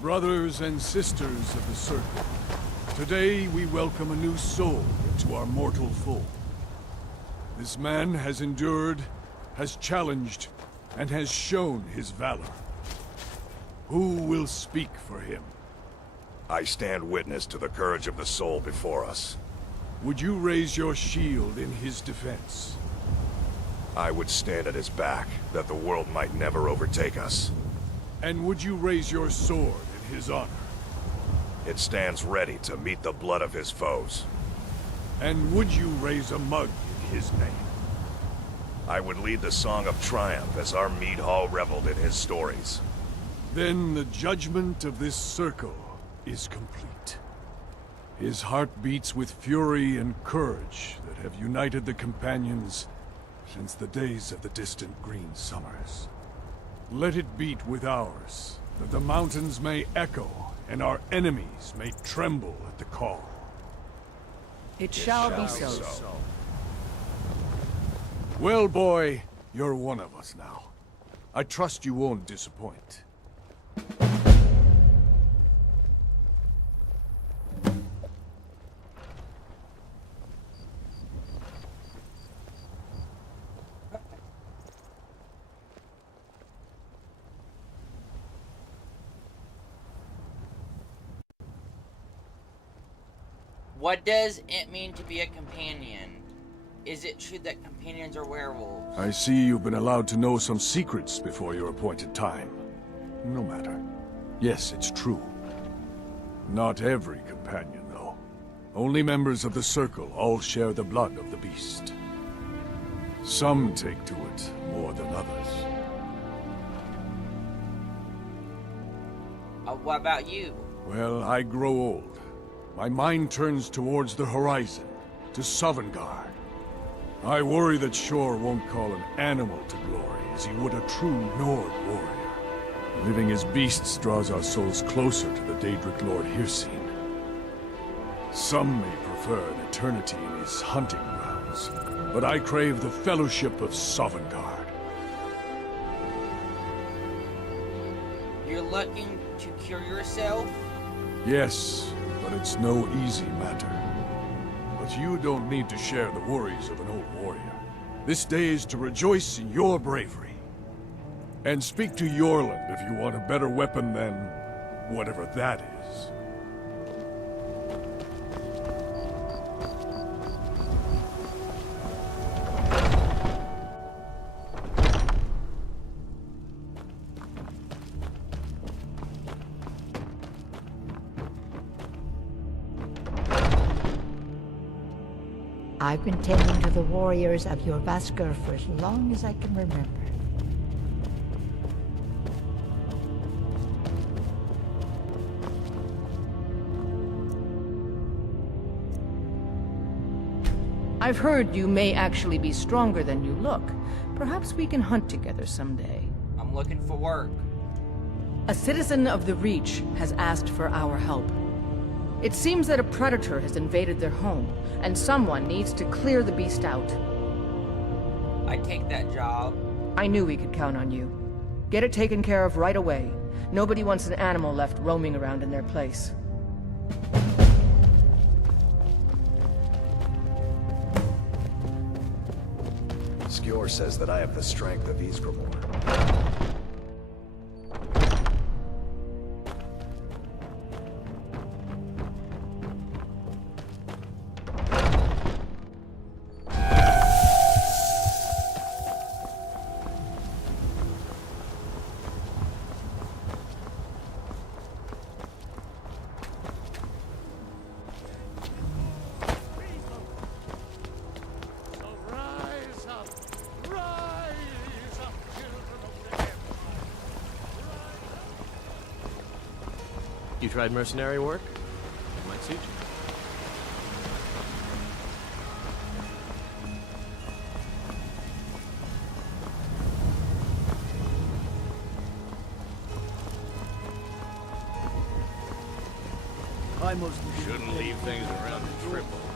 Brothers and sisters of the Circle, today we welcome a new soul into our mortal fold. This man has endured, has challenged, and has shown his valor. Who will speak for him? I stand witness to the courage of the soul before us. Would you raise your shield in his defense? I would stand at his back, that the world might never overtake us. And would you raise your sword in his honor? It stands ready to meet the blood of his foes. And would you raise a mug in his name? I would lead the song of triumph as our mead hall reveled in his stories. Then the judgment of this circle is complete. His heart beats with fury and courage that have united the companions since the days of the distant green summers. Let it beat with ours, that the mountains may echo and our enemies may tremble at the call. It shall be so. Well, boy, you're one of us now. I trust you won't disappoint. What does it mean to be a companion? Is it true that companions are werewolves? I see you've been allowed to know some secrets before your appointed time. No matter. Yes, it's true. Not every companion, though. Only members of the Circle all share the blood of the beast. Some take to it more than others. What about you? Well, I grow old. My mind turns towards the horizon, to Sovngarde. I worry that Shor won't call an animal to glory as he would a true Nord warrior. Living as beasts draws our souls closer to the Daedric Lord Hircine. Some may prefer an eternity in his hunting grounds, but I crave the fellowship of Sovngarde. You're looking to cure yourself? Yes, but it's no easy matter. But you don't need to share the worries of an old warrior. This day is to rejoice in your bravery. And speak to Yorland if you want a better weapon than whatever that is. I've been tending to the warriors of your Vaskr for as long as I can remember. I've heard you may actually be stronger than you look. Perhaps we can hunt together someday. I'm looking for work. A citizen of the Reach has asked for our help. It seems that a predator has invaded their home, and someone needs to clear the beast out. I take that job. I knew we could count on you. Get it taken care of right away. Nobody wants an animal left roaming around in their place. Skjor says that I have the strength of Ysgramor. You tried mercenary work? It might suit you. I mostly Shouldn't leave things around to trip over.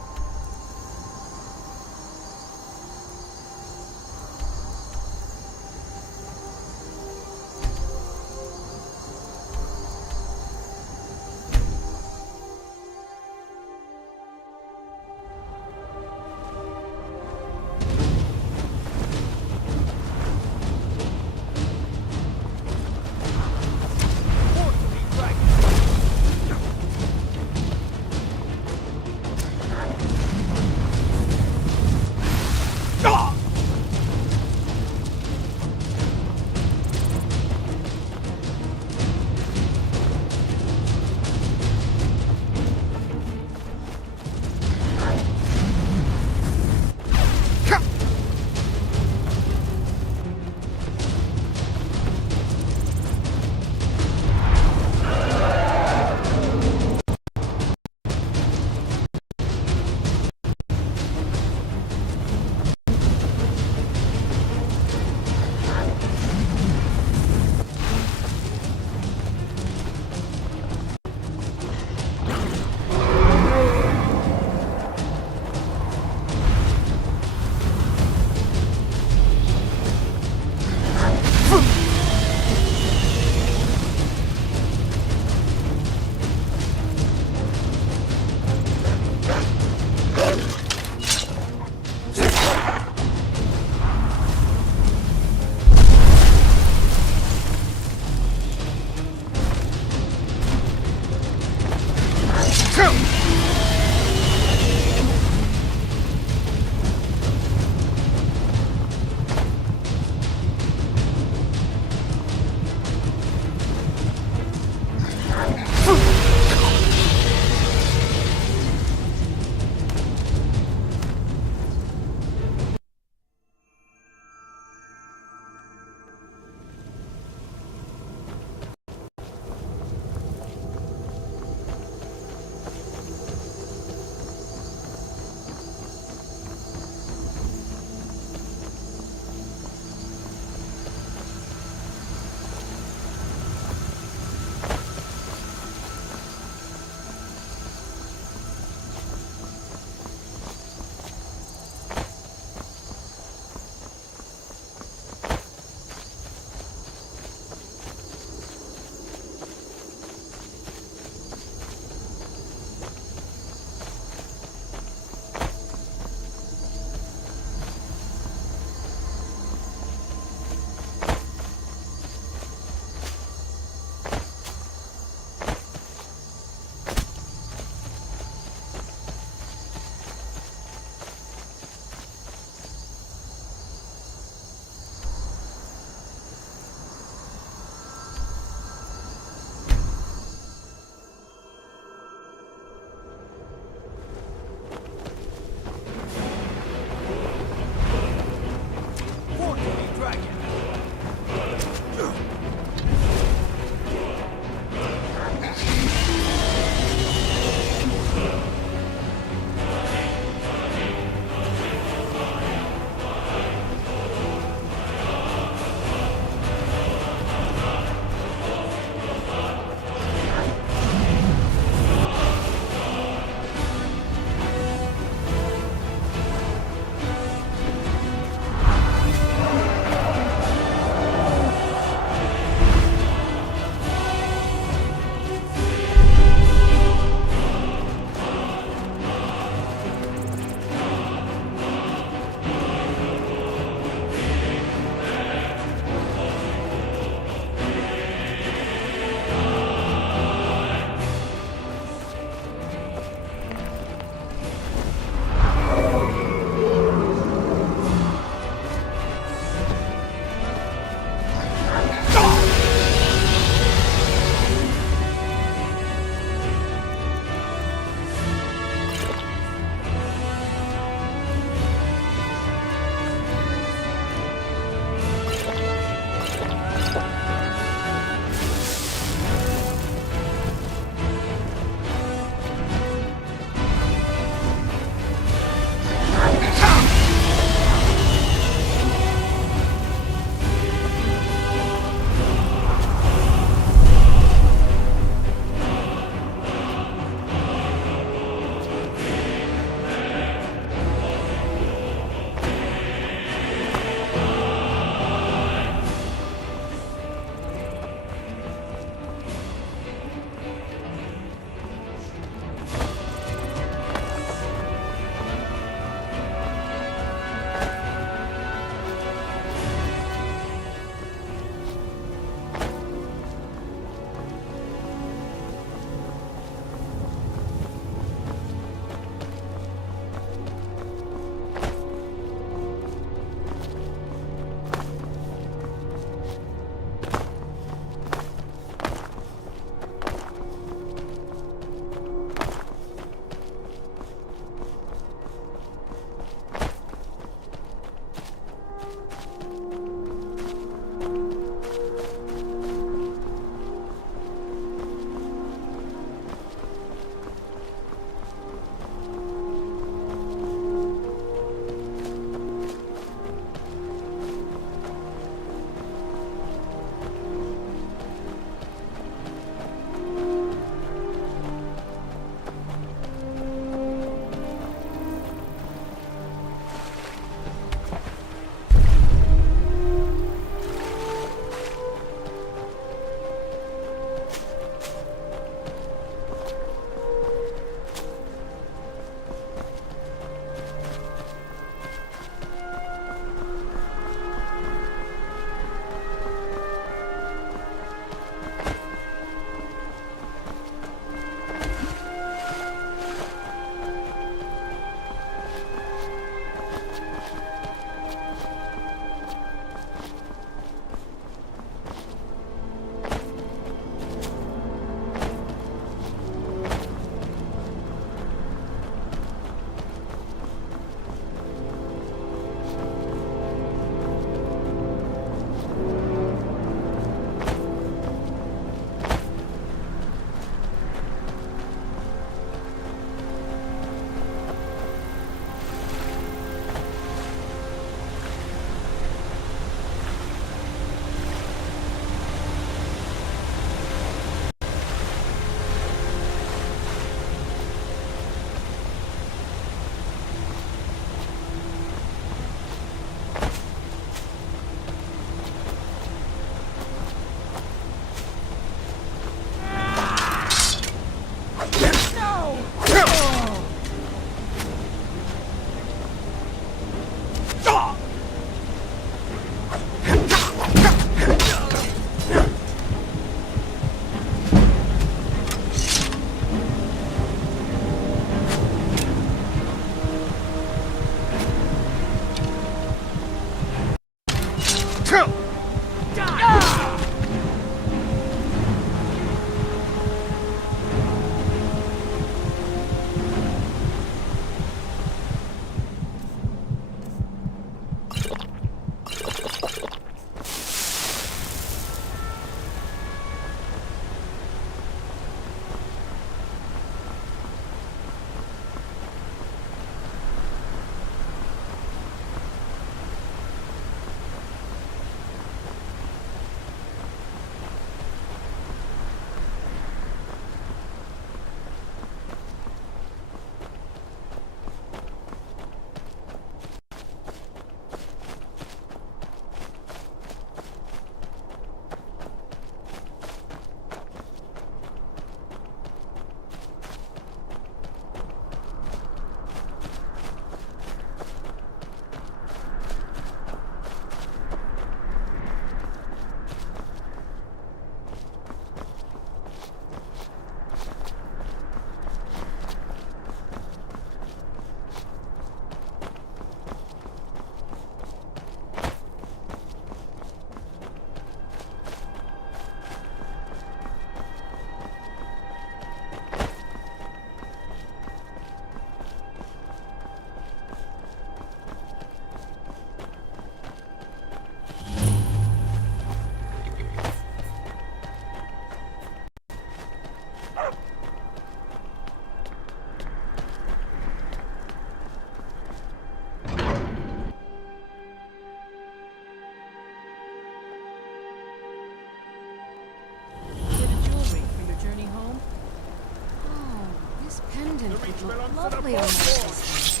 pendant would look lovely on my face.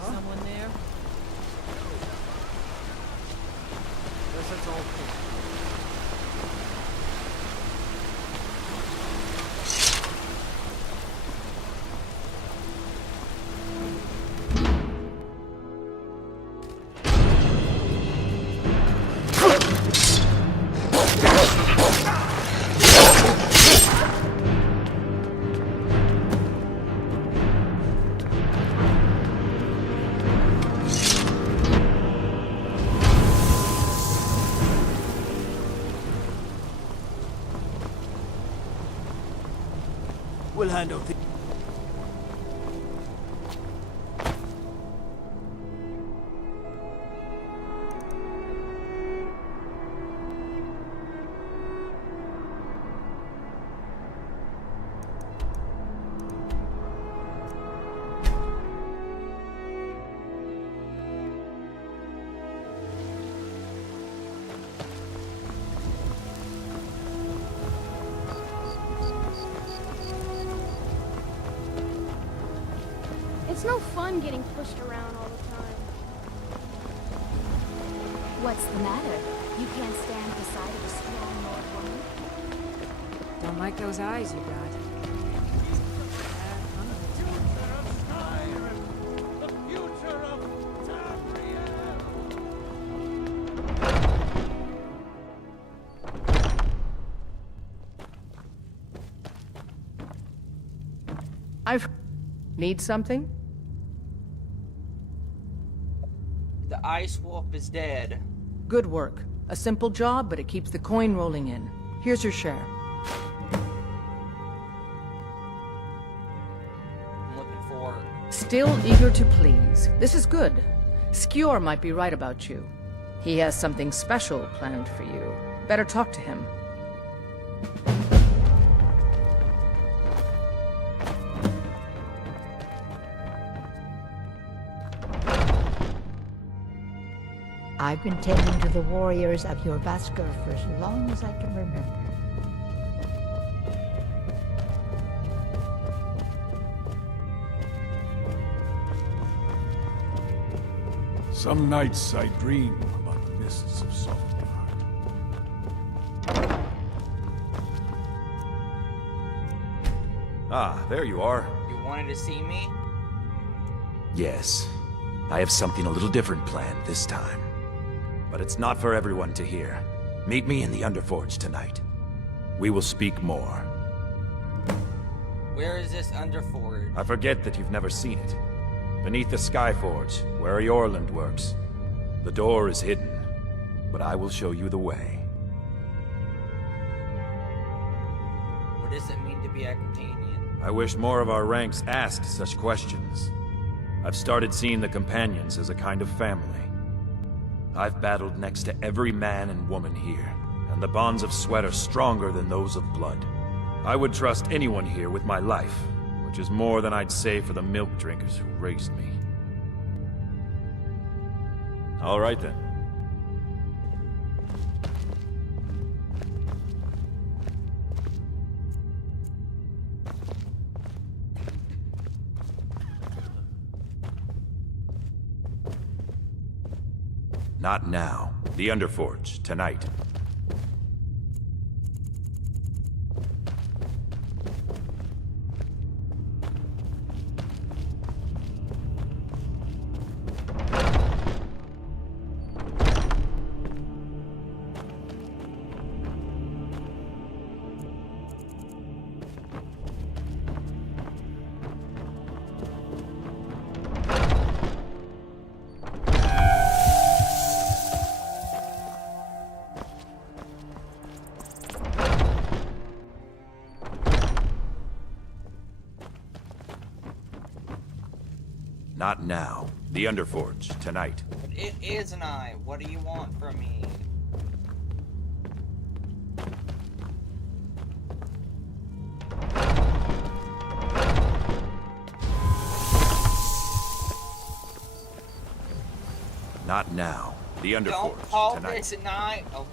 Someone there? Guess that's all cool. We'll handle things. It's no fun getting pushed around all the time. What's the matter? You can't stand beside a strong Lord woman? Don't like those eyes you got. Skyrim, the future of Tamriel. Need something? The ice wolf is dead. Good work. A simple job, but it keeps the coin rolling in. Here's your share. I'm looking for... Still eager to please. This is good. Skjor might be right about you. He has something special planned for you. Better talk to him. I've been tending to the warriors of your Vasker for as long as I can remember. Some nights I dream about the mists of Sovngarde. Ah, there you are. You wanted to see me? Yes. I have something a little different planned this time. But it's not for everyone to hear. Meet me in the Underforge tonight. We will speak more. Where is this Underforge? I forget that you've never seen it. Beneath the Skyforge, where Eorland works. The door is hidden, but I will show you the way. What does it mean to be a companion? I wish more of our ranks asked such questions. I've started seeing the companions as a kind of family. I've battled next to every man and woman here, and the bonds of sweat are stronger than those of blood. I would trust anyone here with my life, which is more than I'd say for the milk drinkers who raised me. All right then. Not now. The Underforge, tonight. Not now. The Underforge, tonight. But it is an eye. What do you want from me? Not now. The Underforge, Don't call tonight. this an eye. Okay.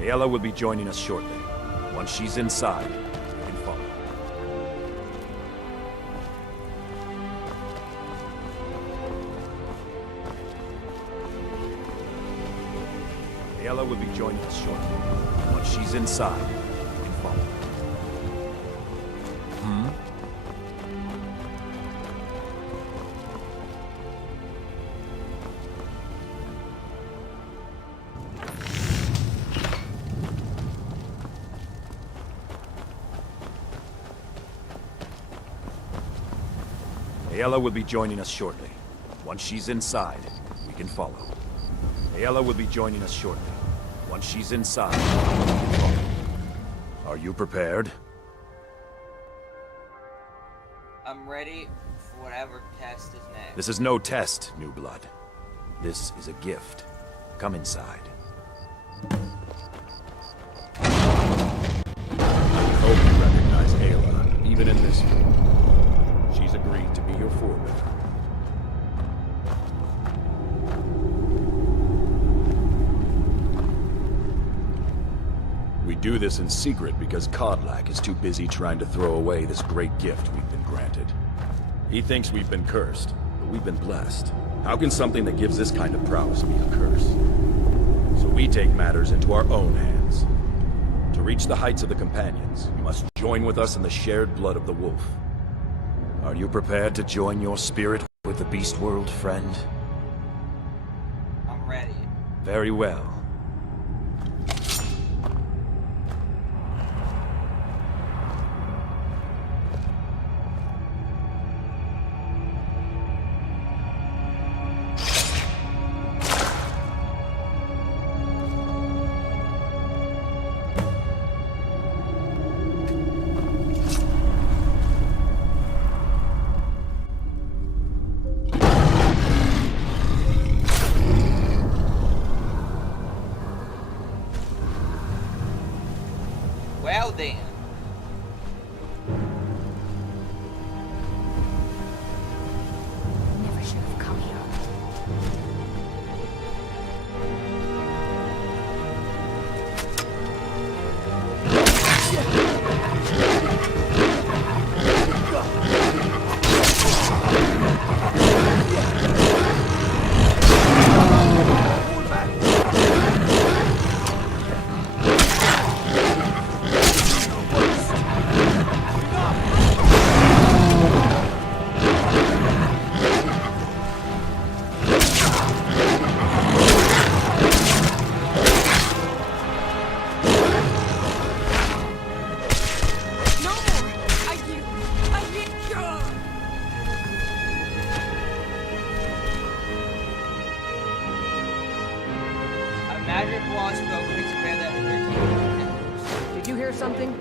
Ayala will be joining us shortly. Once she's inside, we can follow. Ayala will be joining us shortly. Once she's inside, we can follow. Ayala will be joining us shortly. Once she's inside, we can follow. Ayala will be joining us shortly. Once she's inside, we can follow. Are you prepared? I'm ready for whatever test is next. This is no test, new blood. This is a gift. Come inside. I hope you recognize Ayla, even in this room. She's agreed to be your formidable. We do this in secret because Kodlak is too busy trying to throw away this great gift we've been granted. He thinks we've been cursed, but we've been blessed. How can something that gives this kind of prowess be a curse? So we take matters into our own hands. To reach the heights of the Companions, you must join with us in the shared blood of the wolf. Are you prepared to join your spirit with the beast world, friend? I'm ready. Very well. Well then. Never should have come here. Magic wall spell creates a barrier that irritates. Did you hear something?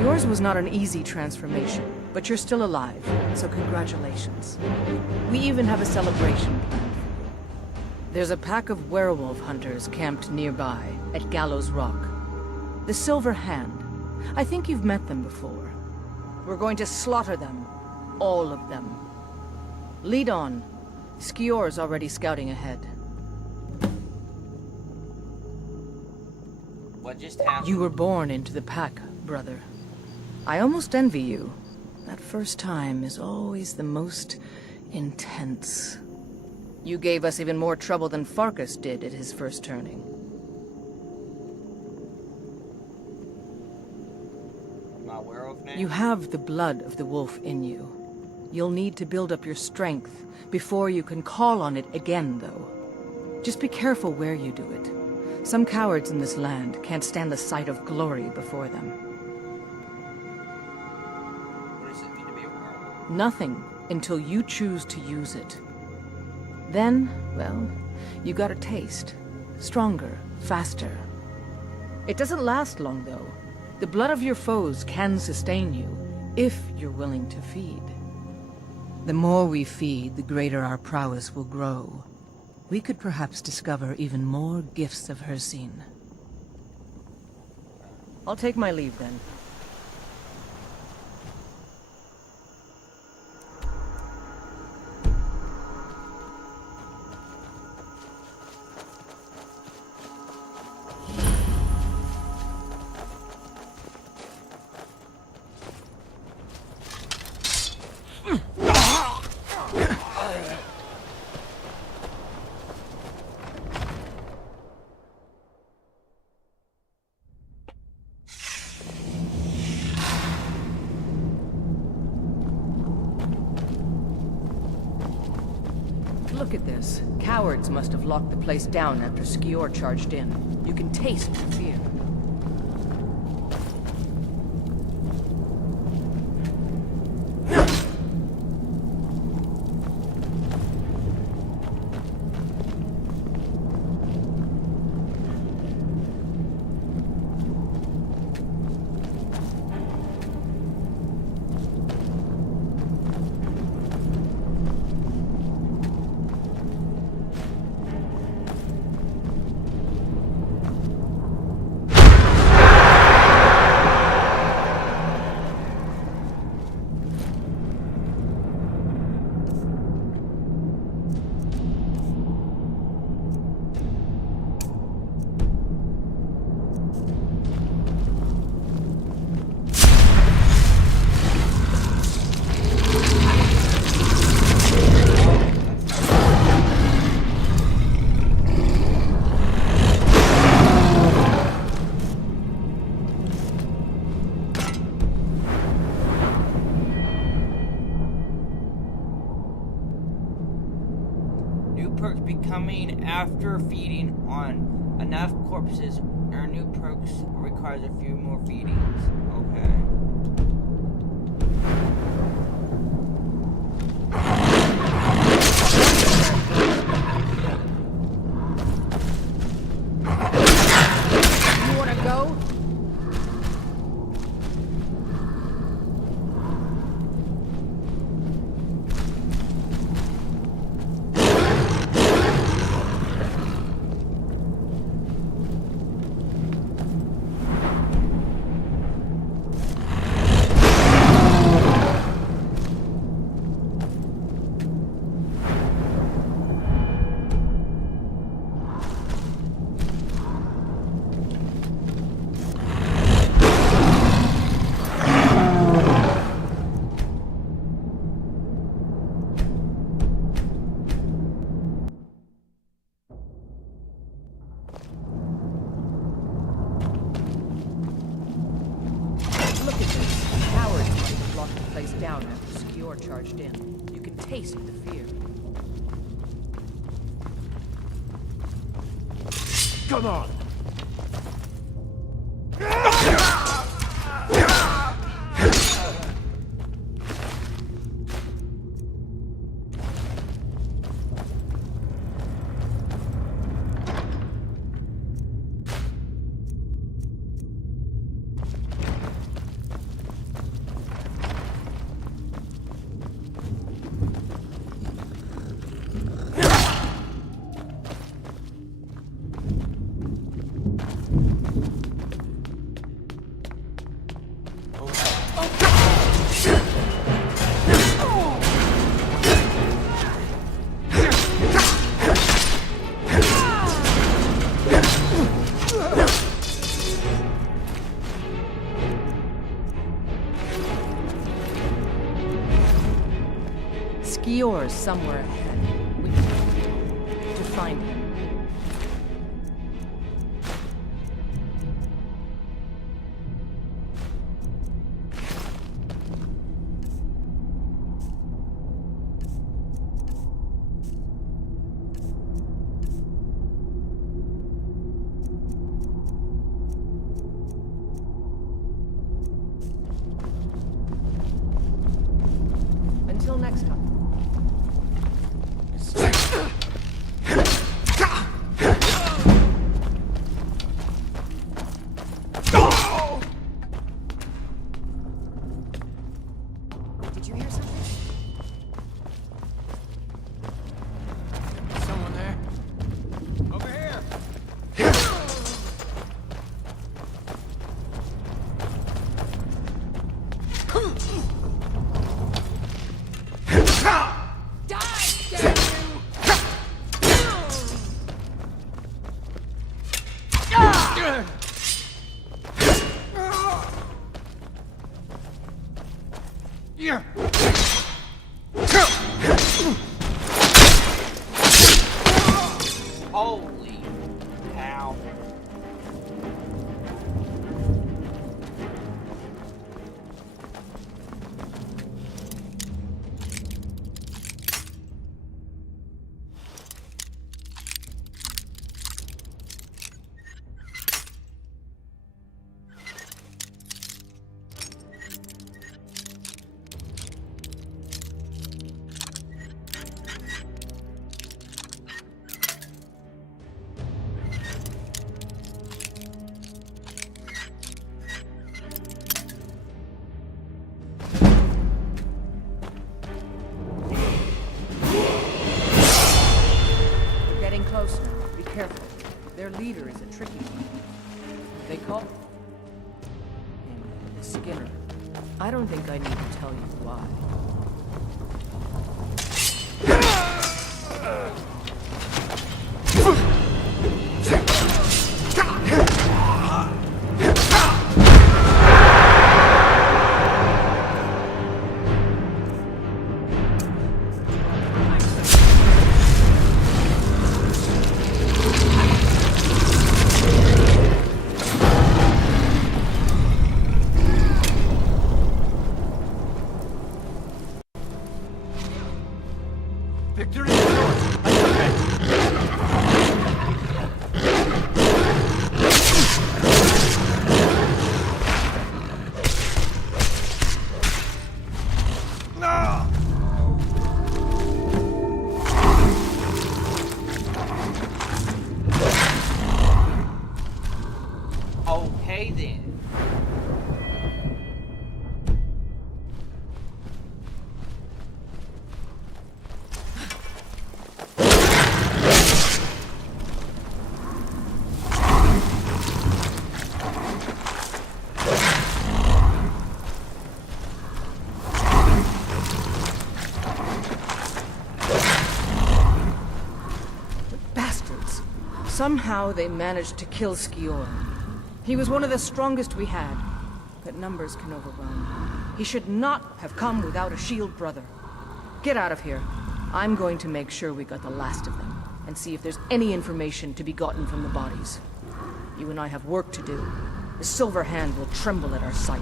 Yours was not an easy transformation, but you're still alive, so congratulations. We even have a celebration planned for you. There's a pack of werewolf hunters camped nearby, at Gallows Rock. The Silver Hand. I think you've met them before. We're going to slaughter them. All of them. Lead on. Skior's already scouting ahead. What just happened? You were born into the pack, brother. I almost envy you. That first time is always the most intense. You gave us even more trouble than Farkas did at his first turning. My werewolf name? You have the blood of the wolf in you. You'll need to build up your strength before you can call on it again, though. Just be careful where you do it. Some cowards in this land can't stand the sight of glory before them. What does it mean to be a werewolf? Nothing until you choose to use it. Then, well, you got a taste. Stronger, faster. It doesn't last long, though. The blood of your foes can sustain you, if you're willing to feed. The more we feed, the greater our prowess will grow. We could perhaps discover even more gifts of Hircine. I'll take my leave, then. Look at this. Cowards must have locked the place down after Skior charged in. You can taste the fear. Perks becoming after feeding on enough corpses. Earn new perks requires a few more feedings. Okay. You wanna go? Down after Skior charged in. You can taste the fear. Come on! somewhere ahead. We need to find him. Until next time. Did you hear something? Someone there? Over here! Holy cow. We're getting closer. Be careful. Their leader is a tricky one. They call him Skinner. I don't think I need to tell you why. Victory is yours! I submit! Okay then. Bastards. Somehow they managed to kill Skior. He was one of the strongest we had, but numbers can overwhelm. He should not have come without a shield brother. Get out of here. I'm going to make sure we got the last of them, and see if there's any information to be gotten from the bodies. You and I have work to do. The Silver Hand will tremble at our sight.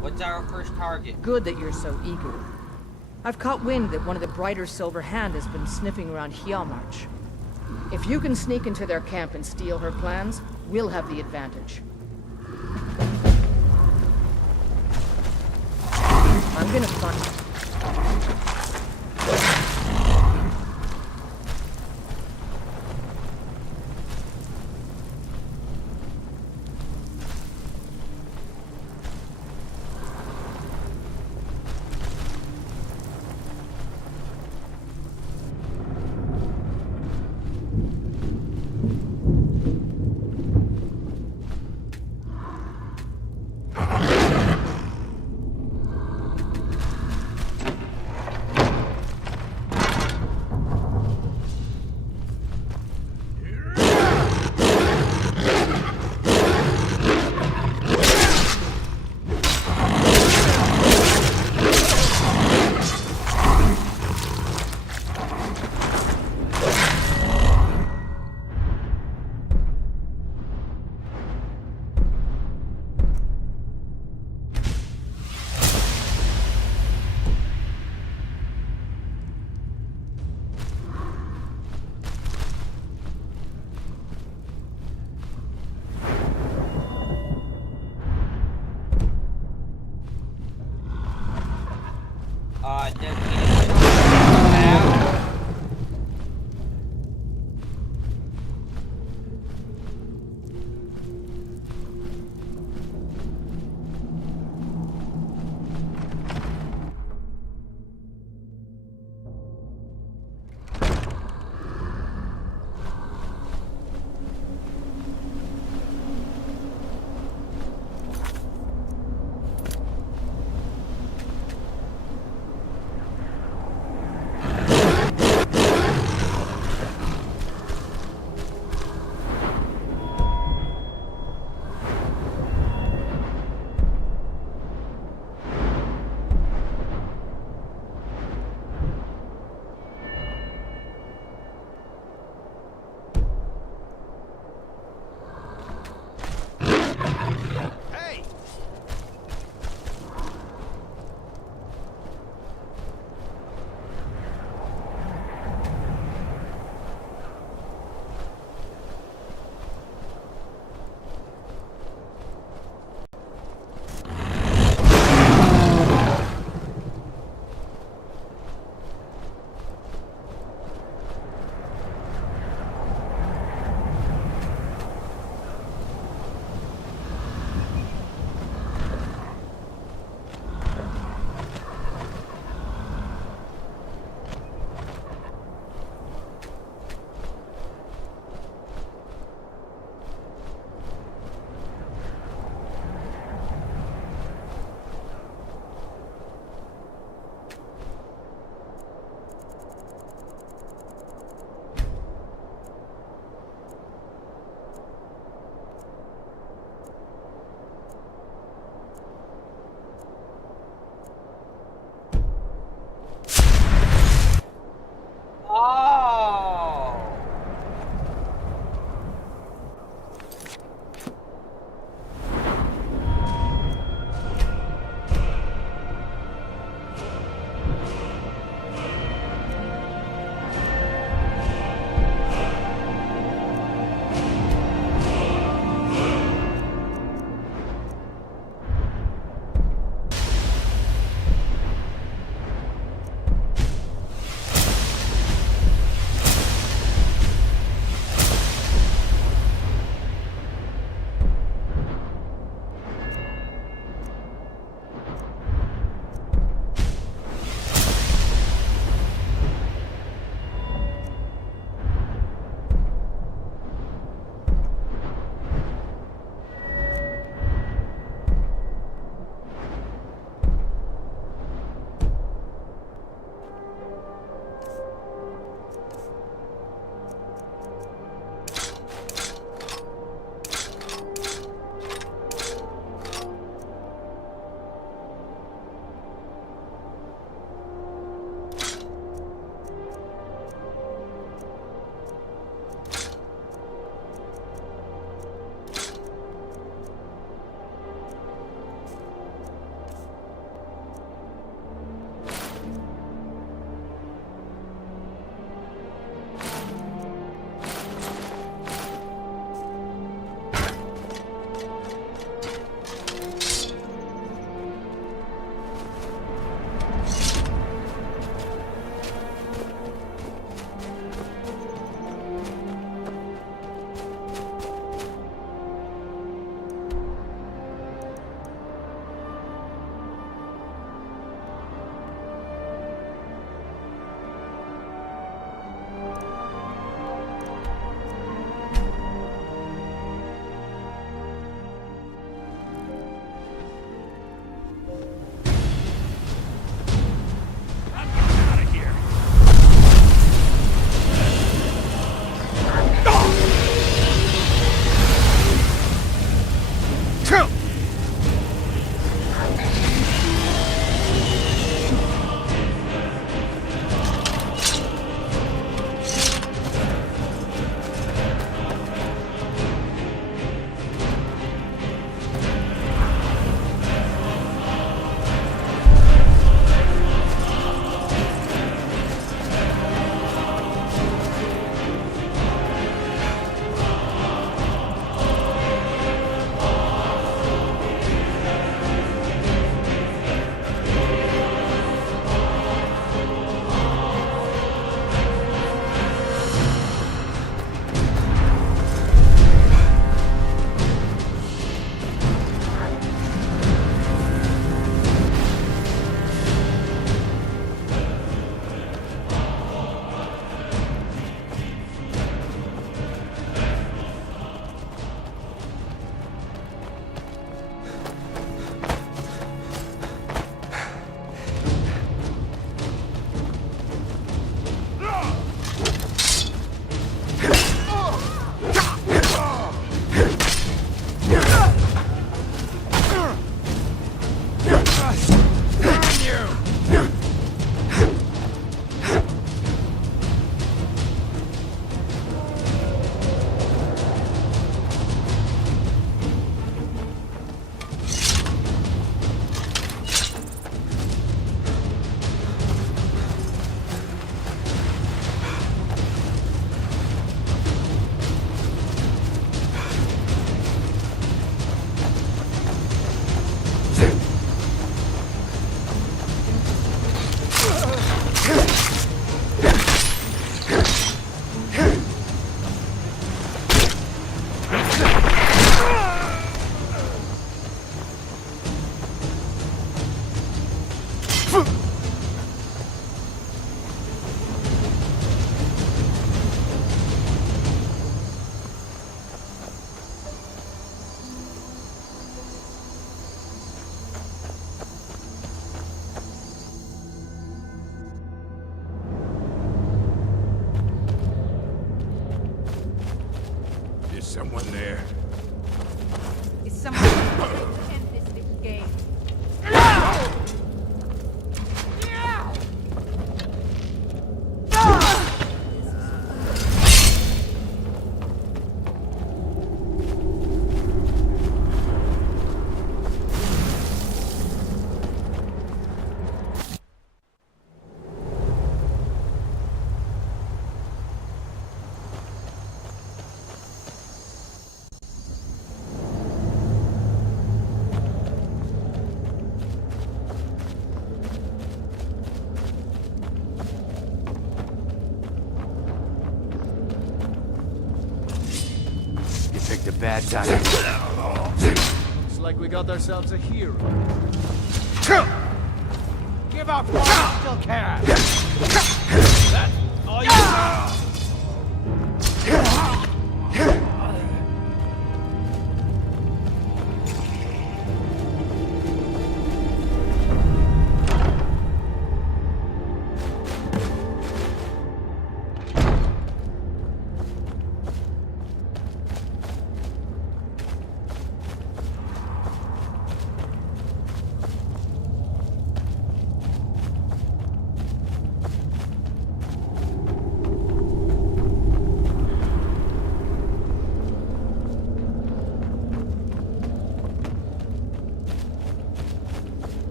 What's our first target? Good that you're so eager. I've caught wind that one of the brighter Silver Hand has been sniffing around Hjalmarch. If you can sneak into their camp and steal her plans, we'll have the advantage. I'm gonna find... Is someone there? Is someone to end this little game? Picked a bad time. Looks like we got ourselves a hero. Give up while you still can! That's all you got!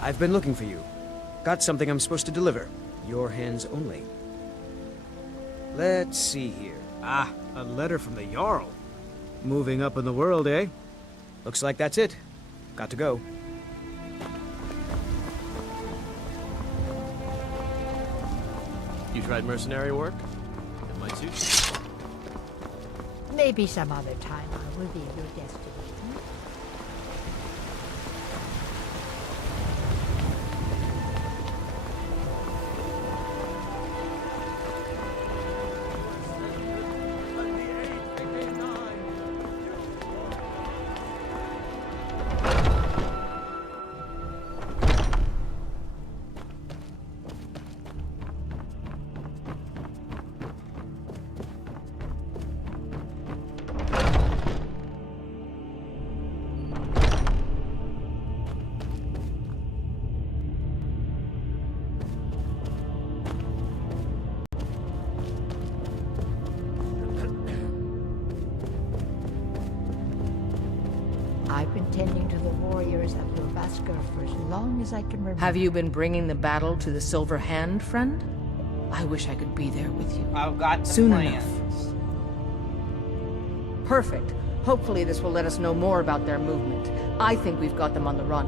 I've been looking for you. Got something I'm supposed to deliver. Your hands only. Let's see here. Ah, a letter from the Jarl. Moving up in the world, eh? Looks like that's it. Got to go. You tried mercenary work? It might suit you. Maybe some other time I will be your destiny. I've been tending to the warriors of Lurvaskar for as long as I can remember. Have you been bringing the battle to the Silver Hand, friend? I wish I could be there with you. I've got the Soon plans. enough. Perfect. Hopefully this will let us know more about their movement. I think we've got them on the run.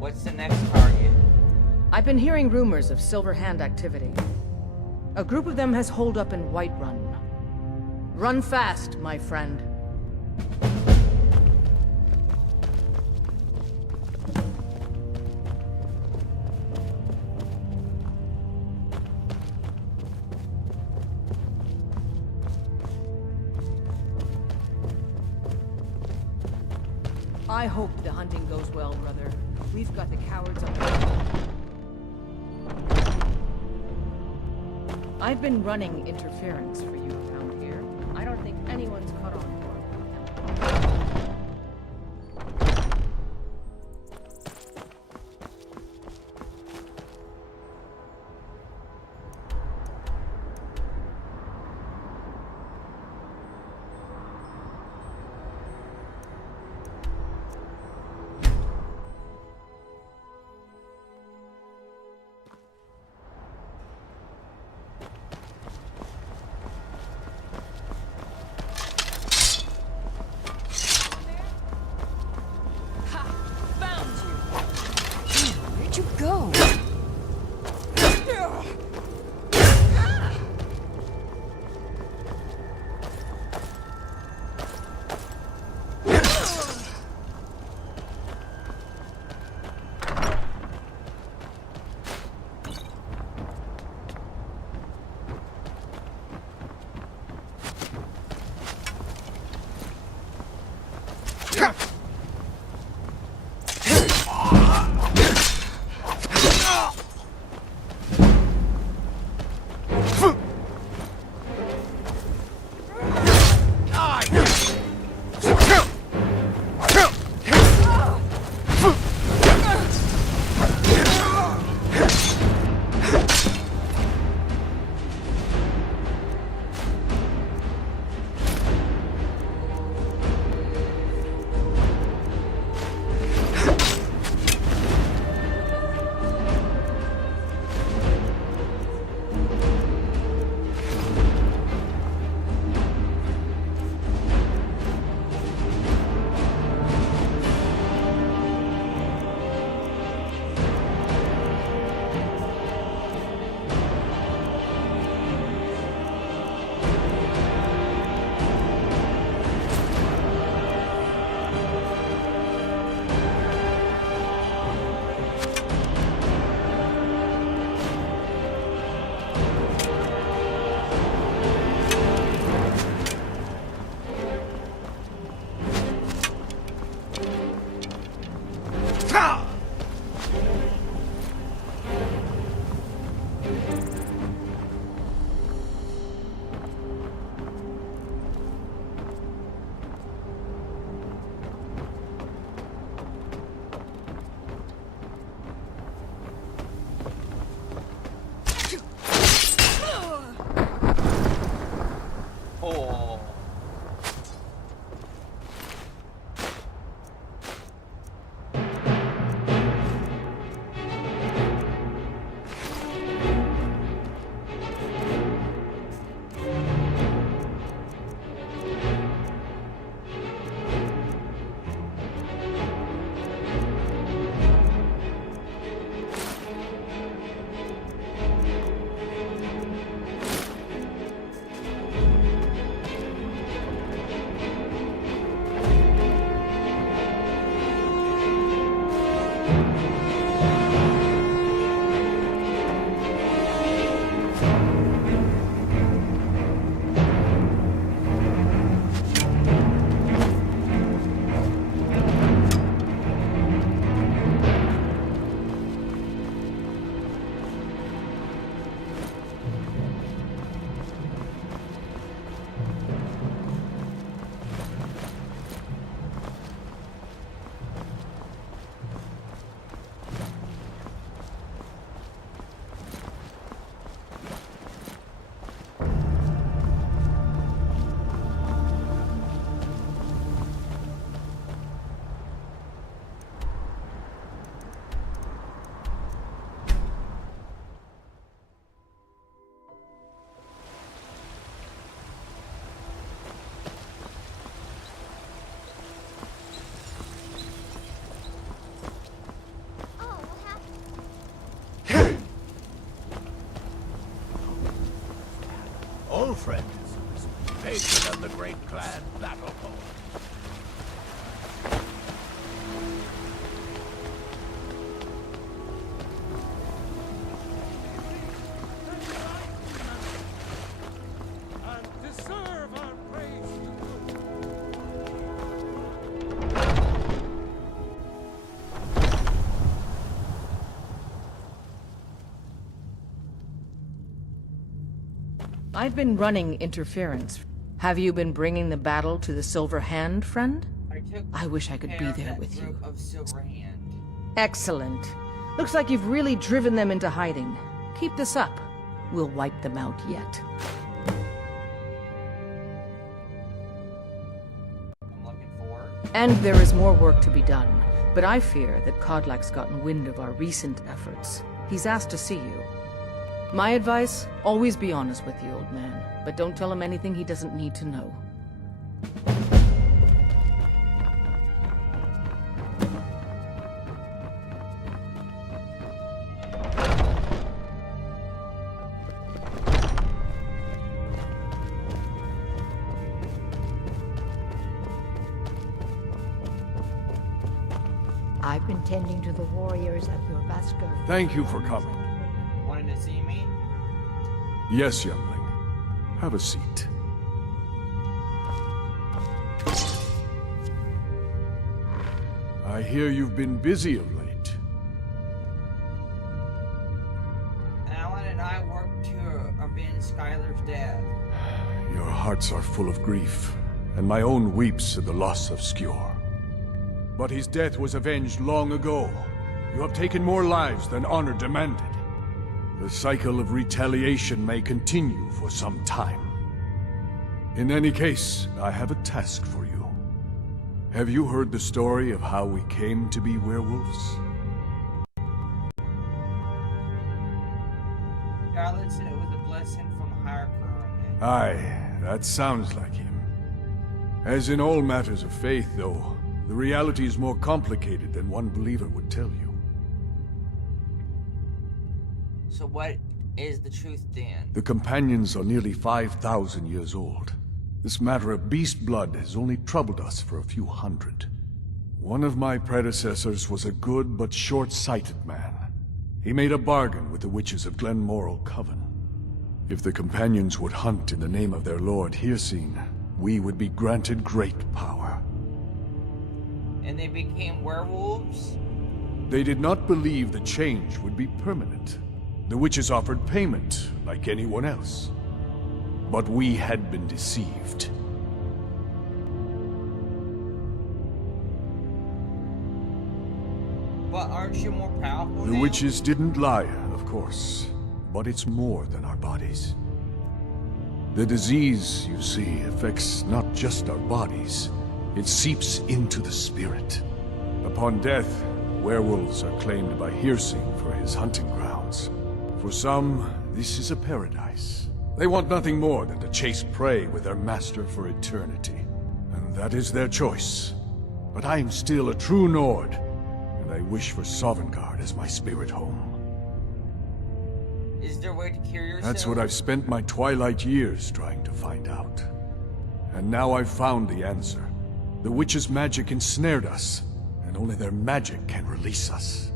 What's the next target? I've been hearing rumors of Silver Hand activity. A group of them has holed up in Whiterun. Run fast, my friend. I hope the hunting goes well, brother. We've got the cowards on the... I've been running interference for you around here. I don't think anyone's caught on for it. go. Old friend, patron of the great clan battle hall. I've been running interference. Have you been bringing the battle to the Silver Hand, friend? I wish I could be there with you. Excellent. Looks like you've really driven them into hiding. Keep this up. We'll wipe them out yet. And there is more work to be done, but I fear that Kodlak's gotten wind of our recent efforts. He's asked to see you. My advice, always be honest with the old man, but don't tell him anything he doesn't need to know. I've been tending to the warriors of your Vasker. Thank you for coming. Wanted to see me? Yes, youngling. Have a seat. I hear you've been busy of late. Alan and I worked to avenge Skylar's death. Your hearts are full of grief, and my own weeps at the loss of Skjor. But his death was avenged long ago. You have taken more lives than honor demanded. The cycle of retaliation may continue for some time. In any case, I have a task for you. Have you heard the story of how we came to be werewolves? Skylar said it was a blessing from higher command. Aye, that sounds like him. As in all matters of faith, though, the reality is more complicated than one believer would tell you. So what is the truth then? The companions are nearly 5,000 years old. This matter of beast blood has only troubled us for a few hundred. One of my predecessors was a good but short-sighted man. He made a bargain with the witches of Glenmoral Coven. If the companions would hunt in the name of their lord Hircine, we would be granted great power. And they became werewolves? They did not believe the change would be permanent. The witches offered payment, like anyone else. But we had been deceived. But aren't you more powerful The now? witches didn't lie, of course. But it's more than our bodies. The disease, you see, affects not just our bodies. It seeps into the spirit. Upon death, werewolves are claimed by Hircine for his hunting grounds. For some, this is a paradise. They want nothing more than to chase prey with their master for eternity. And that is their choice. But I am still a true Nord, and I wish for Sovngarde as my spirit home. Is there a way to cure yourself? That's what I've spent my twilight years trying to find out. And now I've found the answer. The witches' magic ensnared us, and only their magic can release us.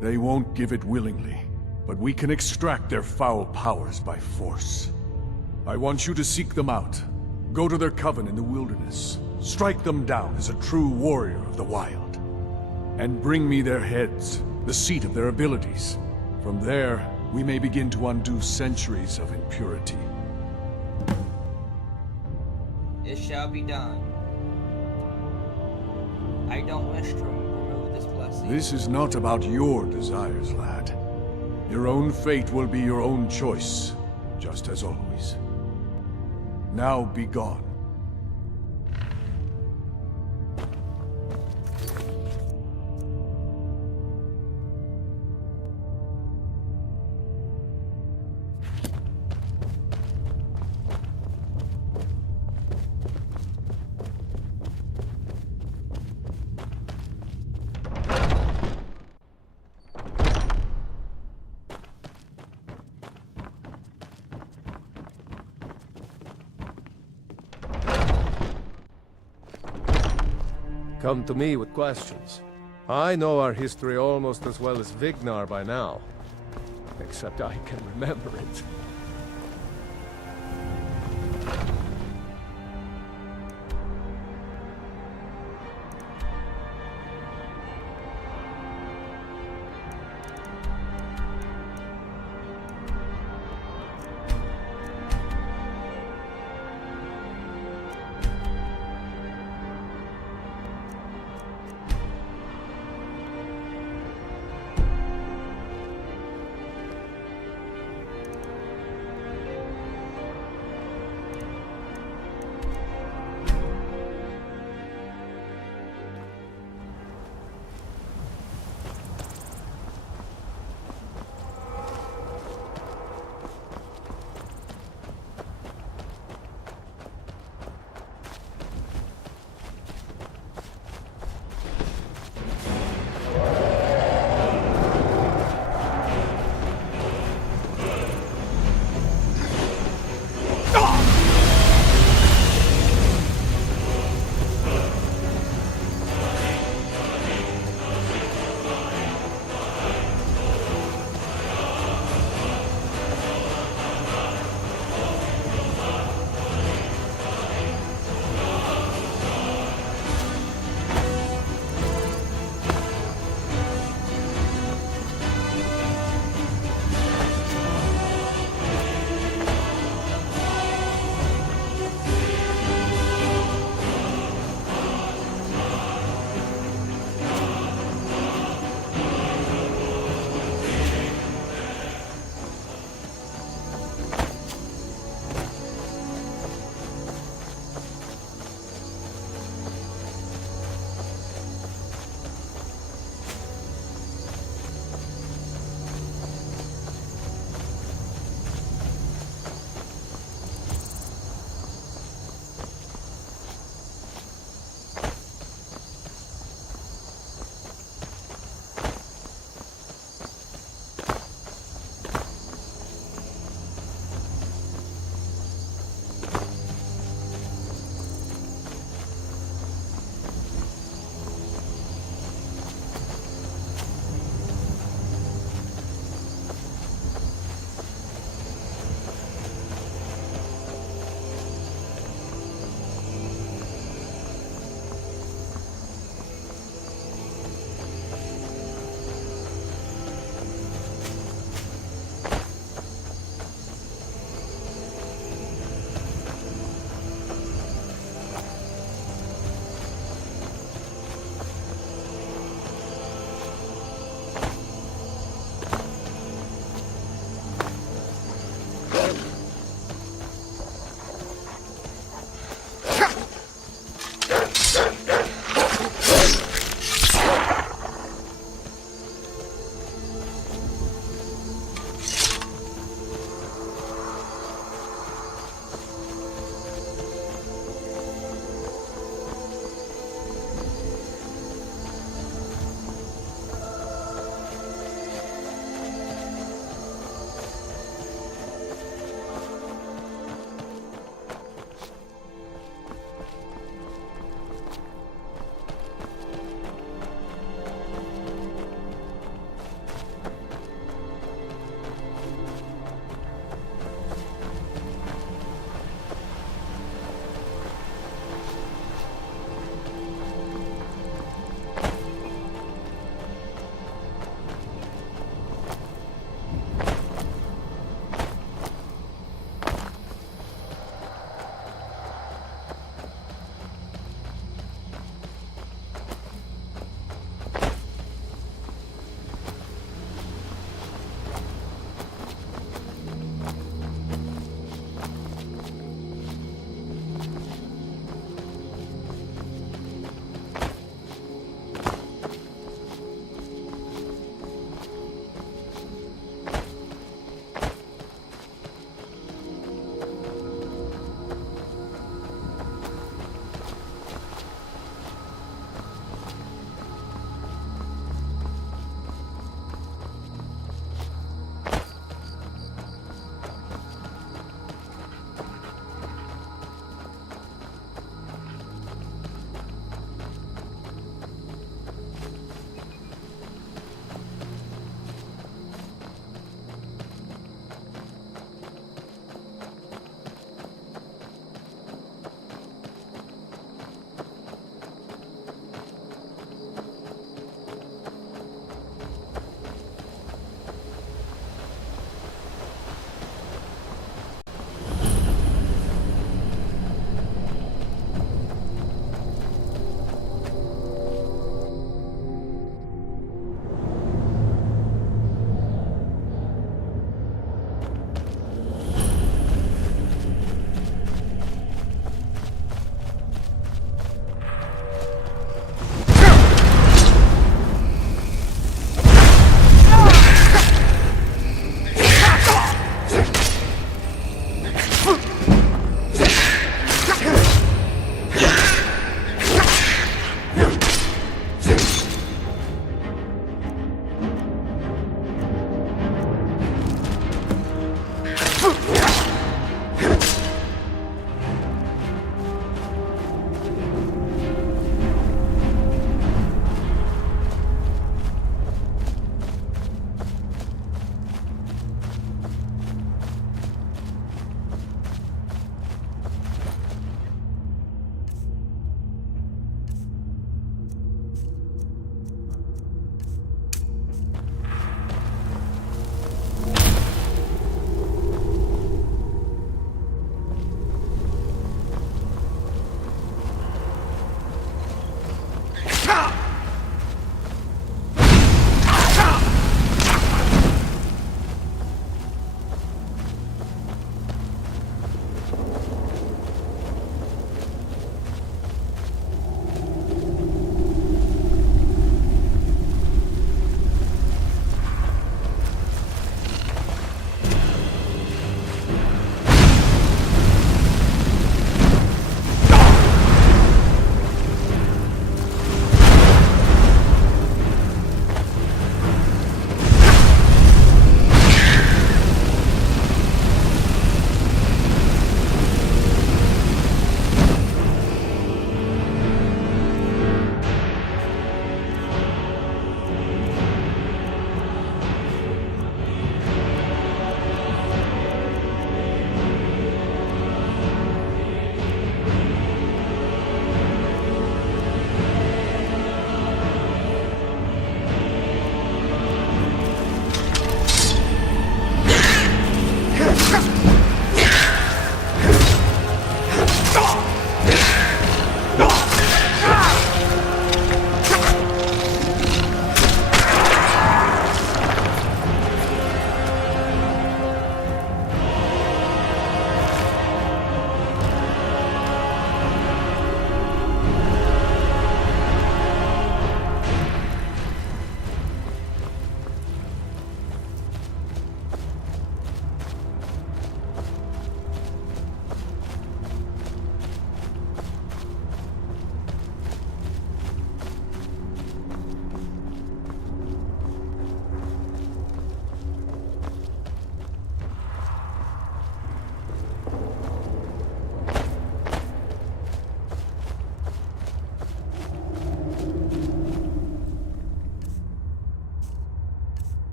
They won't give it willingly, but we can extract their foul powers by force. I want you to seek them out. Go to their coven in the wilderness. Strike them down as a true warrior of the wild. And bring me their heads, the seat of their abilities. From there, we may begin to undo centuries of impurity. It shall be done. I don't wish to remove this blessing. This is not about your desires, lad. Your own fate will be your own choice, just as always. Now be gone. Come to me with questions. I know our history almost as well as Vignar by now. Except I can remember it.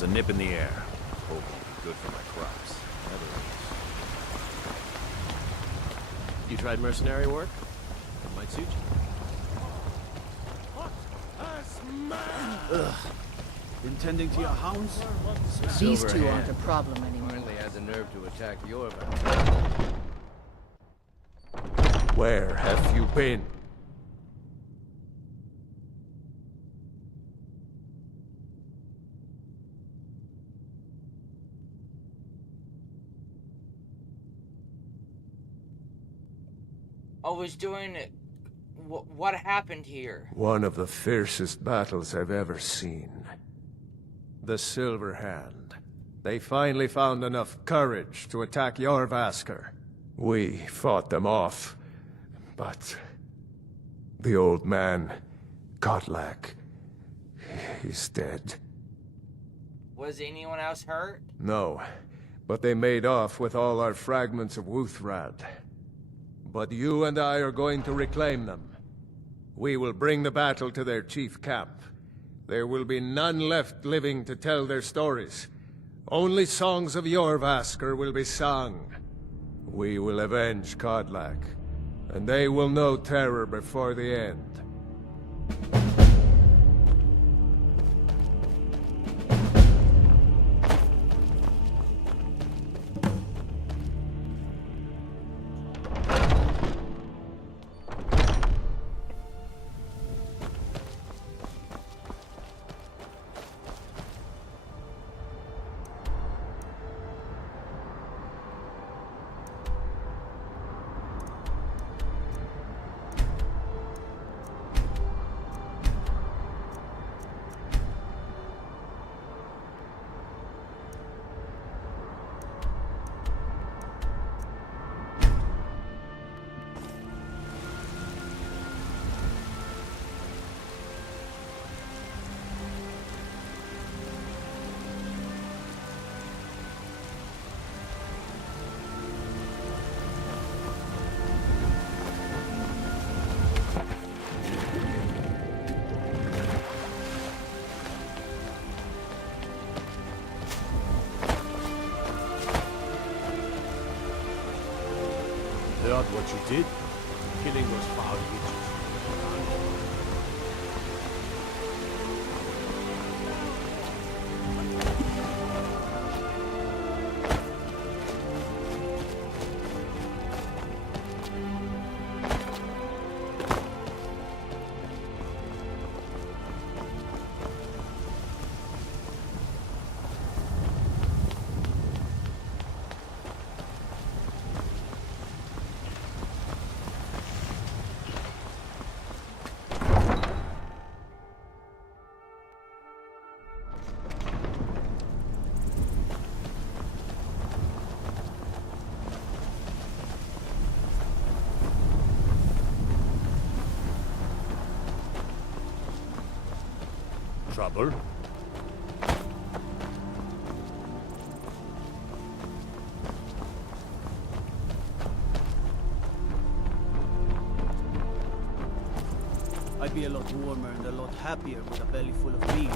There's a nip in the air. Hope it'll be good for my crops. You tried mercenary work? It might suit you. Ugh. Intending to your hounds? These two aren't a problem anymore. Finally had the nerve to attack your Where have you been? I was doing it. What happened here? One of the fiercest battles I've ever seen. The Silver Hand. They finally found enough courage to attack Jorvaskr. We fought them off, but the old man, Kotlak, he's dead. Was anyone else hurt? No, but they made off with all our fragments of Wuthrad. But you and I are going to reclaim them. We will bring the battle to their chief camp. There will be none left living to tell their stories. Only songs of Jorvaskr will be sung. We will avenge Kotlak, and they will know terror before the end. Heard what you did? Killing those foul witches. Trouble? I'd be a lot warmer and a lot happier with a belly full of meat.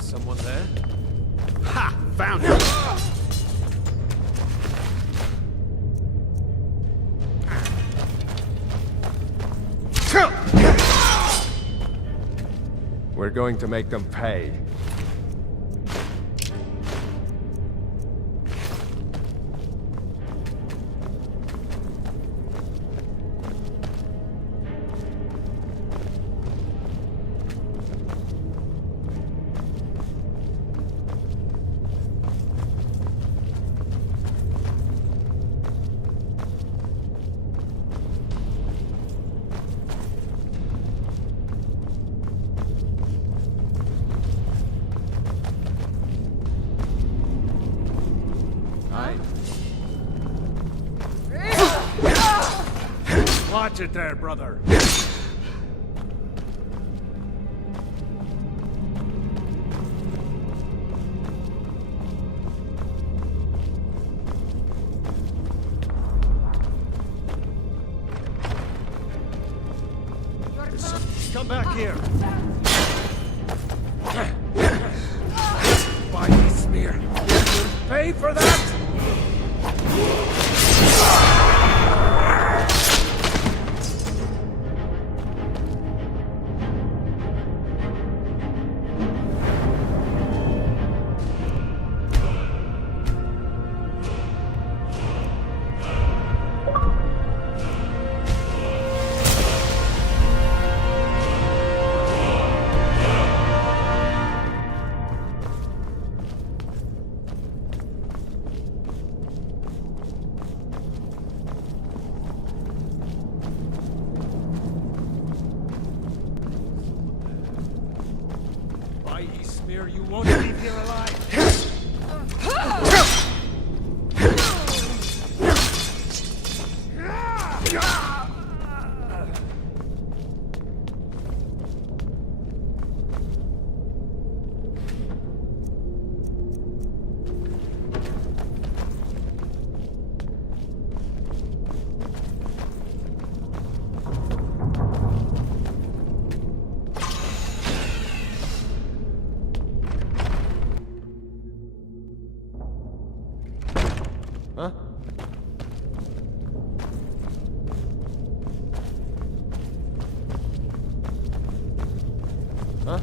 Someone there? Ha! Found him! We're going to make them pay. Watch it there, brother. Come back here. By me, smear. Pay for that? You won't leave here alive. Huh? Huh?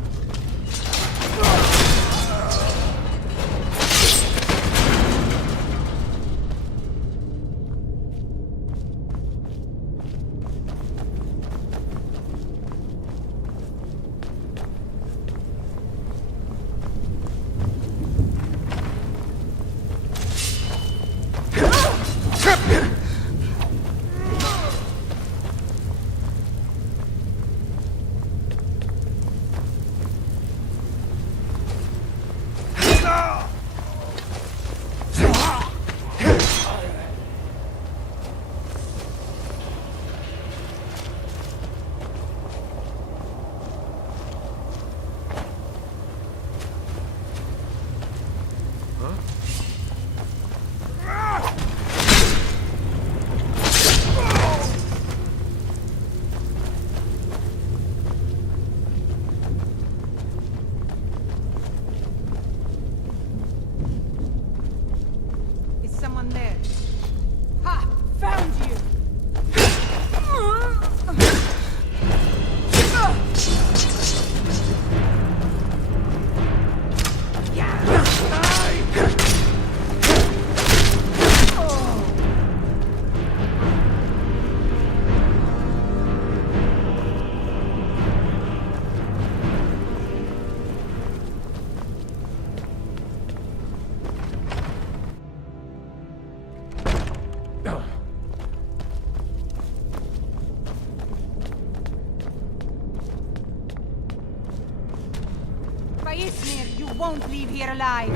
Isnir, you won't leave here alive.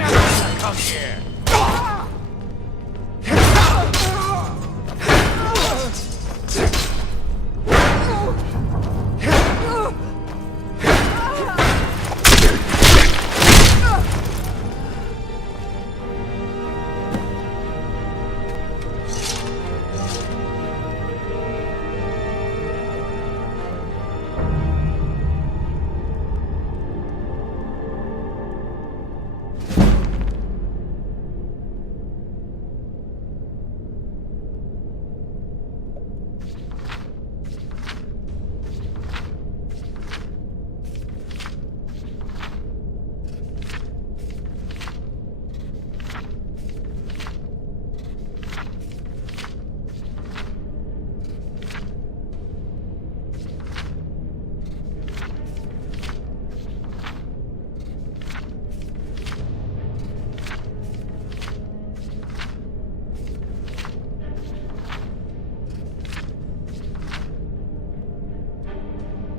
Come here.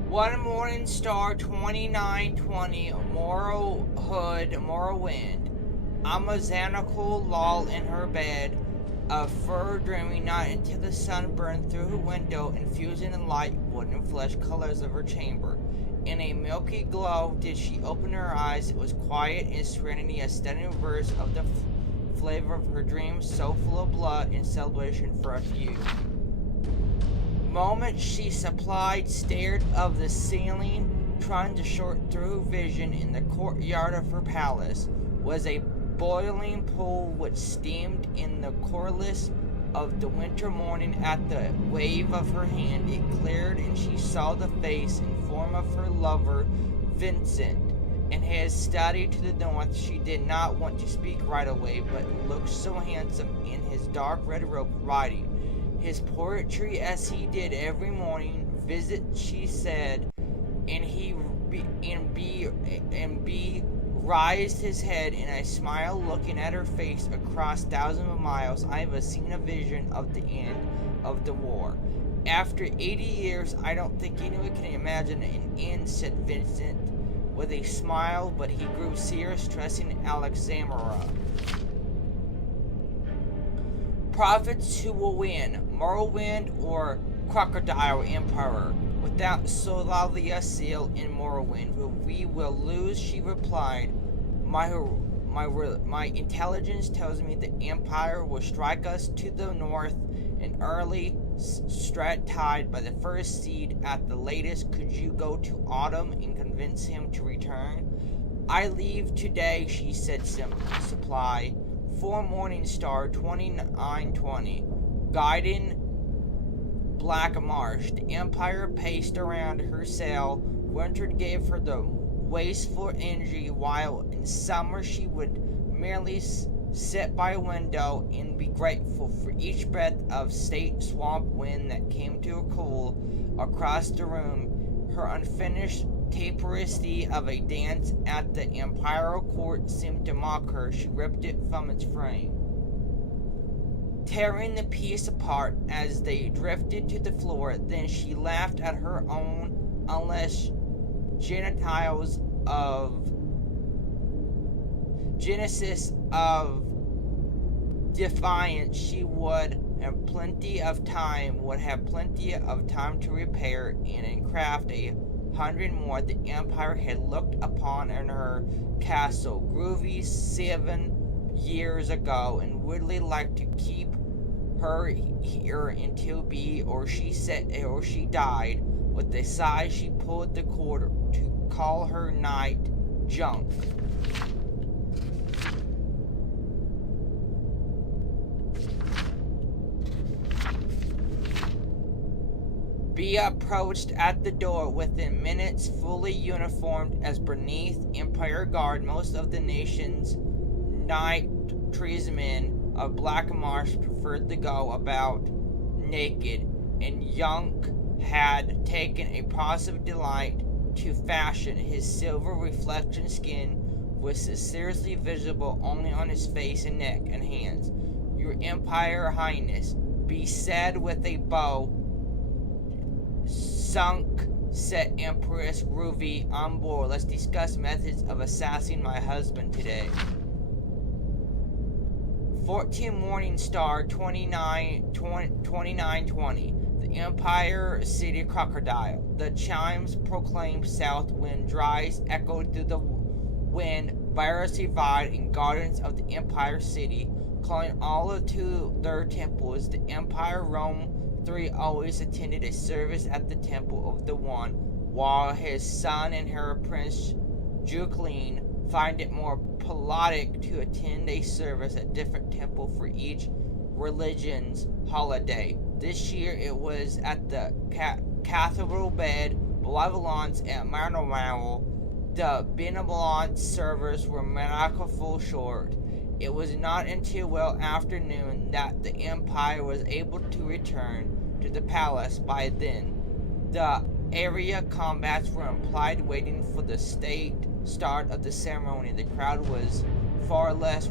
One Morning Star 2920 Morrowind. I'm a Xanacal lull in her bed, a fur dreaming not until the sun burned through her window, infusing the light, wood and flesh colors of her chamber. In a milky glow did she open her eyes. It was quiet and serenity, a stunning verse of the flavor of her dreams, so full of blood and celebration for a few. Moment she supplied stared of the ceiling, trying to short through vision. In the courtyard of her palace was a boiling pool which steamed in the coolness of the winter morning. At the wave of her hand it cleared, and she saw the face and form of her lover Vincent, and his study to the north. She did not want to speak right away, but looked so handsome in his dark red robe, writing his poetry as he did every morning. Visit, she said, and he raised his head in a smile, looking at her face across thousands of miles. I have seen a vision of the end of the war. After 80 years, I don't think anyone can imagine an end, said Vincent with a smile, but he grew serious, stressing Alexandra. Prophets who will win, Morrowind or Crocodile Emperor? Without Solalia seal in Morrowind, we will lose, she replied. My intelligence tells me the Empire will strike us to the north in early strat tide by the first seed at the latest. Could you go to Autumn and convince him to return? I leave today, she said, supply. 4 Morning Star 2920 guiding Black Marsh. The Empire paced around her cell. Winter gave her the wasteful energy, while in summer she would merely sit by a window and be grateful for each breath of state swamp wind that came to her cool across the room. Her unfinished tapestry of a dance at the imperial court seemed to mock her. She ripped it from its frame, tearing the piece apart as they drifted to the floor. Then she laughed at her own unless genitals of Genesis of defiance. She would have plenty of time to repair and craft 100 more. The Empire had looked upon in her castle groovy 7 years ago, and would like to keep her here until she died. With a sigh she pulled the cord to call her night junk. Be approached at the door within minutes, fully uniformed as beneath Empire Guard. Most of the nation's night tradesmen of Black Marsh preferred to go about naked, and Yunk had taken a positive delight to fashion. His silver reflection skin was sincerely visible only on his face and neck and hands. Your Empire Highness, be said with a bow sunk said Empress Groovy. On board. Let's discuss methods of assassinating my husband today. 14 Morning Star 2920. The Empire City Crocodile. The chimes proclaim south wind dries, echoed through the wind, virus divide, and guardians of the Empire City, calling all to their temples. The Empire Rome 3 always attended a service at the Temple of the One, while his son and her Prince Jukeline find it more politic to attend a service at different temple for each religion's holiday. This year it was at the Cathedral Bed Benevolence at Marnowell. The Benevolence servers were miracle short. It was not until well afternoon that the Empire was able to return to the palace. By then, the area combats were implied, waiting for the state start of the ceremony. The crowd was far less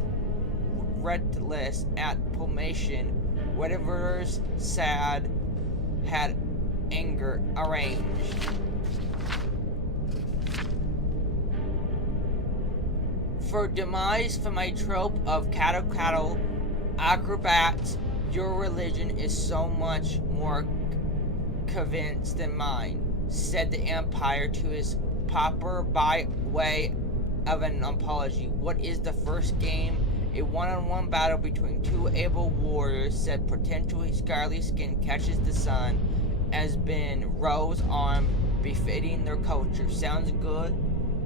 reckless at Pomation. Whatever's sad had anger arranged. For demise from a trope of cattle acrobats, your religion is so much more convinced than mine, said the Empire to his popper by way of an apology. What is the first game? A one-on-one battle between two able warriors, said potentially scarly skin catches the sun, has been rose armed, befitting their culture. Sounds good,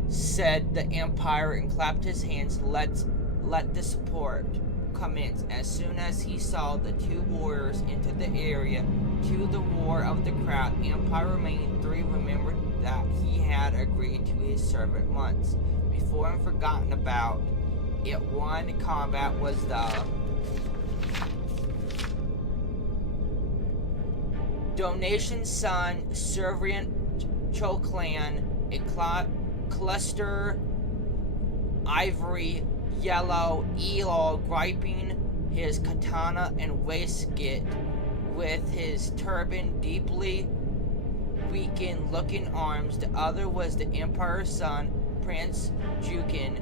said the Empire and clapped his hands. Let the support commence. As soon as he saw the two warriors enter the area, to the war of the crowd, Empire remaining 3 remembered that he had agreed to his servant once before and forgotten about it. One combat was the Donation Sun Servient Choclan, a cluster ivory yellow elo griping his katana and waistcoat with his turban deeply weakened looking arms. The other was the Emperor's son, Prince Jukin,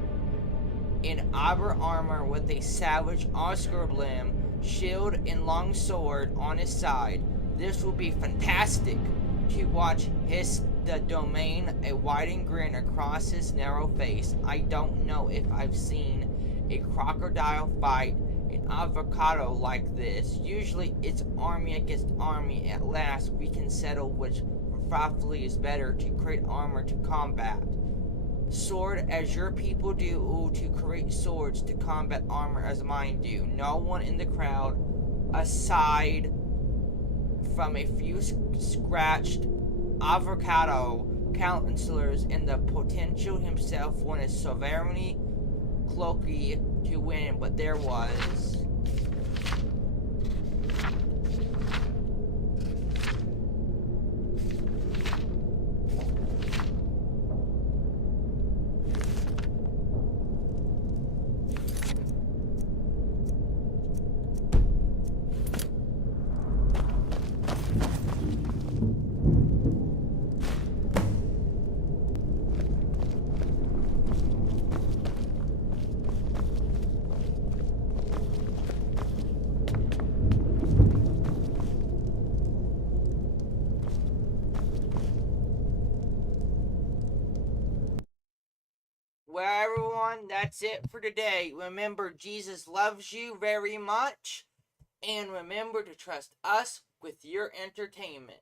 in ivory armor with a savage Oscar emblem, shield and long sword on his side. This will be fantastic to watch, hissed the domain, a widened grin across his narrow face. I don't know if I've seen a crocodile fight an avocado like this. Usually it's army against army. At last we can settle which probably is better, to create armor to combat sword as your people do, or to create swords to combat armor as mine do. No one in the crowd, aside from a few scratched avocado counselors and the potential himself, wanted sovereignty cloaky to win, but there was well, everyone, that's it for today. Remember, Jesus loves you very much, and remember to trust us with your entertainment.